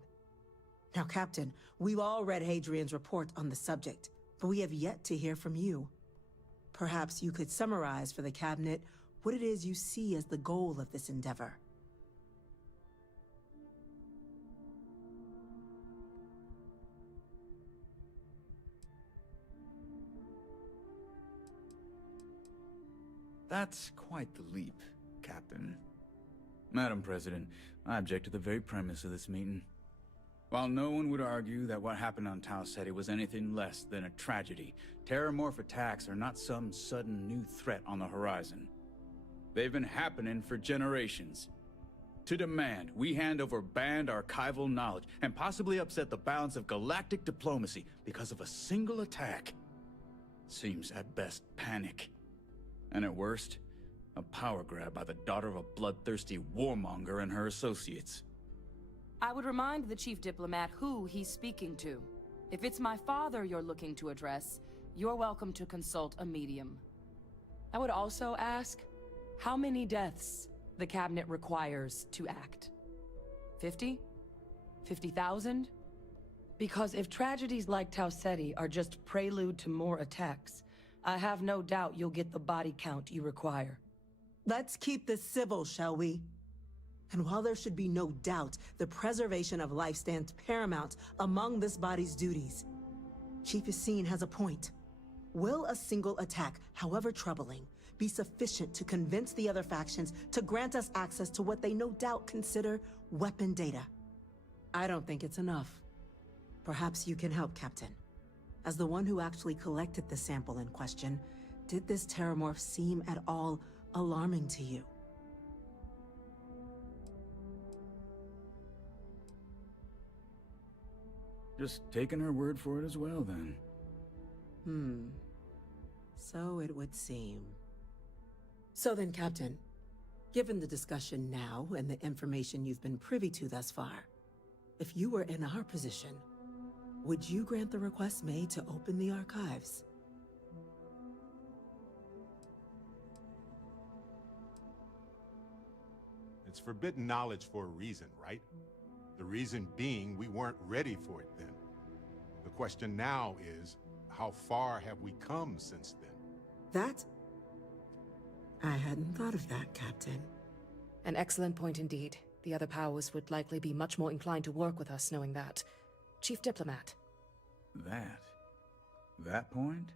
Now, Captain, we've all read Hadrian's report on the subject, but we have yet to hear from you. Perhaps you could summarize for the Cabinet what it is you see as the goal of this endeavor. That's quite the leap, Captain. Madam President, I object to the very premise of this meeting. While no one would argue that what happened on Tau Ceti was anything less than a tragedy, Terramorph attacks are not some sudden new threat on the horizon. They've been happening for generations. To demand we hand over banned archival knowledge and possibly upset the balance of galactic diplomacy because of a single attack seems at best panic. And at worst, a power grab by the daughter of a bloodthirsty warmonger and her associates. I would remind the Chief Diplomat who he's speaking to. If it's my father you're looking to address, you're welcome to consult a medium. I would also ask how many deaths the Cabinet requires to act. 50? 50,000? Because if tragedies like Tau Ceti are just prelude to more attacks, I have no doubt you'll get the body count you require. Let's keep this civil, shall we? And while there should be no doubt the preservation of life stands paramount among this body's duties, Chief Yassine has a point. Will a single attack, however troubling, be sufficient to convince the other factions to grant us access to what they no doubt consider weapon data? I don't think it's enough. Perhaps you can help, Captain. As the one who actually collected the sample in question, did this Terramorph seem at all alarming to you? Just taking her word for it as well, then. So it would seem. So then, Captain, given the discussion now and the information you've been privy to thus far, if you were in our position, would you grant the request made to open the archives? It's forbidden knowledge for a reason, right? The reason being we weren't ready for it then. The question now is, how far have we come since then? That? I hadn't thought of that, Captain. An excellent point indeed. The other powers would likely be much more inclined to work with us knowing that. Chief Diplomat. That point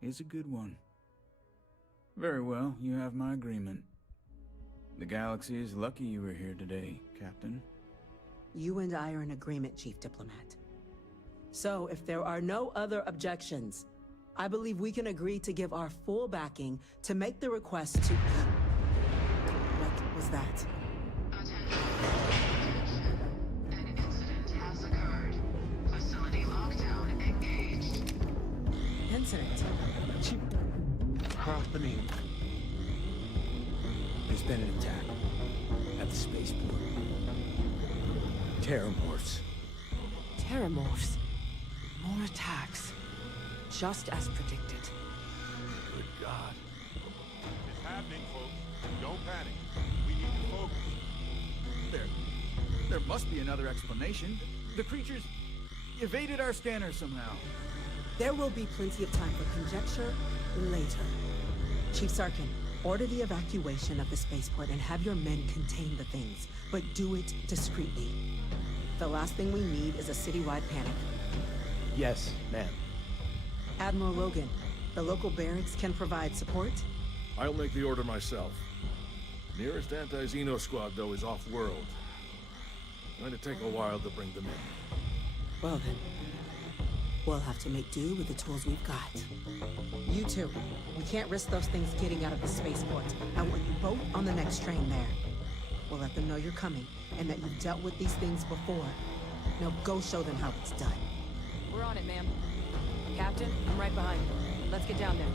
is a good one. Very well, you have my agreement. The galaxy is lucky you were here today, Captain. You and I are in agreement, Chief Diplomat. So, if there are no other objections, I believe we can agree to give our full backing to make the request to... What was that? An incident has occurred. Facility lockdown engaged. Incident? Happening. There's been an attack at the spaceport. Terramorphs. Terramorphs. More attacks. Just as predicted. Good God. It's happening, folks. Don't panic. We need to focus. There must be another explanation. The creatures evaded our scanner somehow. There will be plenty of time for conjecture later. Chief Sarkin, order the evacuation of the spaceport and have your men contain the things, but do it discreetly. The last thing we need is a citywide panic. Yes, ma'am. Admiral Logan, the local barracks can provide support? I'll make the order myself. Nearest anti-Xeno squad, though, is off-world. Going to take a while to bring them in. Well then, we'll have to make do with the tools we've got. You two, we can't risk those things getting out of the spaceport. I want you both on the next train there. We'll let them know you're coming, and that you've dealt with these things before. Now go show them how it's done. We're on it, ma'am. Captain, I'm right behind you. Let's get down there.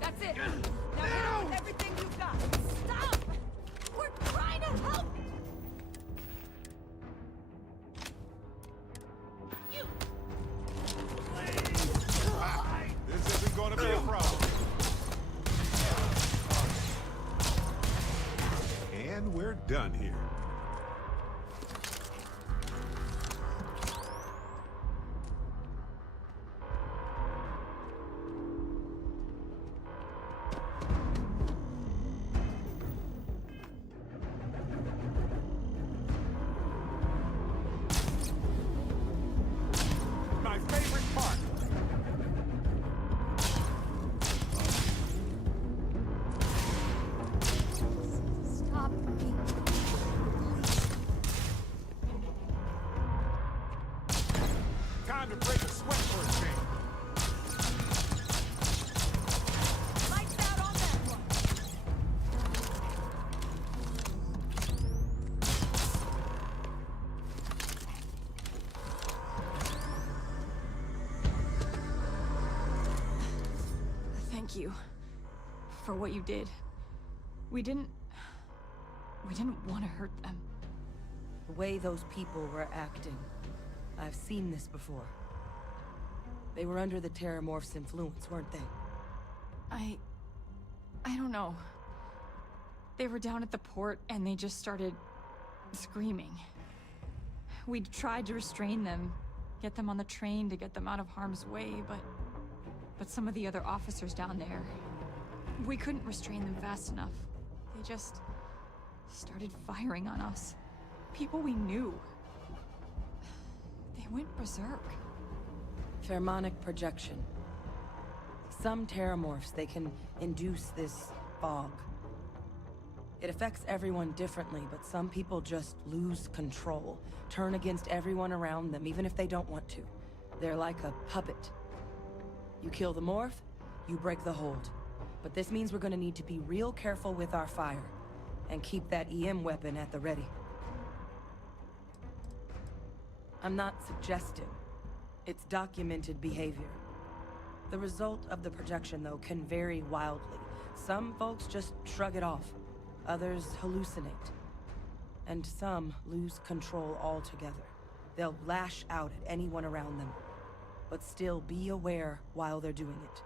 That's it! Now hit him with everything you've got! Stop! We're trying to help! This isn't gonna be a problem. And we're done here. My favorite part. Stop me. Time to break a sweat for a change. Lights out on that one! Thank you for what you did. We didn't want to hurt them. The way those people were acting, I've seen this before. They were under the Terramorph's influence, weren't they? I don't know. They were down at the port and they just started screaming. We tried to restrain them, get them on the train to get them out of harm's way, but some of the other officers down there, we couldn't restrain them fast enough. They just started firing on us. People we knew. They went berserk. Pheromonic projection. Some Terramorphs, they can induce this fog. It affects everyone differently, but some people just lose control, turn against everyone around them, even if they don't want to. They're like a puppet. You kill the morph, you break the hold. But this means we're gonna need to be real careful with our fire, and keep that EM weapon at the ready. I'm not suggesting. It's documented behavior. The result of the projection, though, can vary wildly. Some folks just shrug it off. Others hallucinate. And some lose control altogether. They'll lash out at anyone around them. But still be aware while they're doing it.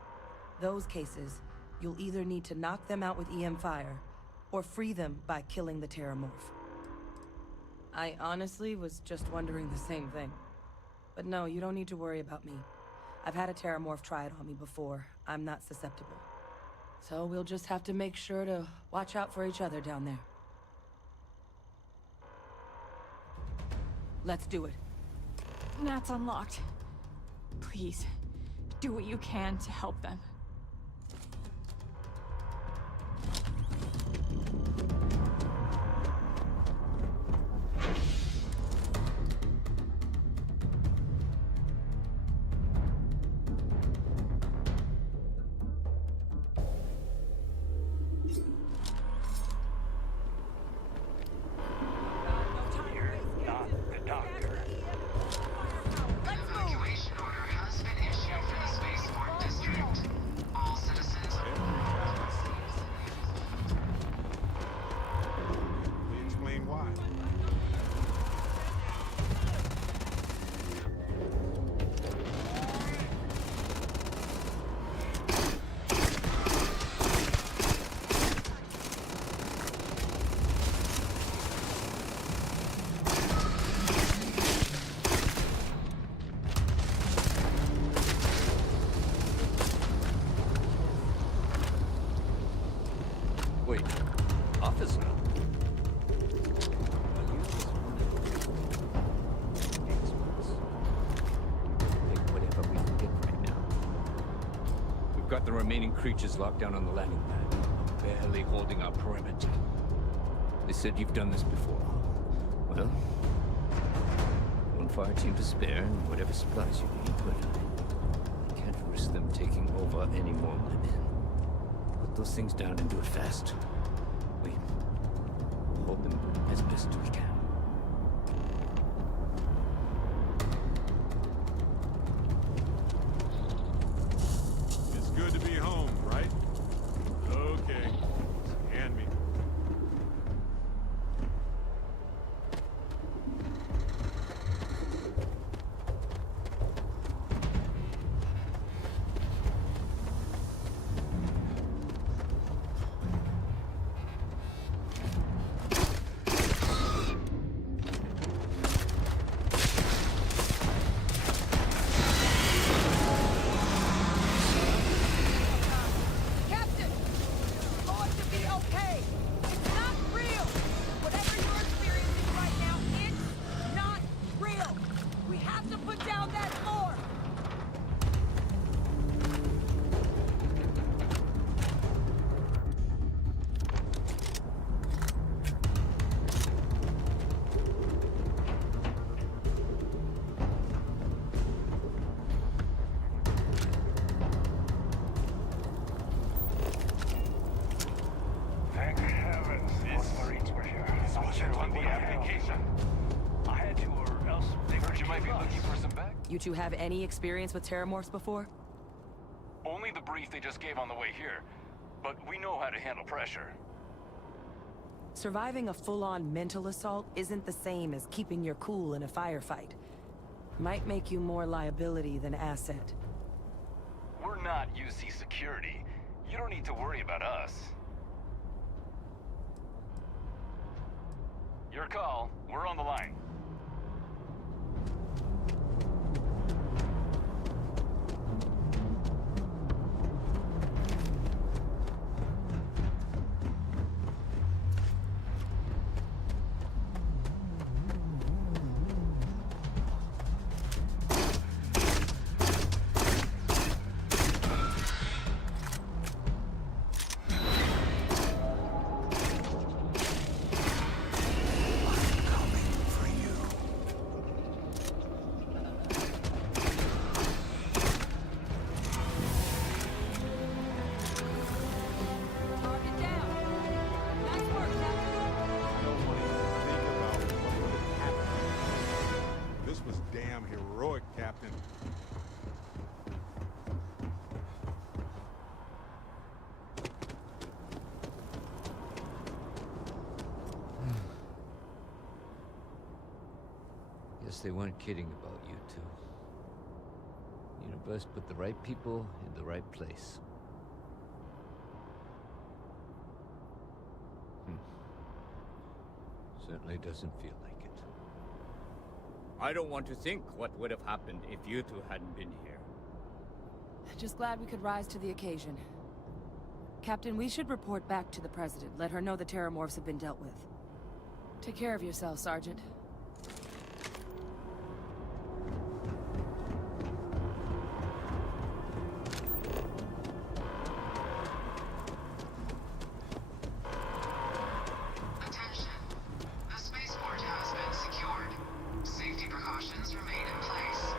Those cases, you'll either need to knock them out with EM fire, or free them by killing the Terramorph. I honestly was just wondering the same thing. But no, you don't need to worry about me. I've had a Terramorph try it on me before. I'm not susceptible. So we'll just have to make sure to watch out for each other down there. Let's do it. Nat's unlocked. Please, do what you can to help them. Evacuation order has been issued for the spaceport district. All citizens Let me explain why. Wait, officer? Take whatever we can get right now. We've got the remaining creatures locked down on the landing pad, barely holding our perimeter. They said you've done this before. Well, one fire team to spare and whatever supplies you need, but I can't risk them taking over any more of my men. Put those things down and do it fast. We hold them as best we can. It's good to be home, right? Okay. Hand me. Captain! You're going to be okay! It's not real! Whatever you're experiencing right now, it's not real! We have to put down that floor! Thank heavens those Marines were here. This wasn't on the application. I had to, or else they heard you might be looking for some back. You two have any experience with terramorphs before? Only the brief they just gave on the way here. But we know how to handle pressure. Surviving a full-on mental assault isn't the same as keeping your cool in a firefight. Might make you more liability than asset. We're not UC security. You don't need to worry about us. Your call. We're on the line. Target down! Nice work, Captain! I don't want to even think about what would have happened. This was damn heroic, Captain. Guess they weren't kidding about you two. Universe put the right people in the right place. Certainly doesn't feel like it. I don't want to think what would have happened if you two hadn't been here. Just glad we could rise to the occasion. Captain, we should report back to the President. Let her know the terramorphs have been dealt with. Take care of yourself, Sergeant. Attention. The spaceport has been secured. Safety precautions remain in place.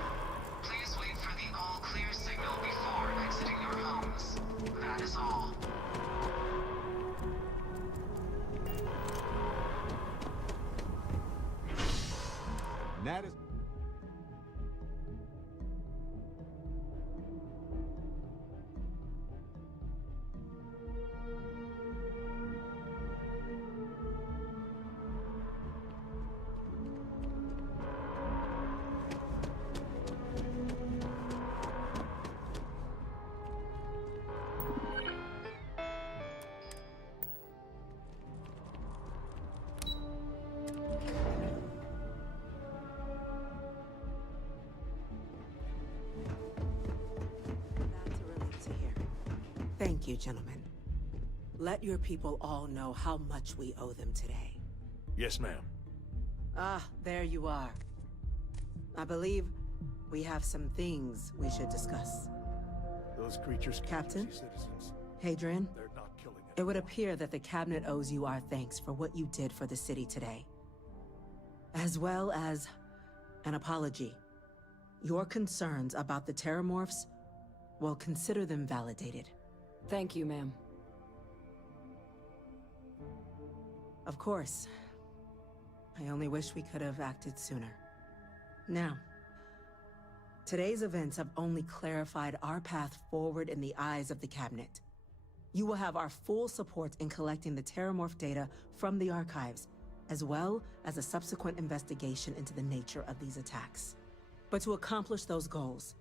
Please wait for the all-clear signal before exiting your homes. That is all. That is... That's a relief to hear. Thank you, gentlemen. Let your people all know how much we owe them today. Yes, ma'am. Ah, there you are. I believe we have some things we should discuss. Those creatures kill Captain? citizens. Hadrian, They're not killing it would appear that the Cabinet owes you our thanks for what you did for the city today. As well as an apology. Your concerns about the Terramorphs, well, consider them validated. Thank you, ma'am. Of course. I only wish we could have acted sooner. Now, today's events have only clarified our path forward in the eyes of the Cabinet. You will have our full support in collecting the Terramorph data from the archives, as well as a subsequent investigation into the nature of these attacks. But to accomplish those goals,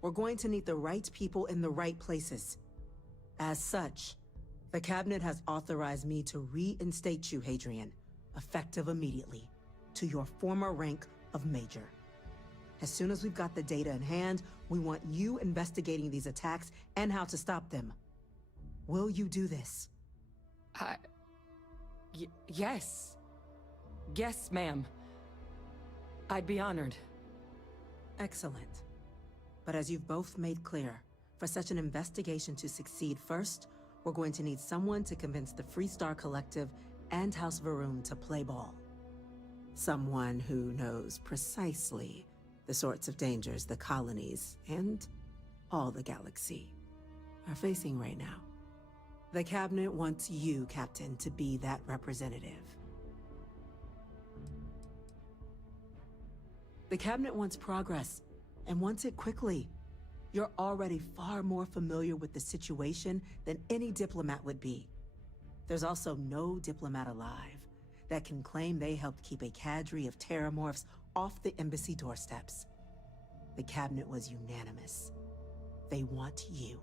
we're going to need the right people in the right places. As such, the Cabinet has authorized me to reinstate you, Hadrian, effective immediately, to your former rank of Major. As soon as we've got the data in hand, we want you investigating these attacks and how to stop them. Will you do this? Yes. Yes, ma'am. I'd be honored. Excellent. But as you've both made clear, for such an investigation to succeed first, we're going to need someone to convince the Freestar Collective and House Varun to play ball. Someone who knows precisely the sorts of dangers the colonies and all the galaxy are facing right now. The Cabinet wants you, Captain, to be that representative. The Cabinet wants progress, and wants it quickly. You're already far more familiar with the situation than any diplomat would be. There's also no diplomat alive that can claim they helped keep a cadre of Terramorphs off the embassy doorsteps. The Cabinet was unanimous. They want you.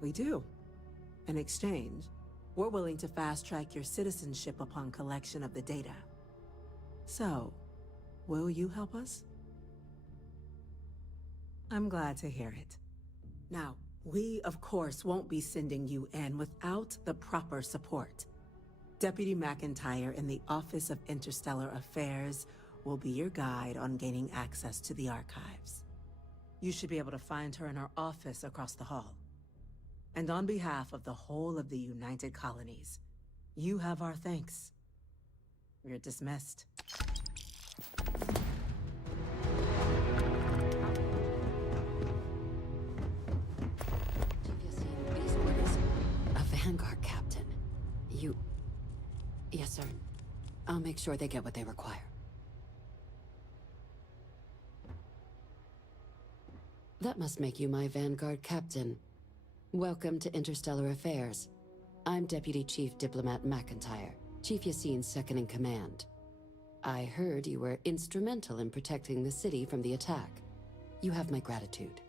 We do. In exchange, we're willing to fast-track your citizenship upon collection of the data. So, will you help us? I'm glad to hear it. Now, we, of course, won't be sending you in without the proper support. Deputy McIntyre in the Office of Interstellar Affairs will be your guide on gaining access to the archives. You should be able to find her in her office across the hall. And on behalf of the whole of the United Colonies, you have our thanks. You're dismissed. These orders. A Vanguard captain. You... Yes, sir. I'll make sure they get what they require. That must make you my Vanguard captain. Welcome to Interstellar Affairs. I'm Deputy Chief Diplomat McIntyre, Chief Yassine's second-in-command. I heard you were instrumental in protecting the city from the attack. You have my gratitude.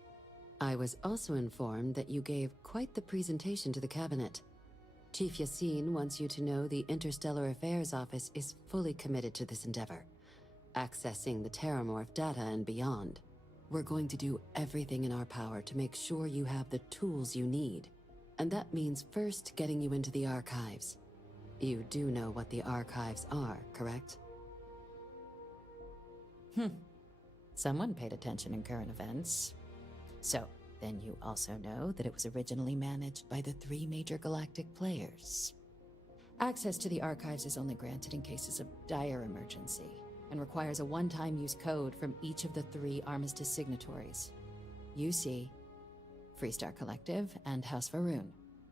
I was also informed that you gave quite the presentation to the Cabinet. Chief Yassine wants you to know the Interstellar Affairs Office is fully committed to this endeavor, accessing the Terramorph data and beyond. We're going to do everything in our power to make sure you have the tools you need. And that means first getting you into the archives. You do know what the archives are, correct? Someone paid attention in current events. So, then you also know that it was originally managed by the 3 major galactic players. Access to the archives is only granted in cases of dire emergency, and requires a one-time use code from each of the 3 Armistice signatories. UC, Freestar Collective, and House Varun.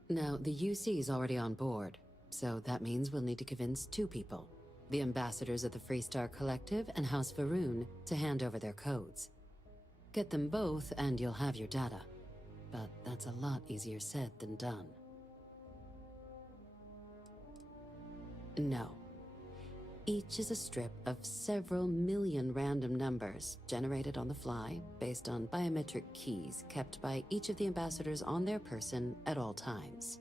Now, the UC is already on board, so that means we'll need to convince 2 people. The ambassadors of the Freestar Collective and House Varun to hand over their codes. Get them both and you'll have your data. But that's a lot easier said than done. No. Each is a strip of several million random numbers generated on the fly based on biometric keys kept by each of the ambassadors on their person at all times.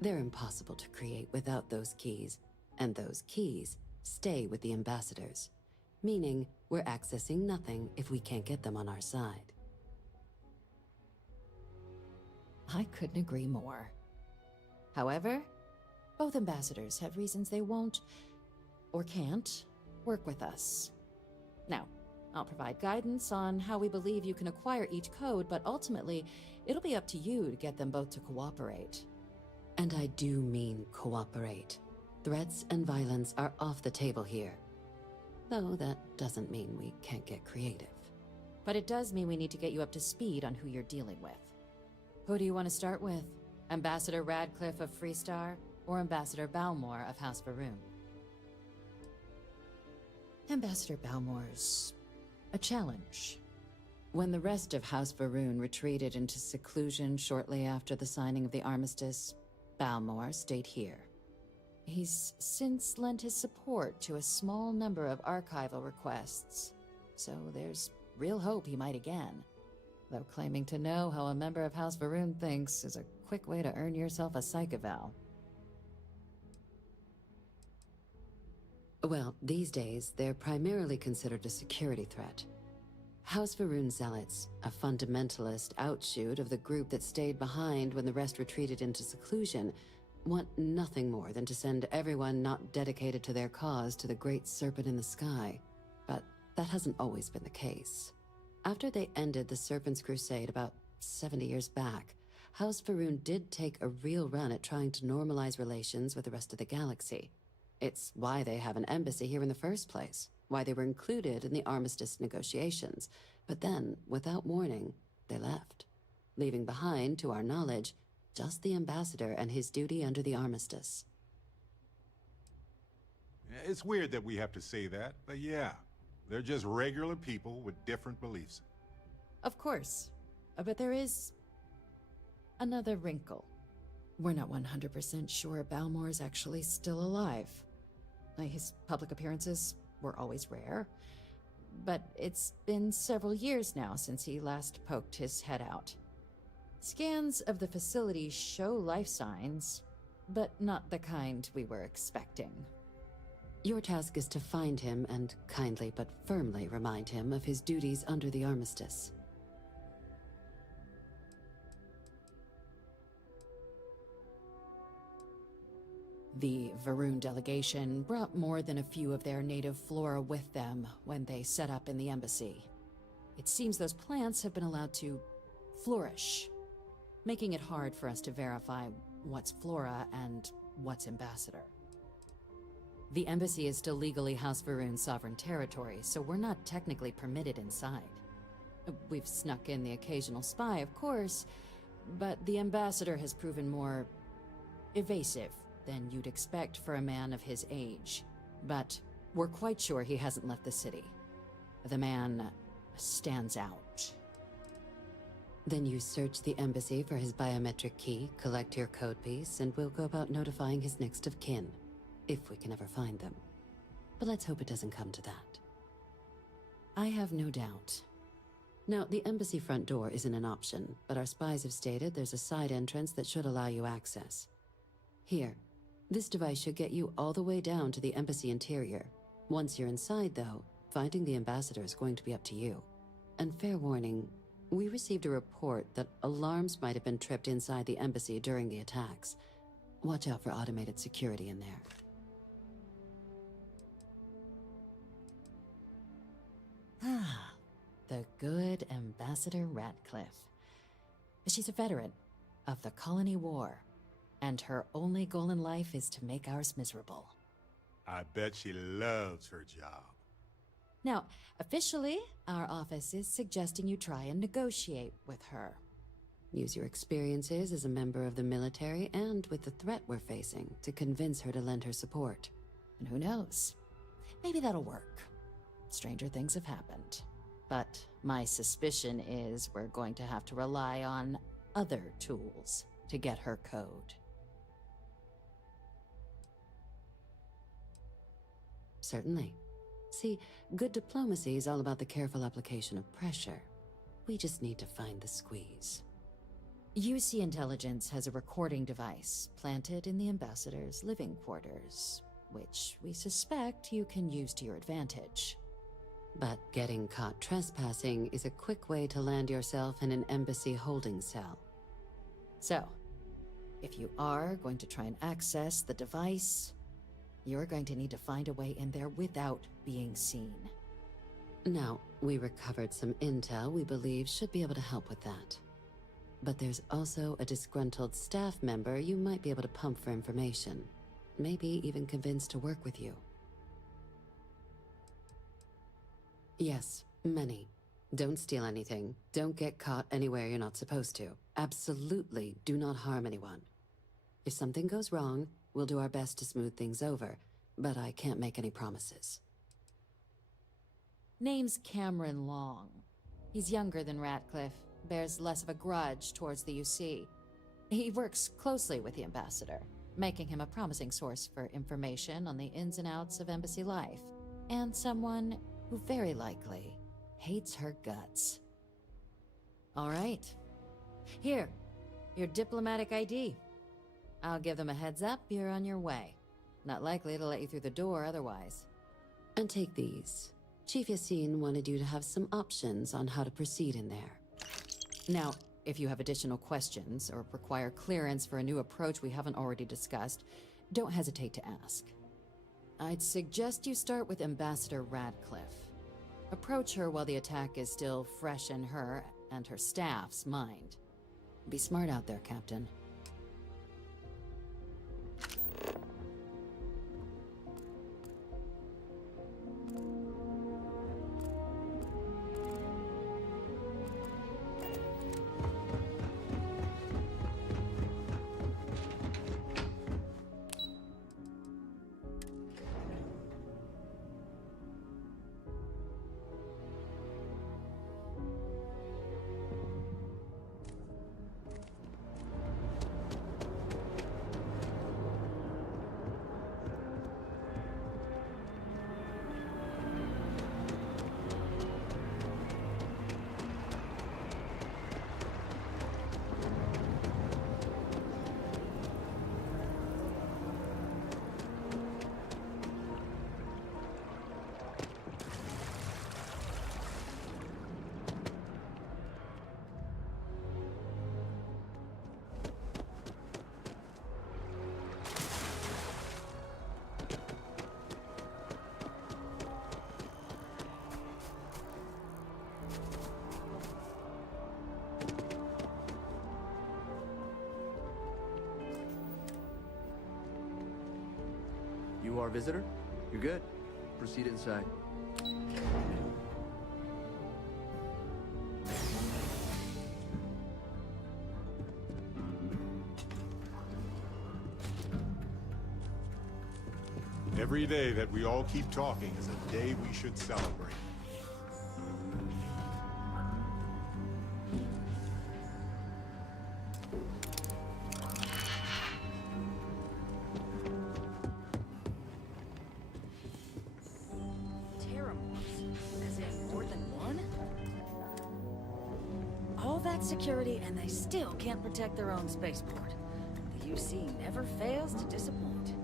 They're impossible to create without those keys, and those keys stay with the ambassadors, meaning we're accessing nothing if we can't get them on our side. I couldn't agree more. However, both ambassadors have reasons they won't, or can't, work with us. Now, I'll provide guidance on how we believe you can acquire each code, but ultimately, it'll be up to you to get them both to cooperate. And I do mean cooperate. Threats and violence are off the table here. Though that doesn't mean we can't get creative. But it does mean we need to get you up to speed on who you're dealing with. Who do you want to start with? Ambassador Radcliffe of Freestar, or Ambassador Balmore of House Varoon? Ambassador Balmore's a challenge. When the rest of House Varoon retreated into seclusion shortly after the signing of the armistice, Balmore stayed here. He's since lent his support to a small number of archival requests, so there's real hope he might again. Though claiming to know how a member of House Varoon thinks is a quick way to earn yourself a psych eval. Well, these days, they're primarily considered a security threat. House Varoon Zealots, a fundamentalist outshoot of the group that stayed behind when the rest retreated into seclusion, want nothing more than to send everyone not dedicated to their cause to the great serpent in the sky. But that hasn't always been the case. After they ended the Serpent's Crusade about 70 years back, House Varoon did take a real run at trying to normalize relations with the rest of the galaxy. It's why they have an embassy here in the first place, why they were included in the armistice negotiations. But then, without warning, they left, leaving behind, to our knowledge, just the ambassador and his duty under the armistice. It's weird that we have to say that, but yeah, they're just regular people with different beliefs. Of course, but there is another wrinkle. We're not 100% sure Balmore's actually still alive. His public appearances were always rare, but it's been several years now since he last poked his head out. Scans of the facility show life signs, but not the kind we were expecting. Your task is to find him and kindly but firmly remind him of his duties under the armistice. The Varoon delegation brought more than a few of their native flora with them when they set up in the embassy. It seems those plants have been allowed to flourish, making it hard for us to verify what's flora and what's ambassador. The embassy is still legally House Varoon's sovereign territory, so we're not technically permitted inside. We've snuck in the occasional spy, of course, but the ambassador has proven more evasive than you'd expect for a man of his age. But we're quite sure he hasn't left the city. The man stands out. Then you search the embassy for his biometric key, collect your code piece, and we'll go about notifying his next of kin, if we can ever find them. But let's hope it doesn't come to that. I have no doubt. Now, the embassy front door isn't an option, but our spies have stated there's a side entrance that should allow you access. Here, this device should get you all the way down to the embassy interior. Once you're inside, though, finding the ambassador is going to be up to you. And fair warning, we received a report that alarms might have been tripped inside the embassy during the attacks. Watch out for automated security in there. Ah, the good Ambassador Radcliffe. She's a veteran of the Colony War, and her only goal in life is to make ours miserable. I bet she loves her job. Now, officially, our office is suggesting you try and negotiate with her. Use your experiences as a member of the military and with the threat we're facing to convince her to lend her support. And who knows? Maybe that'll work. Stranger things have happened. But my suspicion is we're going to have to rely on other tools to get her code. Certainly. See, good diplomacy is all about the careful application of pressure. We just need to find the squeeze. UC Intelligence has a recording device planted in the ambassador's living quarters, which we suspect you can use to your advantage. But getting caught trespassing is a quick way to land yourself in an embassy holding cell. So, if you are going to try and access the device, you're going to need to find a way in there without being seen. Now, we recovered some intel we believe should be able to help with that. But there's also a disgruntled staff member you might be able to pump for information. Maybe even convince to work with you. Yes, many. Don't steal anything. Don't get caught anywhere you're not supposed to. Absolutely do not harm anyone. If something goes wrong, we'll do our best to smooth things over, but I can't make any promises. Name's Cameron Long. He's younger than Ratcliffe, bears less of a grudge towards the UC. He works closely with the ambassador, making him a promising source for information on the ins and outs of embassy life, and someone who very likely hates her guts. All right. Here, your diplomatic ID. I'll give them a heads up you're on your way. Not likely to let you through the door otherwise. And take these. Chief Yassine wanted you to have some options on how to proceed in there. Now, if you have additional questions or require clearance for a new approach we haven't already discussed, don't hesitate to ask. I'd suggest you start with Ambassador Radcliffe. Approach her while the attack is still fresh in her and her staff's mind. Be smart out there, Captain. You are a visitor? You're good. Proceed inside. Every day that we all keep talking is a day we should celebrate. Security, and they still can't protect their own spaceport. The UC never fails to disappoint.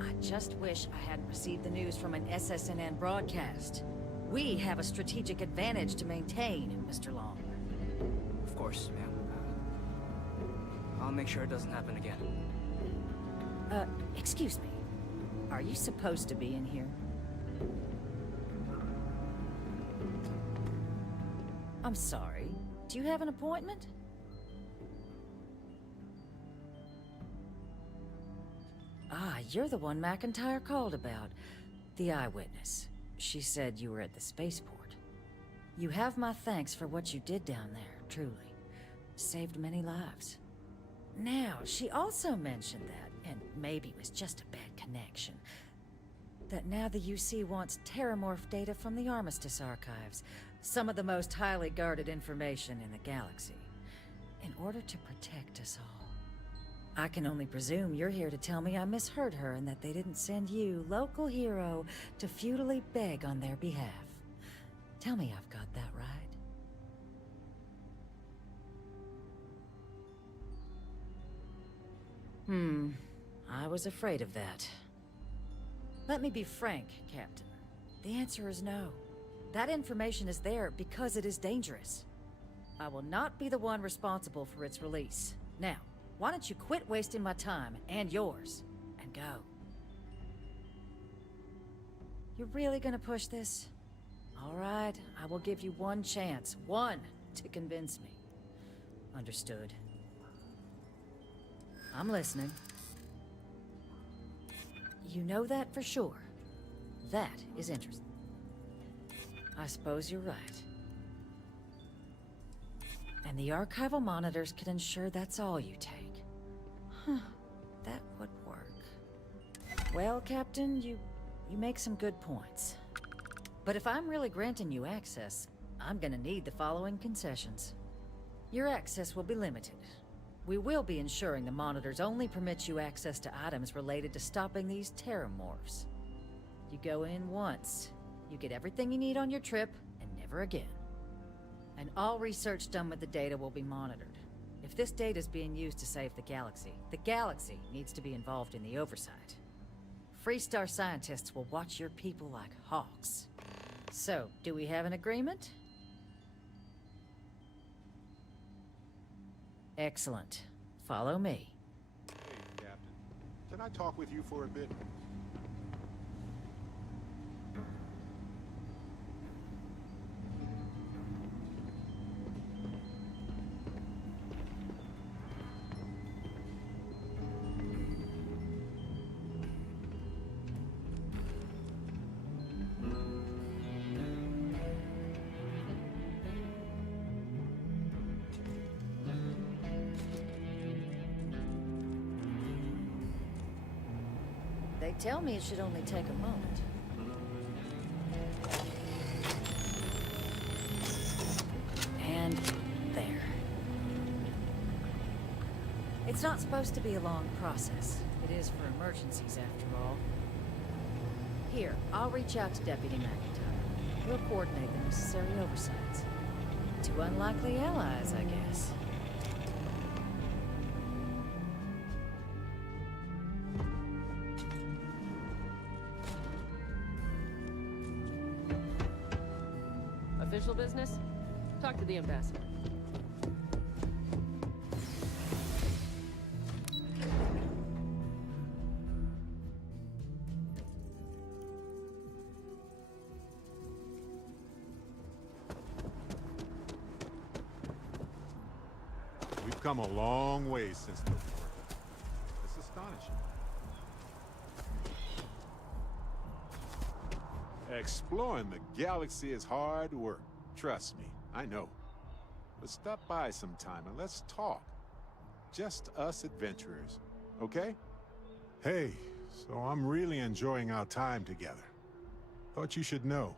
I just wish I hadn't received the news from an SSNN broadcast. We have a strategic advantage to maintain, Mr. Long. Of course, ma'am. I'll make sure it doesn't happen again. Excuse me. Are you supposed to be in here? I'm sorry. Do you have an appointment? Ah, you're the one McIntyre called about. The eyewitness. She said you were at the spaceport. You have my thanks for what you did down there, truly. Saved many lives. Now, she also mentioned that, and maybe it was just a bad connection, that now the UC wants terramorph data from the Armistice archives. Some of the most highly guarded information in the galaxy, in order to protect us all. I can only presume you're here to tell me I misheard her and that they didn't send you, local hero, to futilely beg on their behalf. Tell me I've got that right. I was afraid of that. Let me be frank, Captain. The answer is no. That information is there because it is dangerous. I will not be the one responsible for its release. Now, why don't you quit wasting my time, and yours, and go? You're really gonna push this? All right, I will give you one chance. One, to convince me. Understood. I'm listening. You know that for sure. That is interesting. I suppose you're right. And the archival monitors can ensure that's all you take. Huh. That would work. Well, Captain, you make some good points. But if I'm really granting you access, I'm gonna need the following concessions. Your access will be limited. We will be ensuring the monitors only permit you access to items related to stopping these terramorphs. You go in once, you get everything you need on your trip, and never again. And all research done with the data will be monitored. If this data is being used to save the galaxy needs to be involved in the oversight. Freestar scientists will watch your people like hawks. So, do we have an agreement? Excellent. Follow me. Hey, Captain. Can I talk with you for a bit? They tell me it should only take a moment. And there. It's not supposed to be a long process. It is for emergencies, after all. Here, I'll reach out to Deputy McIntyre. We'll coordinate the necessary oversights. Two unlikely allies, I guess. Official business? Talk to the ambassador. We've come a long way since the war. It's astonishing. Exploring the galaxy is hard work. Trust me, I know. But stop by sometime and let's talk. Just us adventurers, okay? Hey, so I'm really enjoying our time together. Thought you should know.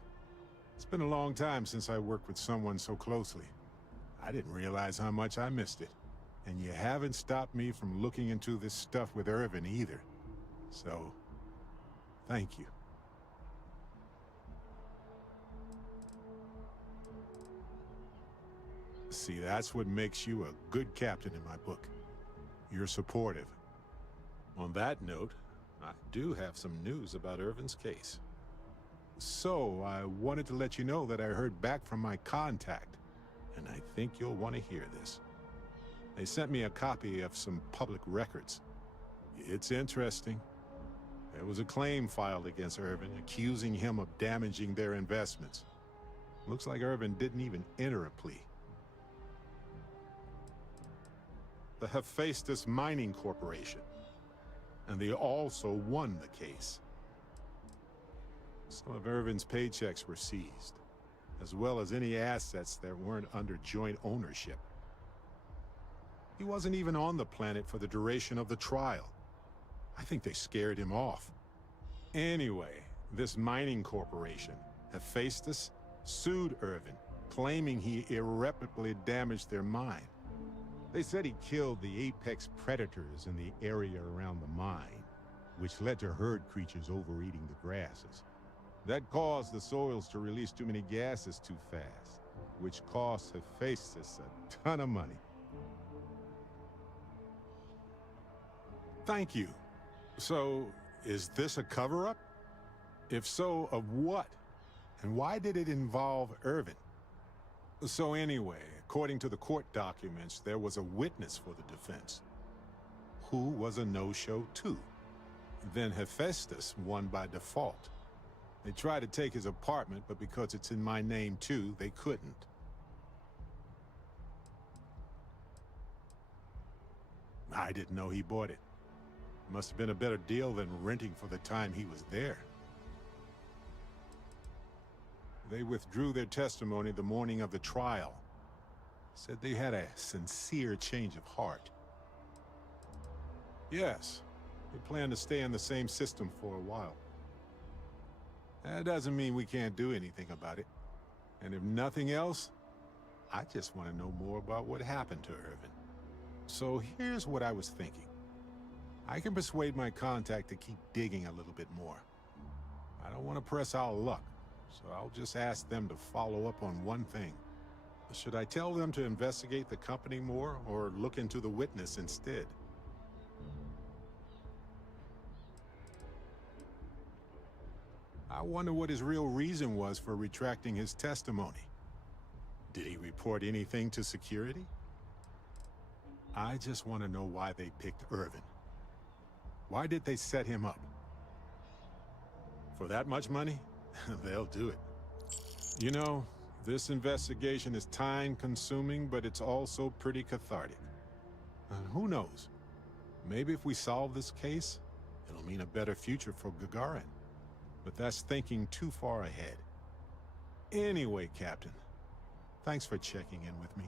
It's been a long time since I worked with someone so closely. I didn't realize how much I missed it. And you haven't stopped me from looking into this stuff with Irvin either. So, thank you. See, that's what makes you a good captain in my book. You're supportive. On that note, I do have some news about Irvin's case. So, I wanted to let you know that I heard back from my contact, and I think you'll want to hear this. They sent me a copy of some public records. It's interesting. There was a claim filed against Irvin, accusing him of damaging their investments. Looks like Irvin didn't even enter a plea. The Hephaestus Mining Corporation, and they also won the case. Some of Irvin's paychecks were seized, as well as any assets that weren't under joint ownership. He wasn't even on the planet for the duration of the trial. I think they scared him off. Anyway, this mining corporation, Hephaestus, sued Irvin, claiming he irreparably damaged their mine. They said he killed the apex predators in the area around the mine, which led to herd creatures overeating the grasses. That caused the soils to release too many gases too fast, which cost Hephaestus a ton of money. Thank you. So, is this a cover-up? If so, of what? And why did it involve Irvin? So anyway, according to the court documents, there was a witness for the defense, who was a no-show too. Then Hephaestus won by default. They tried to take his apartment, but because it's in my name too, they couldn't. I didn't know he bought it. Must have been a better deal than renting for the time he was there. They withdrew their testimony the morning of the trial. Said they had a sincere change of heart. Yes, they plan to stay in the same system for a while. That doesn't mean we can't do anything about it. And if nothing else, I just want to know more about what happened to Irvin. So here's what I was thinking. I can persuade my contact to keep digging a little bit more. I don't want to press our luck, so I'll just ask them to follow up on one thing. Should I tell them to investigate the company more, or look into the witness instead? I wonder what his real reason was for retracting his testimony. Did he report anything to security? I just want to know why they picked Irvin. Why did they set him up? For that much money? They'll do it. You know, this investigation is time-consuming, but it's also pretty cathartic. And who knows? Maybe if we solve this case, it'll mean a better future for Gagarin. But that's thinking too far ahead. Anyway, Captain, thanks for checking in with me.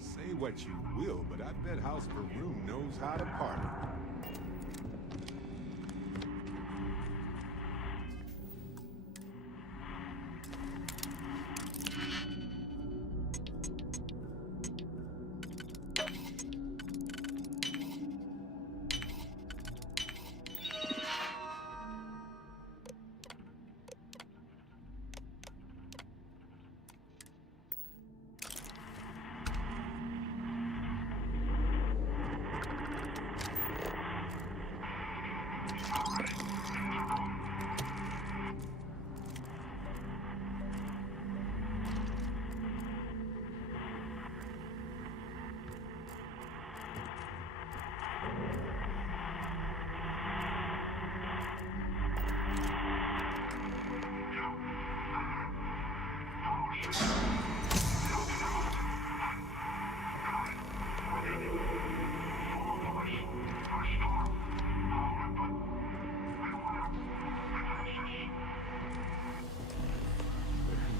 Say what you will, but I bet House Varun knows how to party.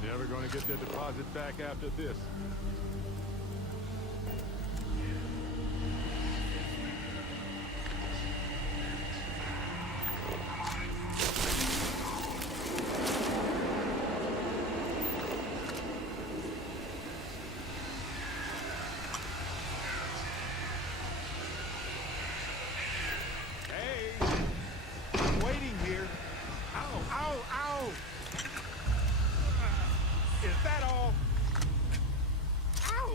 Never gonna get their deposit back after this. Hey! I'm waiting here. Ow, ow, ow! Is that all? Ow!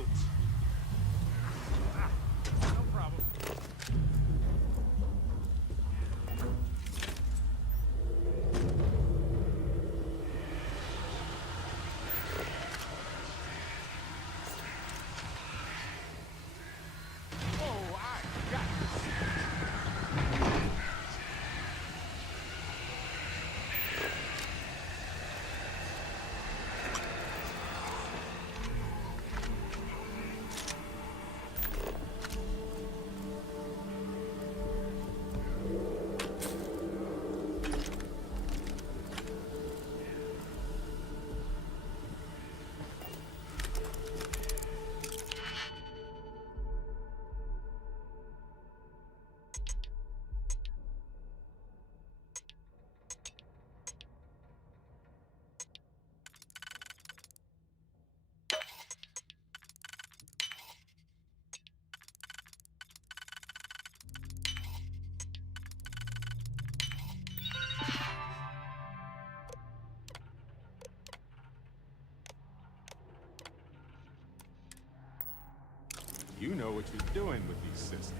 know what you're doing with these systems.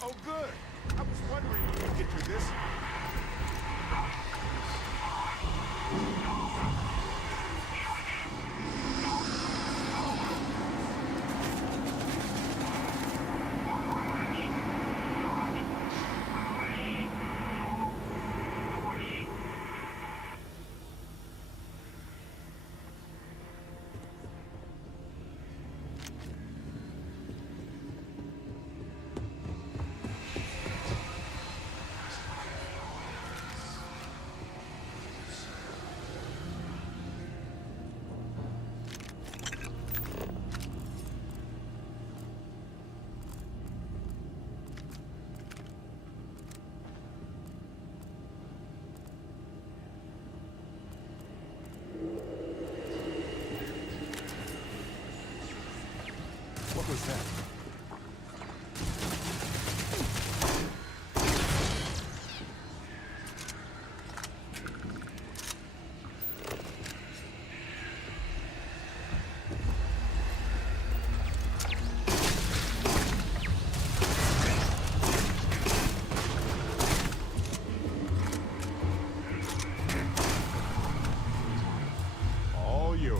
Oh, good. I was wondering if you could get through this. What was that? All yours.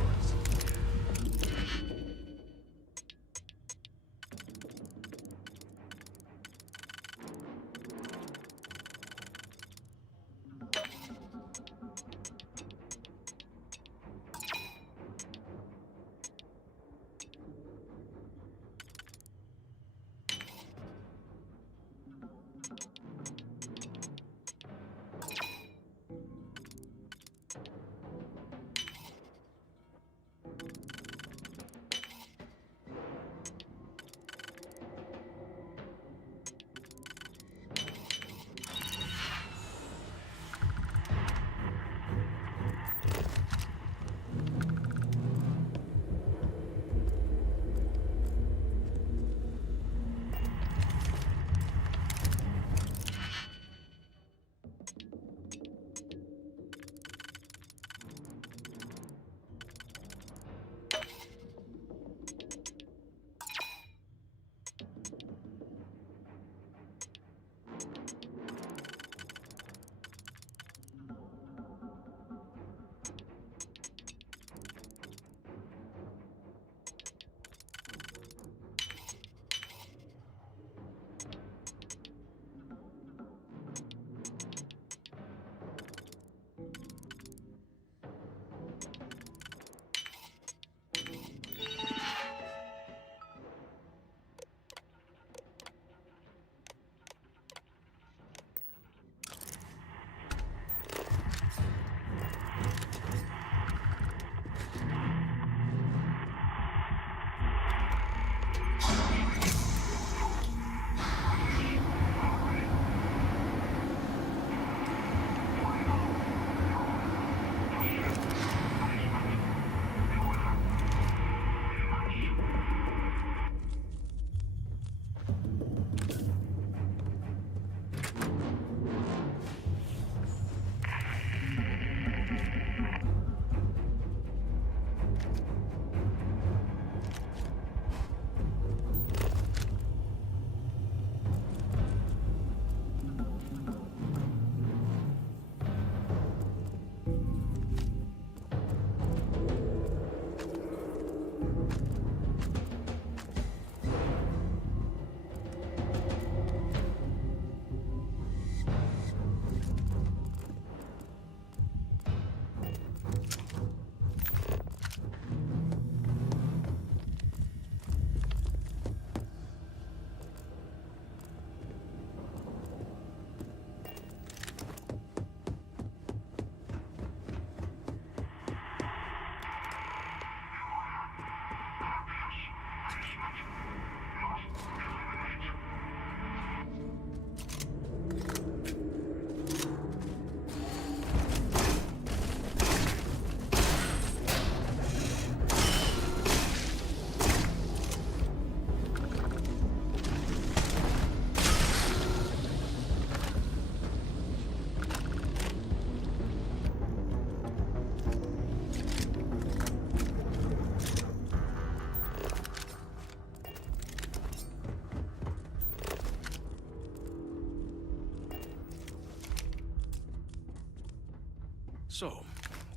So,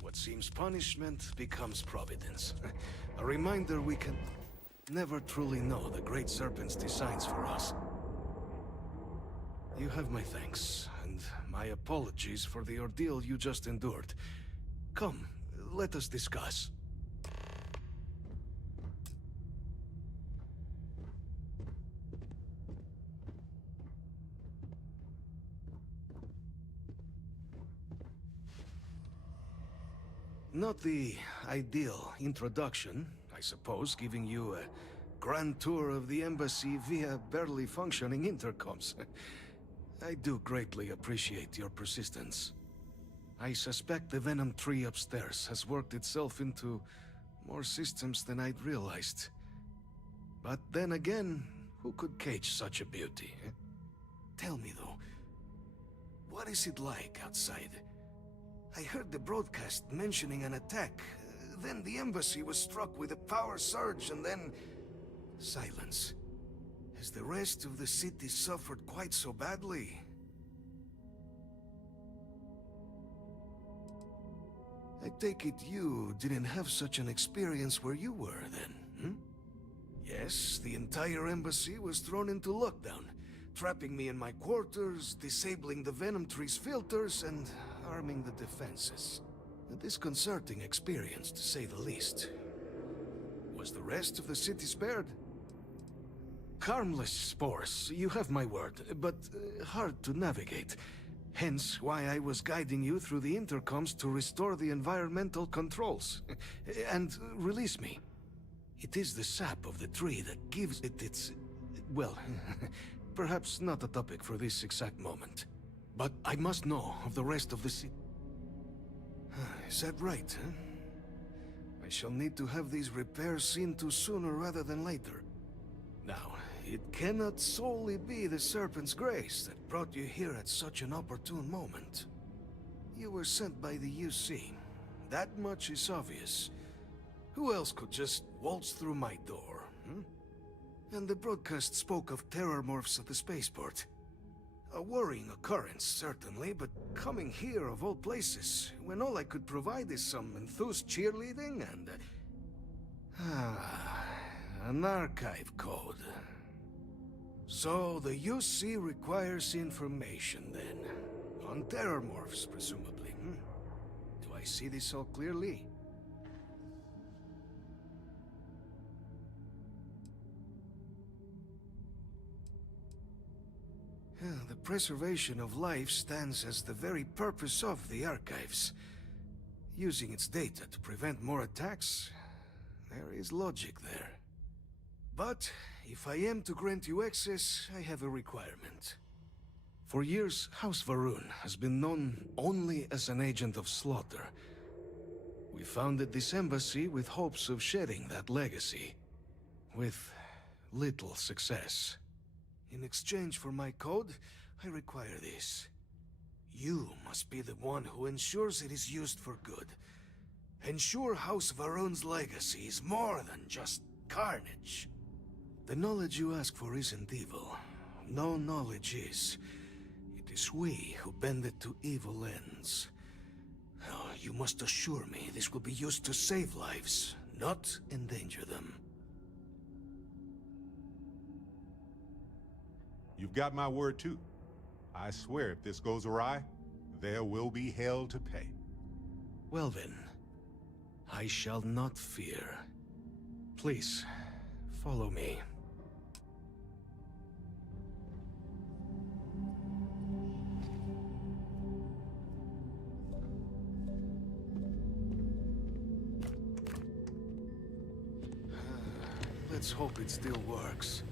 what seems punishment becomes providence. A reminder we can never truly know the Great Serpent's designs for us. You have my thanks, and my apologies for the ordeal you just endured. Come, let us discuss. Not the ideal introduction, I suppose, giving you a grand tour of the embassy via barely functioning intercoms. I do greatly appreciate your persistence. I suspect the Venom tree upstairs has worked itself into more systems than I'd realized. But then again, who could cage such a beauty? Tell me though, what is it like outside? I heard the broadcast mentioning an attack. Then the embassy was struck with a power surge and then... silence. Has the rest of the city suffered quite so badly? I take it you didn't have such an experience where you were then, hmm? Yes, the entire embassy was thrown into lockdown, trapping me in my quarters, disabling the Venom tree's filters, and arming the defenses. A disconcerting experience, to say the least. Was the rest of the city spared? Harmless spores, you have my word, but hard to navigate. Hence why I was guiding you through the intercoms to restore the environmental controls. And release me. It is the sap of the tree that gives it its... well, perhaps not a topic for this exact moment. But I must know of the rest of the city. Is that right, huh? I shall need to have these repairs seen to sooner rather than later. Now, it cannot solely be the Serpent's grace that brought you here at such an opportune moment. You were sent by the UC. That much is obvious. Who else could just waltz through my door, hmm? And the broadcast spoke of terror morphs at the spaceport. A worrying occurrence, certainly, but coming here of all places, when all I could provide is some enthused cheerleading and... an archive code. So the UC requires information, then. On terror morphs, presumably, hmm? Do I see this all clearly? The preservation of life stands as the very purpose of the archives. Using its data to prevent more attacks, there is logic there. But if I am to grant you access, I have a requirement. For years, House Varun has been known only as an agent of slaughter. We founded this embassy with hopes of shedding that legacy, with little success. In exchange for my code, I require this. You must be the one who ensures it is used for good. Ensure House Varun's legacy is more than just carnage. The knowledge you ask for isn't evil. No knowledge is. It is we who bend it to evil ends. Oh, you must assure me this will be used to save lives, not endanger them. You've got my word, too. I swear if this goes awry, there will be hell to pay. Well then, I shall not fear. Please, follow me. Let's hope it still works.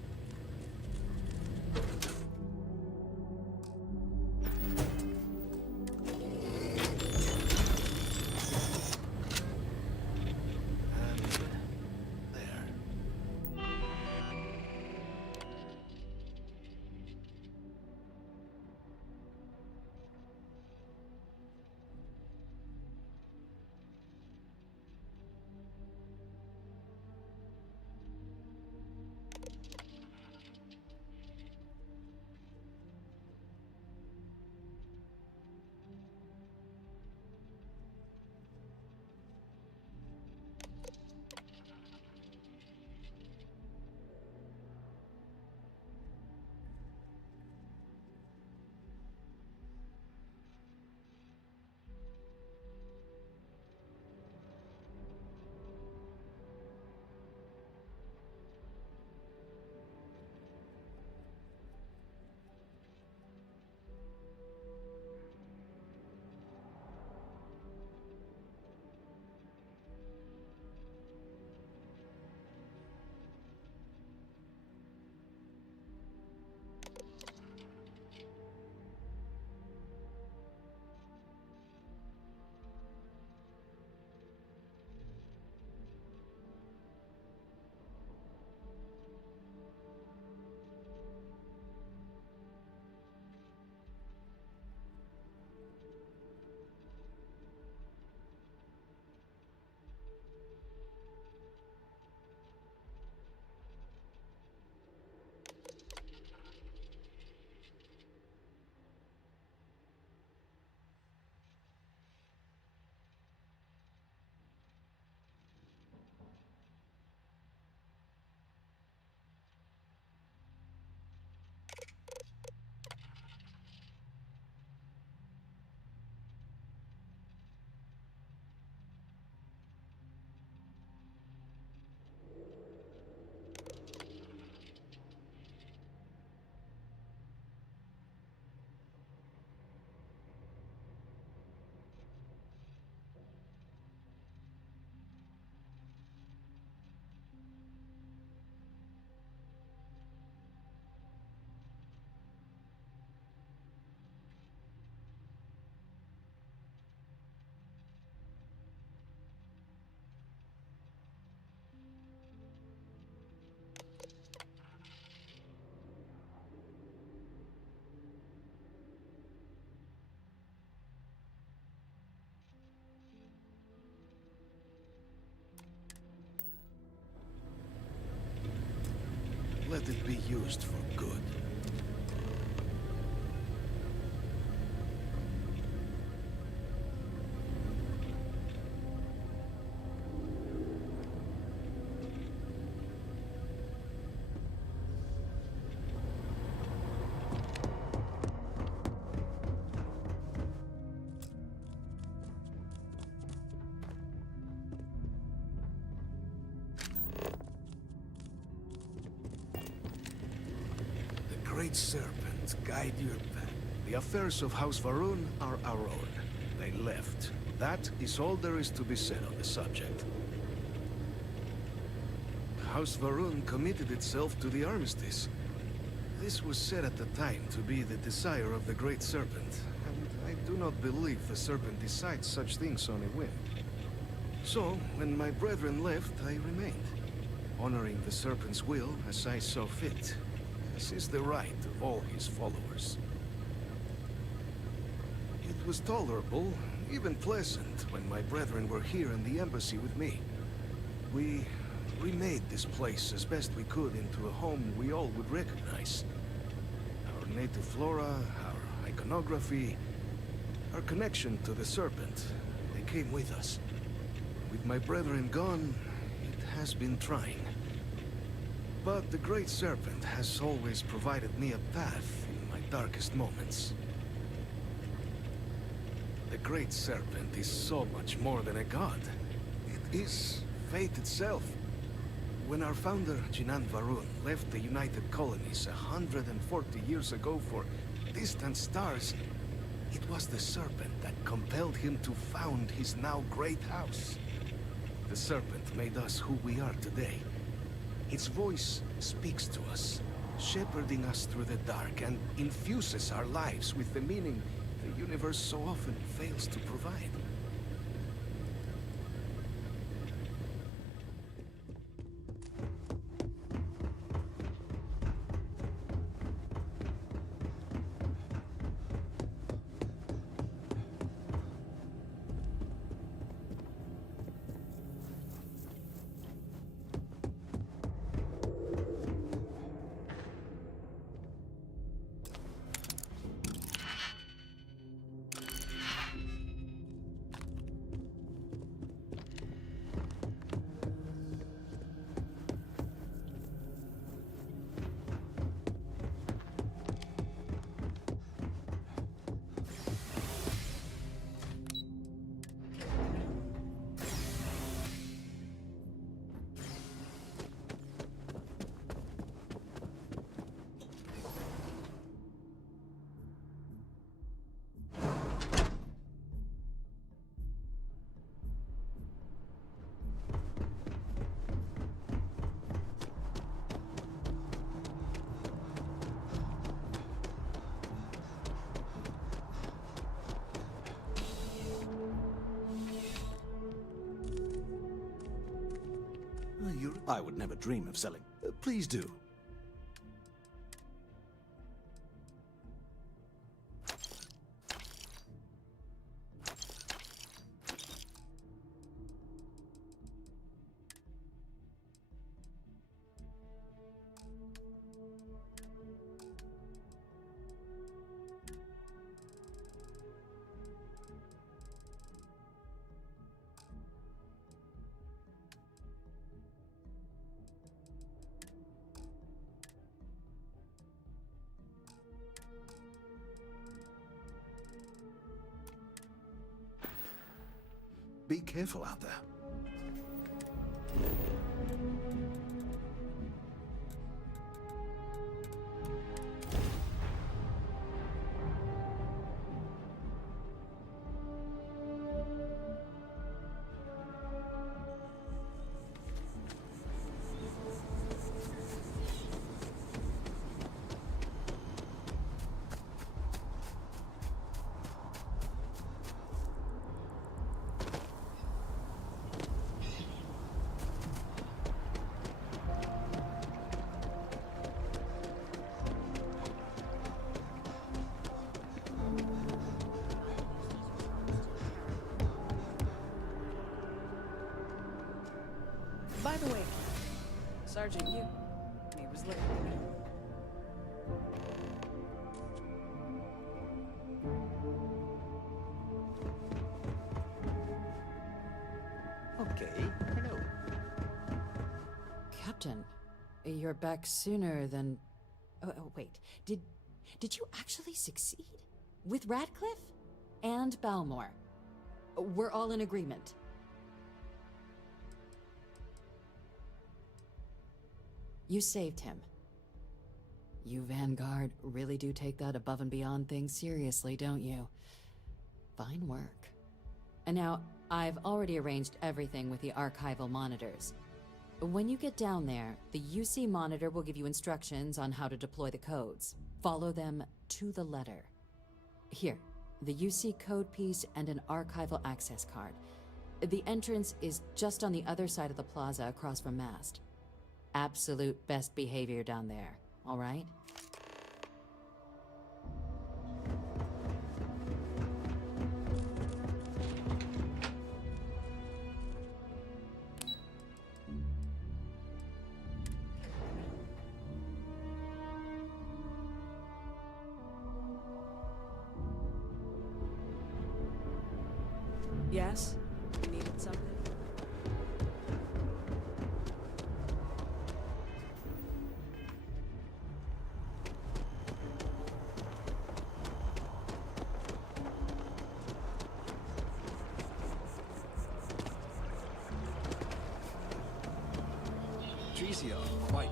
let it be used for good. Great Serpent, guide your path. The affairs of House Varun are our own. They left. That is all there is to be said on the subject. House Varun committed itself to the armistice. This was said at the time to be the desire of the Great Serpent, and I do not believe the Serpent decides such things on a whim. So, when my brethren left, I remained, honoring the Serpent's will as I saw fit. This is the right of all his followers. It was tolerable, even pleasant, when my brethren were here in the embassy with me. We remade this place as best we could into a home we all would recognize. Our native flora, our iconography, our connection to the Serpent, they came with us. With my brethren gone, it has been trying. But the Great Serpent has always provided me a path in my darkest moments. The Great Serpent is so much more than a god. It is fate itself. When our founder, Jinan Varun, left the United Colonies 140 years ago for distant stars, it was the Serpent that compelled him to found his now great house. The Serpent made us who we are today. Its voice speaks to us, shepherding us through the dark and infuses our lives with the meaning the universe so often fails to provide. I would never dream of selling. Please do. Be careful out there. By the way, Sergeant, he was looking. You're back sooner than... Oh, wait. Did you actually succeed? With Radcliffe? And Balmore? We're all in agreement. You saved him. You Vanguard really do take that above and beyond thing seriously, don't you? Fine work. And now, I've already arranged everything with the archival monitors. When you get down there, the UC monitor will give you instructions on how to deploy the codes. Follow them to the letter. Here, the UC code piece and an archival access card. The entrance is just on the other side of the plaza across from Mast. Absolute best behavior down there, all right? Yes? You needed something? Tricia, quite.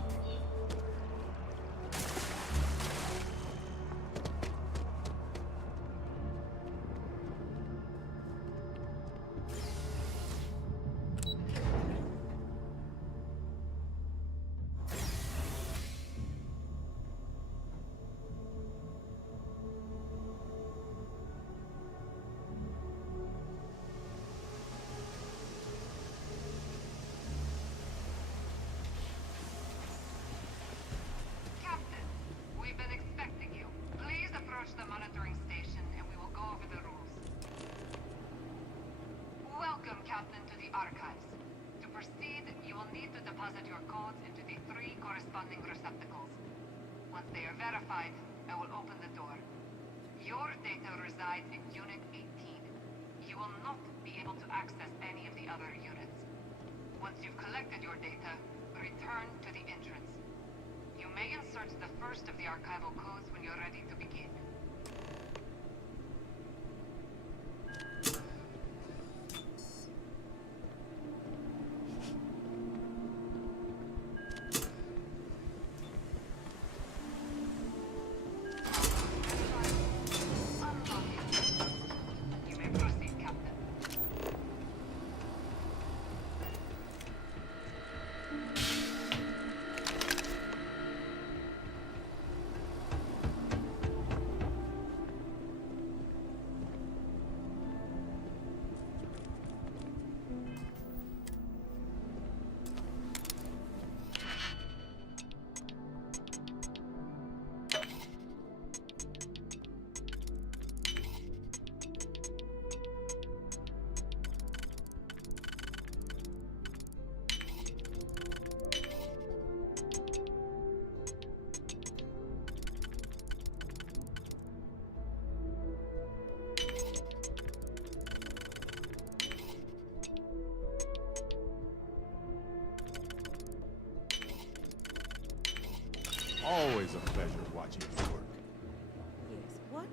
Verified, I will open the door. Your data resides in Unit 18. You will not be able to access any of the other units. Once you've collected your data, return to the entrance. You may insert the first of the archival codes when you're ready to begin. Always a pleasure watching you work. Yes, what?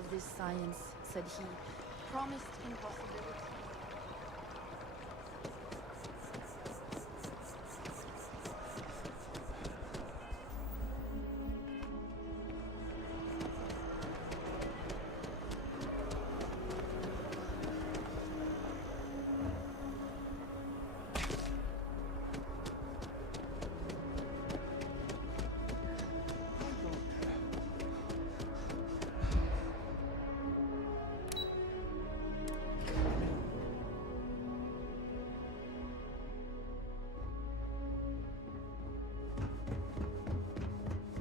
of this science said he promised impossibility.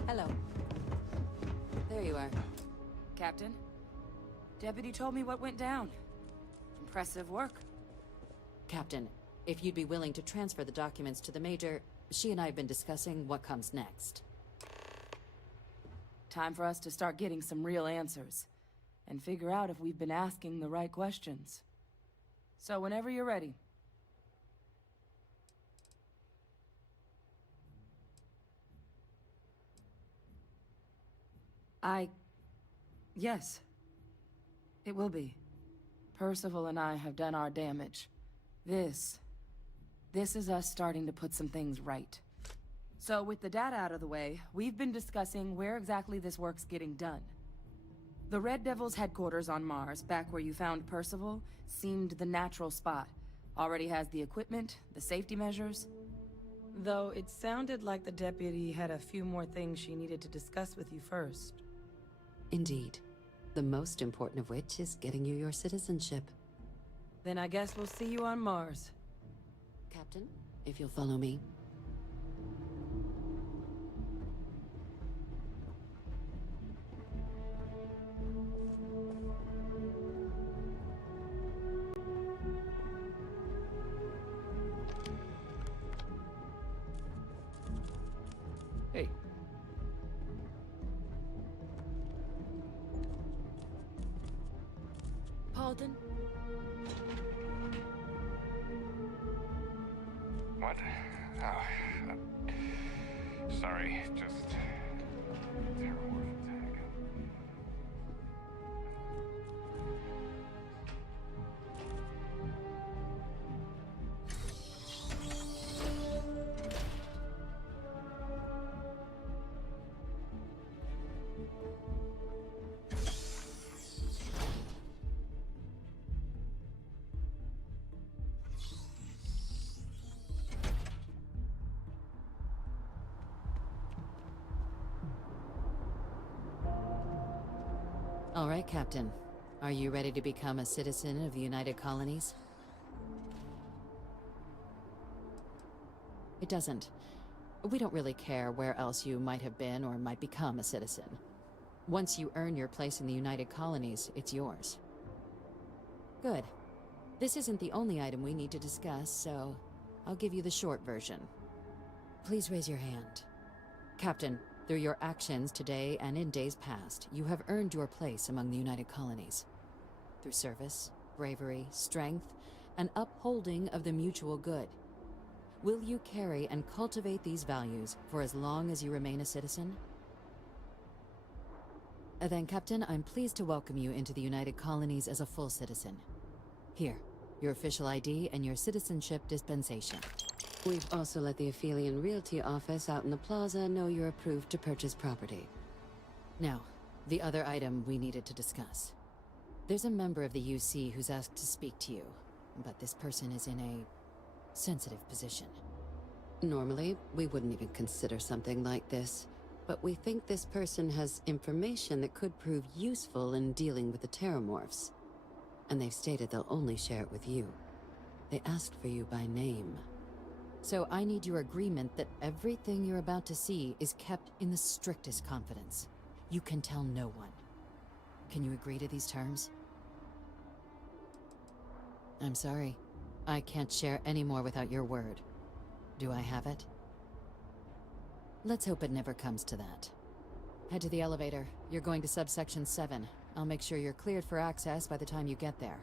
Hello. There you are. Captain, Deputy told me what went down. Impressive work. Captain, if you'd be willing to transfer the documents to the Major, she and I have been discussing what comes next. Time for us to start getting some real answers, and figure out if we've been asking the right questions. So whenever you're ready. Yes. It will be. Percival and I have done our damage. This is us starting to put some things right. So with the data out of the way, we've been discussing where exactly this work's getting done. The Red Devil's headquarters on Mars, back where you found Percival, seemed the natural spot. Already has the equipment, the safety measures. Though it sounded like the deputy had a few more things she needed to discuss with you first. Indeed. The most important of which is getting you your citizenship. Then I guess we'll see you on Mars. Captain, if you'll follow me. Hey. Pardon? What? Oh, sorry, just terrible tag. All right, Captain. Are you ready to become a citizen of the United Colonies? It doesn't. We don't really care where else you might have been or might become a citizen. Once you earn your place in the United Colonies, it's yours. Good. This isn't the only item we need to discuss, so I'll give you the short version. Please raise your hand. Captain, through your actions today and in days past, you have earned your place among the United Colonies. Through service, bravery, strength, and upholding of the mutual good. Will you carry and cultivate these values for as long as you remain a citizen? Then, Captain, I'm pleased to welcome you into the United Colonies as a full citizen. Here, your official ID and your citizenship dispensation. We've also let the Aphelion Realty office out in the plaza know you're approved to purchase property. Now, the other item we needed to discuss. There's a member of the UC who's asked to speak to you, but this person is in a sensitive position. Normally, we wouldn't even consider something like this, but we think this person has information that could prove useful in dealing with the Terramorphs. And they've stated they'll only share it with you. They asked for you by name. So I need your agreement that everything you're about to see is kept in the strictest confidence. You can tell no one. Can you agree to these terms? I'm sorry. I can't share any more without your word. Do I have it? Let's hope it never comes to that. Head to the elevator. You're going to subsection 7. I'll make sure you're cleared for access by the time you get there.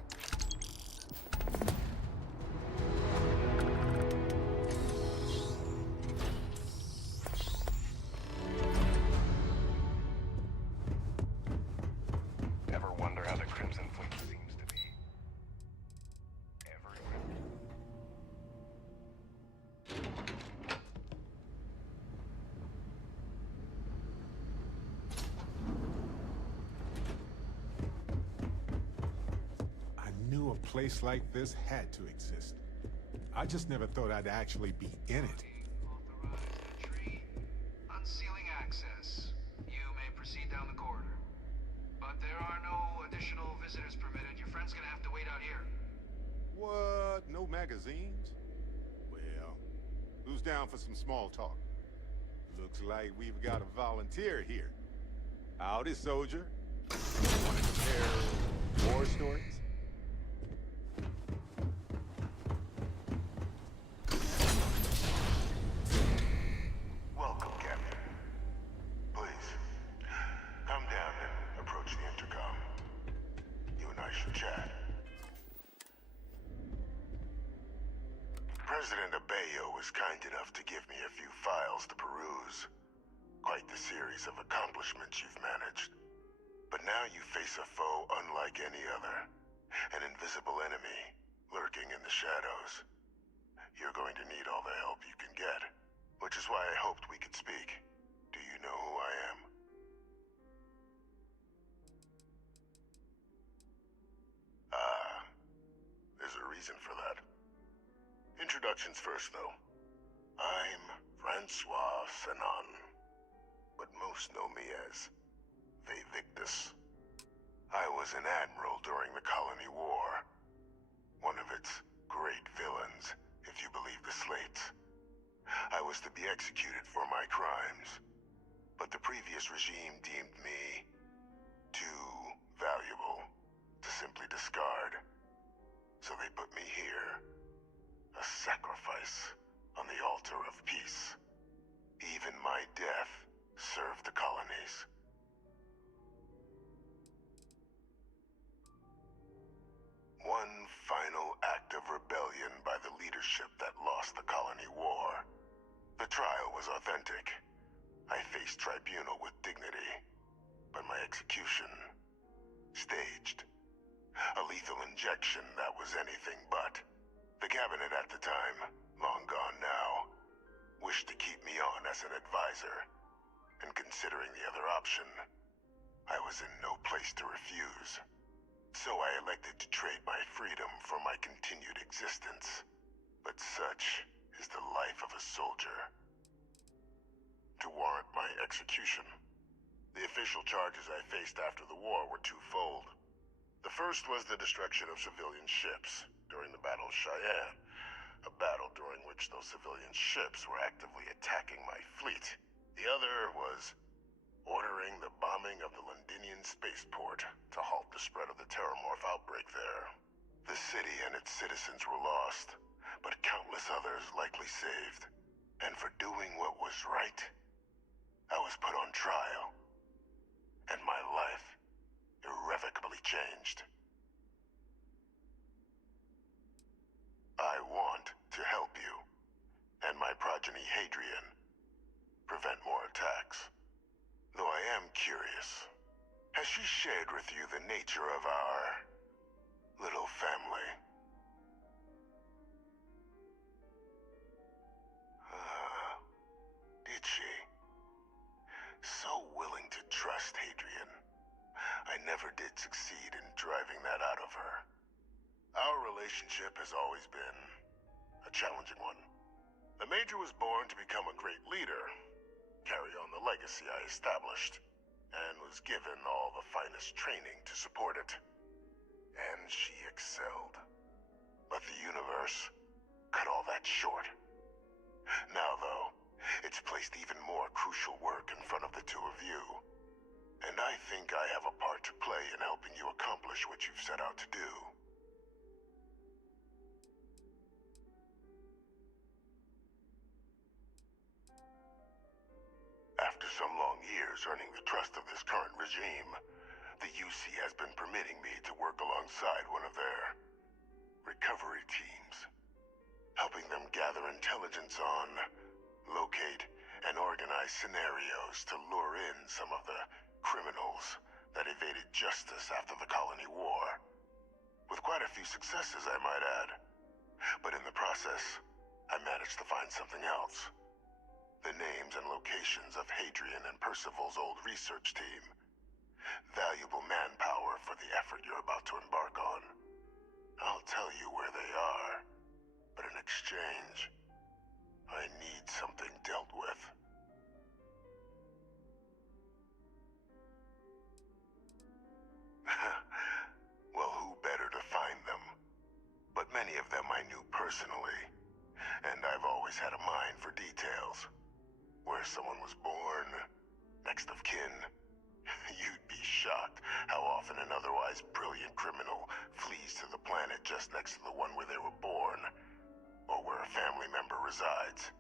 Ever a place like this had to exist. I just never thought I'd actually be in it. Unsealing access. You may proceed down the corridor. But there are no additional visitors permitted. Your friend's gonna have to wait out here. What? No magazines? Well, who's down for some small talk? Looks like we've got a volunteer here. Howdy, soldier. Want to share war stories? Welcome, Captain. Please, come down and approach the intercom. You and I should chat. President Abeyo was kind enough to give me a few files to peruse. Quite the series of accomplishments you've managed. But now you face a foe unlike any other. An invisible enemy, lurking in the shadows. You're going to need all the help you can get. Which is why I hoped we could speak. Do you know who I am? There's a reason for that. Introductions first, though. I'm Francois Sanon, but most know me as Victus. I was an admiral during the Colony War. One of its great villains, if you believe the slates. I was to be executed for my crimes, but the previous regime deemed me too valuable to simply discard. So they put me here, a sacrifice on the altar of peace. Even my death served the colonies. One final act of rebellion by the leadership that lost the colony war. The trial was authentic. I faced tribunal with dignity, but my execution, staged. A lethal injection that was anything but. The cabinet at the time, long gone now, wished to keep me on as an advisor. And considering the other option, I was in no place to refuse. So I elected to trade my freedom for my continued existence. But such is the life of a soldier. To warrant my execution, the official charges I faced after the war were twofold. The first was the destruction of civilian ships during the Battle of Cheyenne, a battle during which those civilian ships were actively attacking my fleet. The other was ordering the bombing of the Londinian spaceport to halt the spread of the Terramorph outbreak there. The city and its citizens were lost, but countless others likely saved. And for doing what was right, I was put on trial, and my life irrevocably changed. I want to help you, and my progeny Hadrian, prevent more attacks. Though I am curious, has she shared with you the nature of our little family? Did she? So willing to trust Hadrian. I never did succeed in driving that out of her. Our relationship has always been a challenging one. The Major was born to become a great leader, carry on the legacy I established, and was given all the finest training to support it. And she excelled. But the universe cut all that short. Now, though, it's placed even more crucial work in front of the two of you. And I think I have a part to play in helping you accomplish what you've set out to do. After some long years earning the trust of this current regime, the UC has been permitting me to work alongside one of their recovery teams, helping them gather intelligence on, locate, and organize scenarios to lure in some of the criminals that evaded justice after the colony war. With quite a few successes, I might add. But in the process, I managed to find something else. The names and locations of Hadrian and Percival's old research team. Valuable manpower for the effort you're about to embark on. I'll tell you where they are, but in exchange, I need something dealt with. Well, who better to find them? But many of them I knew personally, and I've always had a mind for details. Where someone was born, next of kin. You'd be shocked how often an otherwise brilliant criminal flees to the planet just next to the one where they were born, or where a family member resides.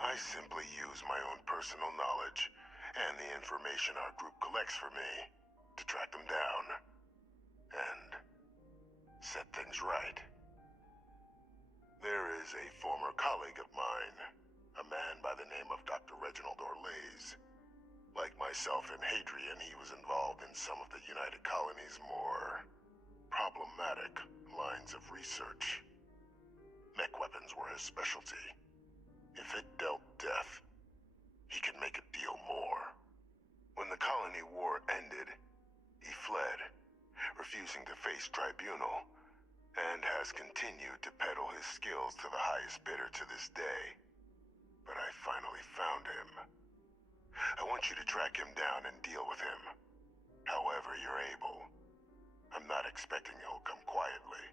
I simply use my own personal knowledge and the information our group collects for me to track them down and set things right. There is a former colleague of mine, a man by the name of Dr. Reginald Orlaise. Like myself and Hadrian, he was involved in some of the United Colony's more problematic lines of research. Mech weapons were his specialty. If it dealt death, he could make a deal more. When the colony war ended, he fled, refusing to face tribunal, and has continued to peddle his skills to the highest bidder to this day. But I finally found him. I want you to track him down and deal with him, however you're able. I'm not expecting he'll come quietly.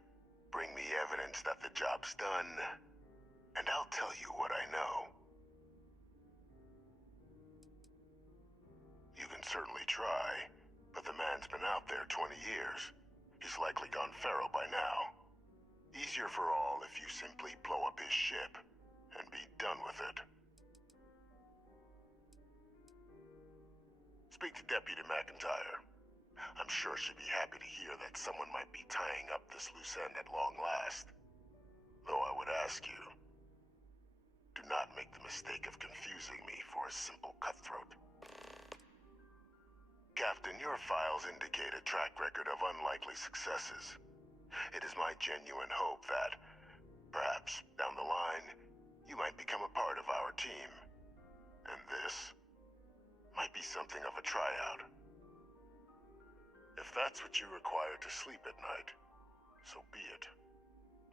Bring me evidence that the job's done, and I'll tell you what I know. You can certainly try, but the man's been out there 20 years. He's likely gone feral by now. Easier for all if you simply blow up his ship and be done with it. Speak to Deputy McIntyre. I'm sure she'd be happy to hear that someone might be tying up this loose end at long last. Though I would ask you, do not make the mistake of confusing me for a simple cutthroat. Captain, your files indicate a track record of unlikely successes. It is my genuine hope that, perhaps down the line, you might become a part of our team. And this might be something of a tryout. If that's what you require to sleep at night, so be it.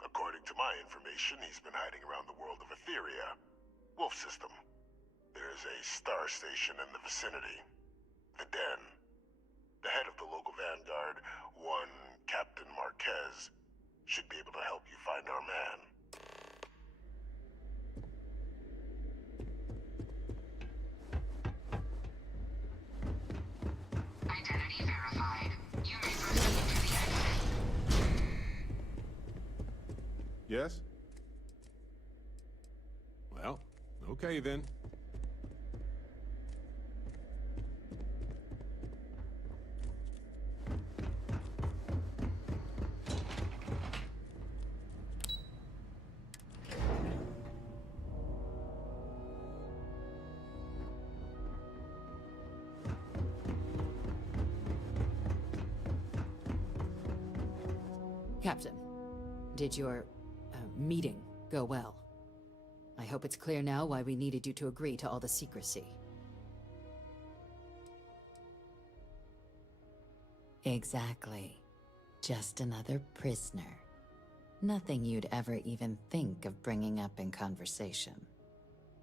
According to my information, he's been hiding around the world of Etheria, Wolf System. There's a star station in the vicinity, the Den. The head of the local vanguard, one Captain Marquez, should be able to help you find our man. Identity verified. You may proceed to the exit. Yes? Well, okay then. Captain, did your meeting go well? I hope it's clear now why we needed you to agree to all the secrecy. Exactly. Just another prisoner. Nothing you'd ever even think of bringing up in conversation.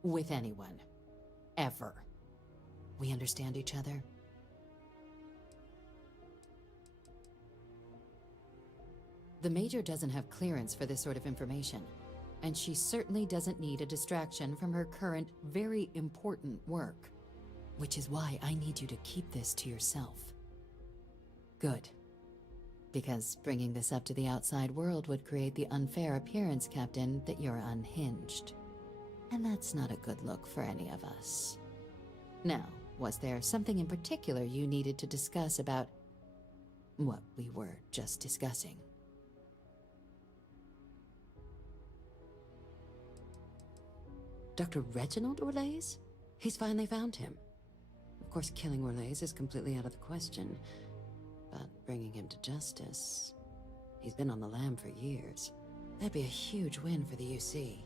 With anyone. Ever. We understand each other? The Major doesn't have clearance for this sort of information, and she certainly doesn't need a distraction from her current, very important work. Which is why I need you to keep this to yourself. Good. Because bringing this up to the outside world would create the unfair appearance, Captain, that you're unhinged. And that's not a good look for any of us. Now, was there something in particular you needed to discuss about what we were just discussing? Dr. Reginald Orlaise? He's finally found him. Of course, killing Orlaise is completely out of the question. But bringing him to justice... He's been on the lam for years. That'd be a huge win for the UC.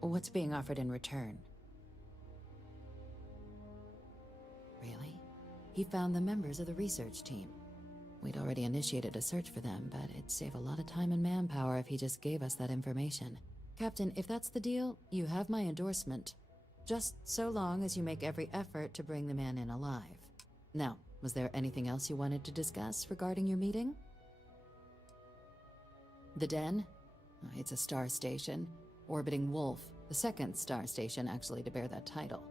What's being offered in return? Really? He found the members of the research team. We'd already initiated a search for them, but it'd save a lot of time and manpower if he just gave us that information. Captain, if that's the deal, you have my endorsement. Just so long as you make every effort to bring the man in alive. Now, was there anything else you wanted to discuss regarding your meeting? The Den? It's a star station. Orbiting Wolf, the second star station actually to bear that title.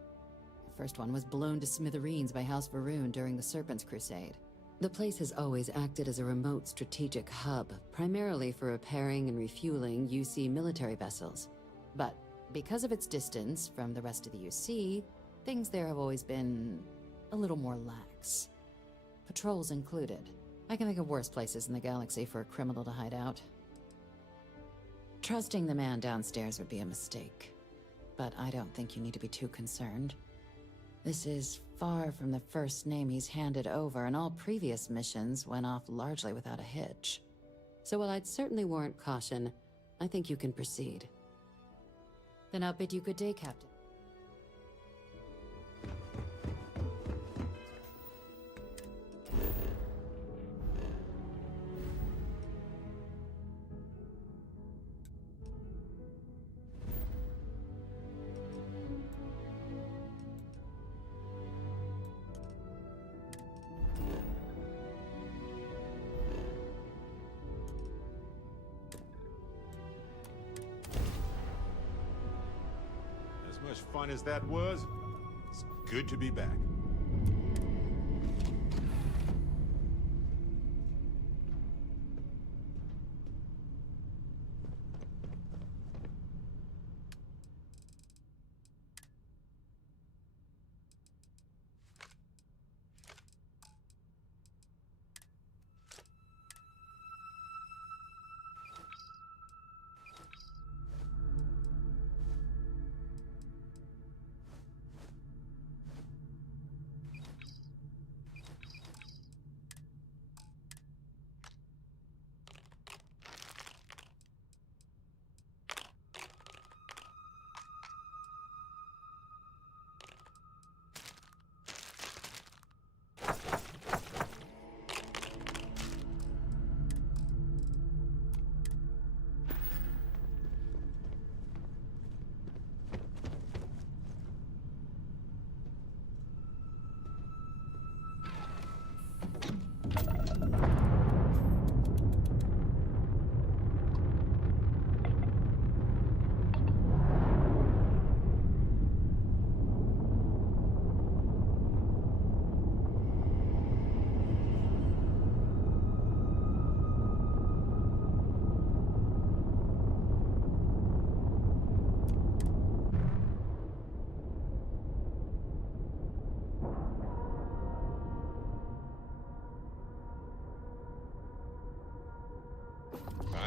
The first one was blown to smithereens by House Varun during the Serpent's Crusade. The place has always acted as a remote strategic hub, primarily for repairing and refueling UC military vessels. But because of its distance from the rest of the UC, things there have always been a little more lax. Patrols included. I can think of worse places in the galaxy for a criminal to hide out. Trusting the man downstairs would be a mistake, but I don't think you need to be too concerned. This is far from the first name he's handed over, and all previous missions went off largely without a hitch. So while I'd certainly warrant caution, I think you can proceed. Then I'll bid you good day, Captain. As much fun as that was, it's good to be back.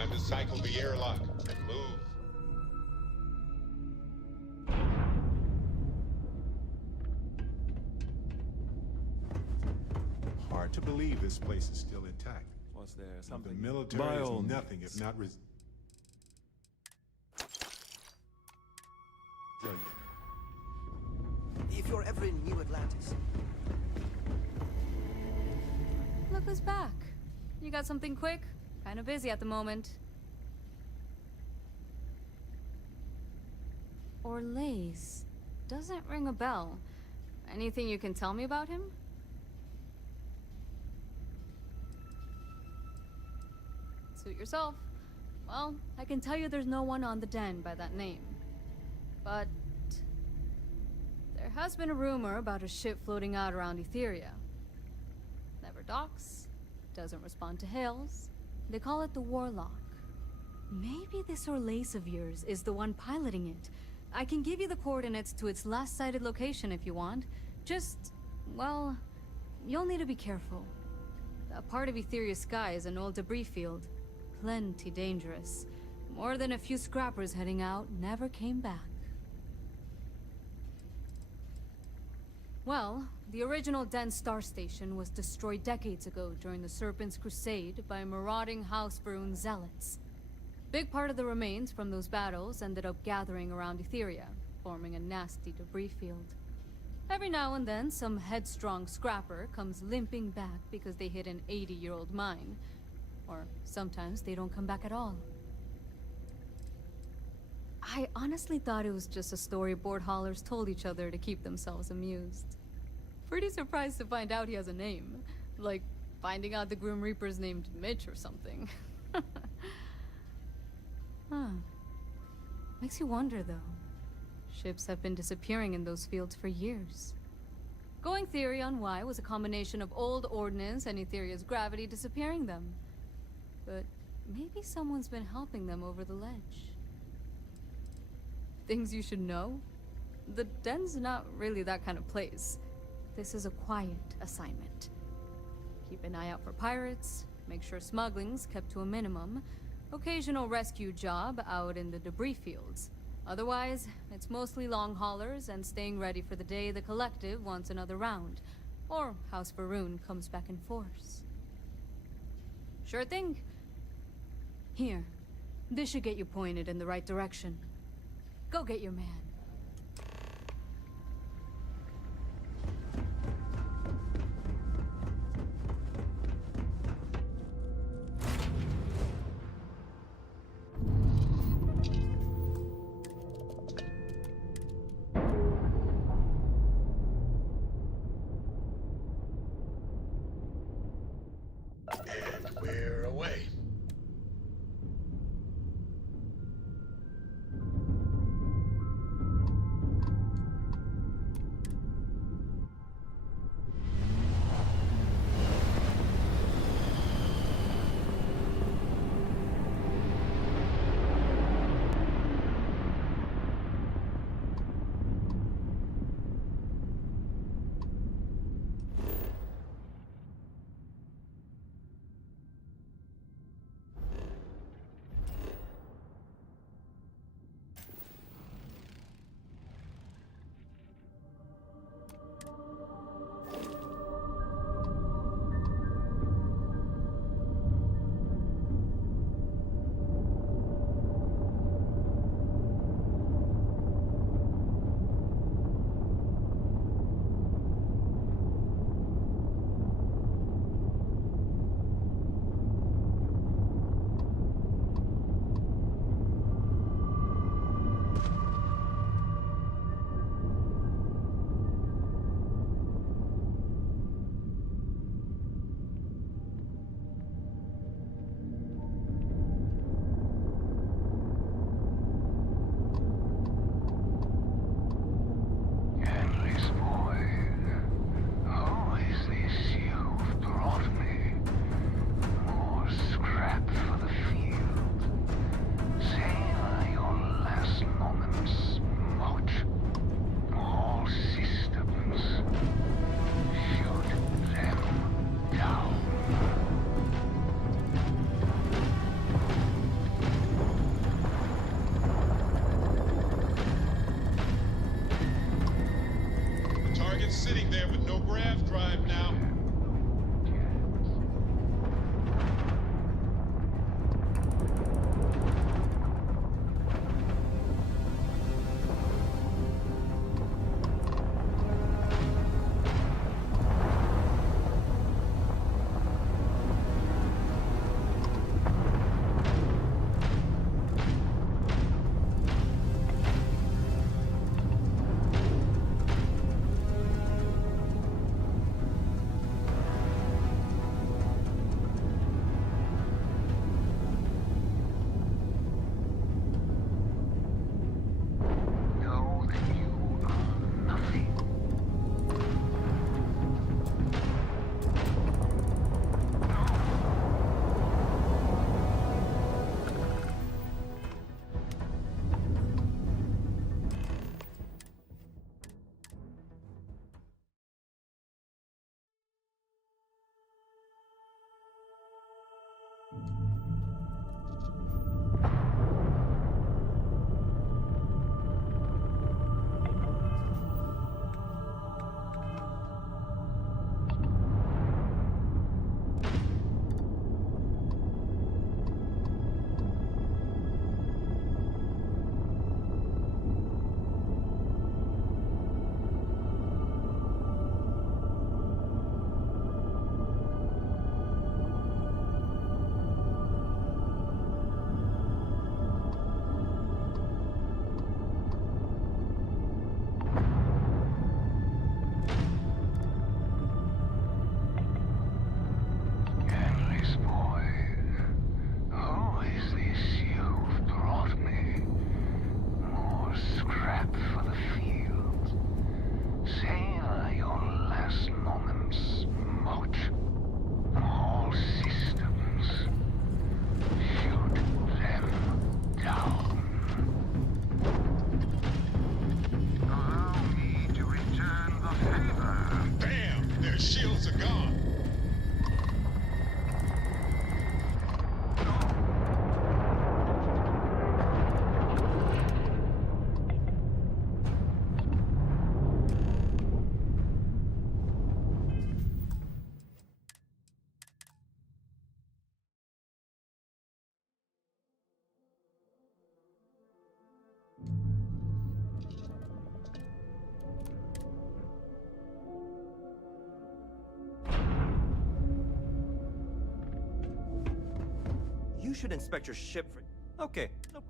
Time to cycle the airlock and move. Hard to believe this place is still intact. Was there something? The military is nothing if not If you're ever in New Atlantis. Look who's back. You got something quick? Kinda busy at the moment. Orlaise. Doesn't ring a bell. Anything you can tell me about him? Suit yourself. Well, I can tell you there's no one on the Den by that name. But there has been a rumor about a ship floating out around Etheria. Never docks, doesn't respond to hails. They call it the Warlock. Maybe this Orlaise of yours is the one piloting it. I can give you the coordinates to its last sighted location if you want. Just, well, you'll need to be careful. That part of Etheria's sky is an old debris field. Plenty dangerous. More than a few scrappers heading out never came back. Well, the original Den Star Station was destroyed decades ago during the Serpent's Crusade by marauding House Varun zealots. Big part of the remains from those battles ended up gathering around Etheria, forming a nasty debris field. Every now and then, some headstrong scrapper comes limping back because they hit an 80-year-old mine. Or sometimes they don't come back at all. I honestly thought it was just a storyboard haulers told each other to keep themselves amused. Pretty surprised to find out he has a name. Like, finding out the Grim Reaper's named Mitch or something. Huh. Makes you wonder, though. Ships have been disappearing in those fields for years. Going theory on why was a combination of old ordnance and Etheria's gravity disappearing them. But maybe someone's been helping them over the ledge. Things you should know? The den's not really that kind of place. This is a quiet assignment. Keep an eye out for pirates, make sure smuggling's kept to a minimum, occasional rescue job out in the debris fields. Otherwise, it's mostly long haulers and staying ready for the day the Collective wants another round, or House Varun comes back in force. Sure thing. Here, this should get you pointed in the right direction. Go get your man. And we're away. prep for the field. Savor your last moments, Moat. All systems. Shoot them down. Allow me to return the favor. Bam! Their shields are gone. You should inspect your ship for... Okay. Nope.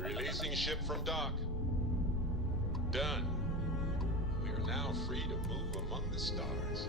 Releasing ship from dock. Done. We are now free to move among the stars.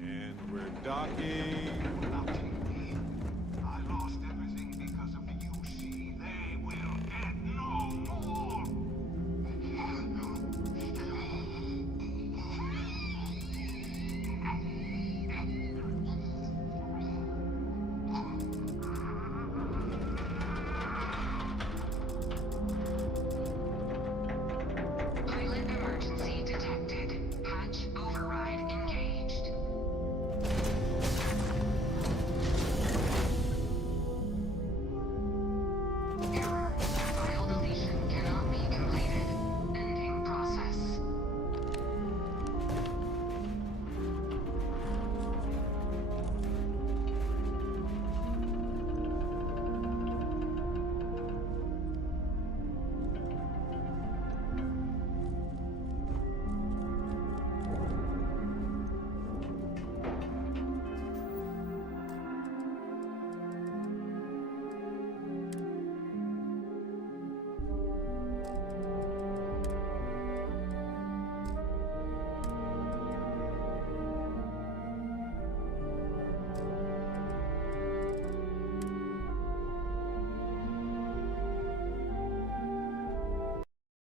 And we're docking.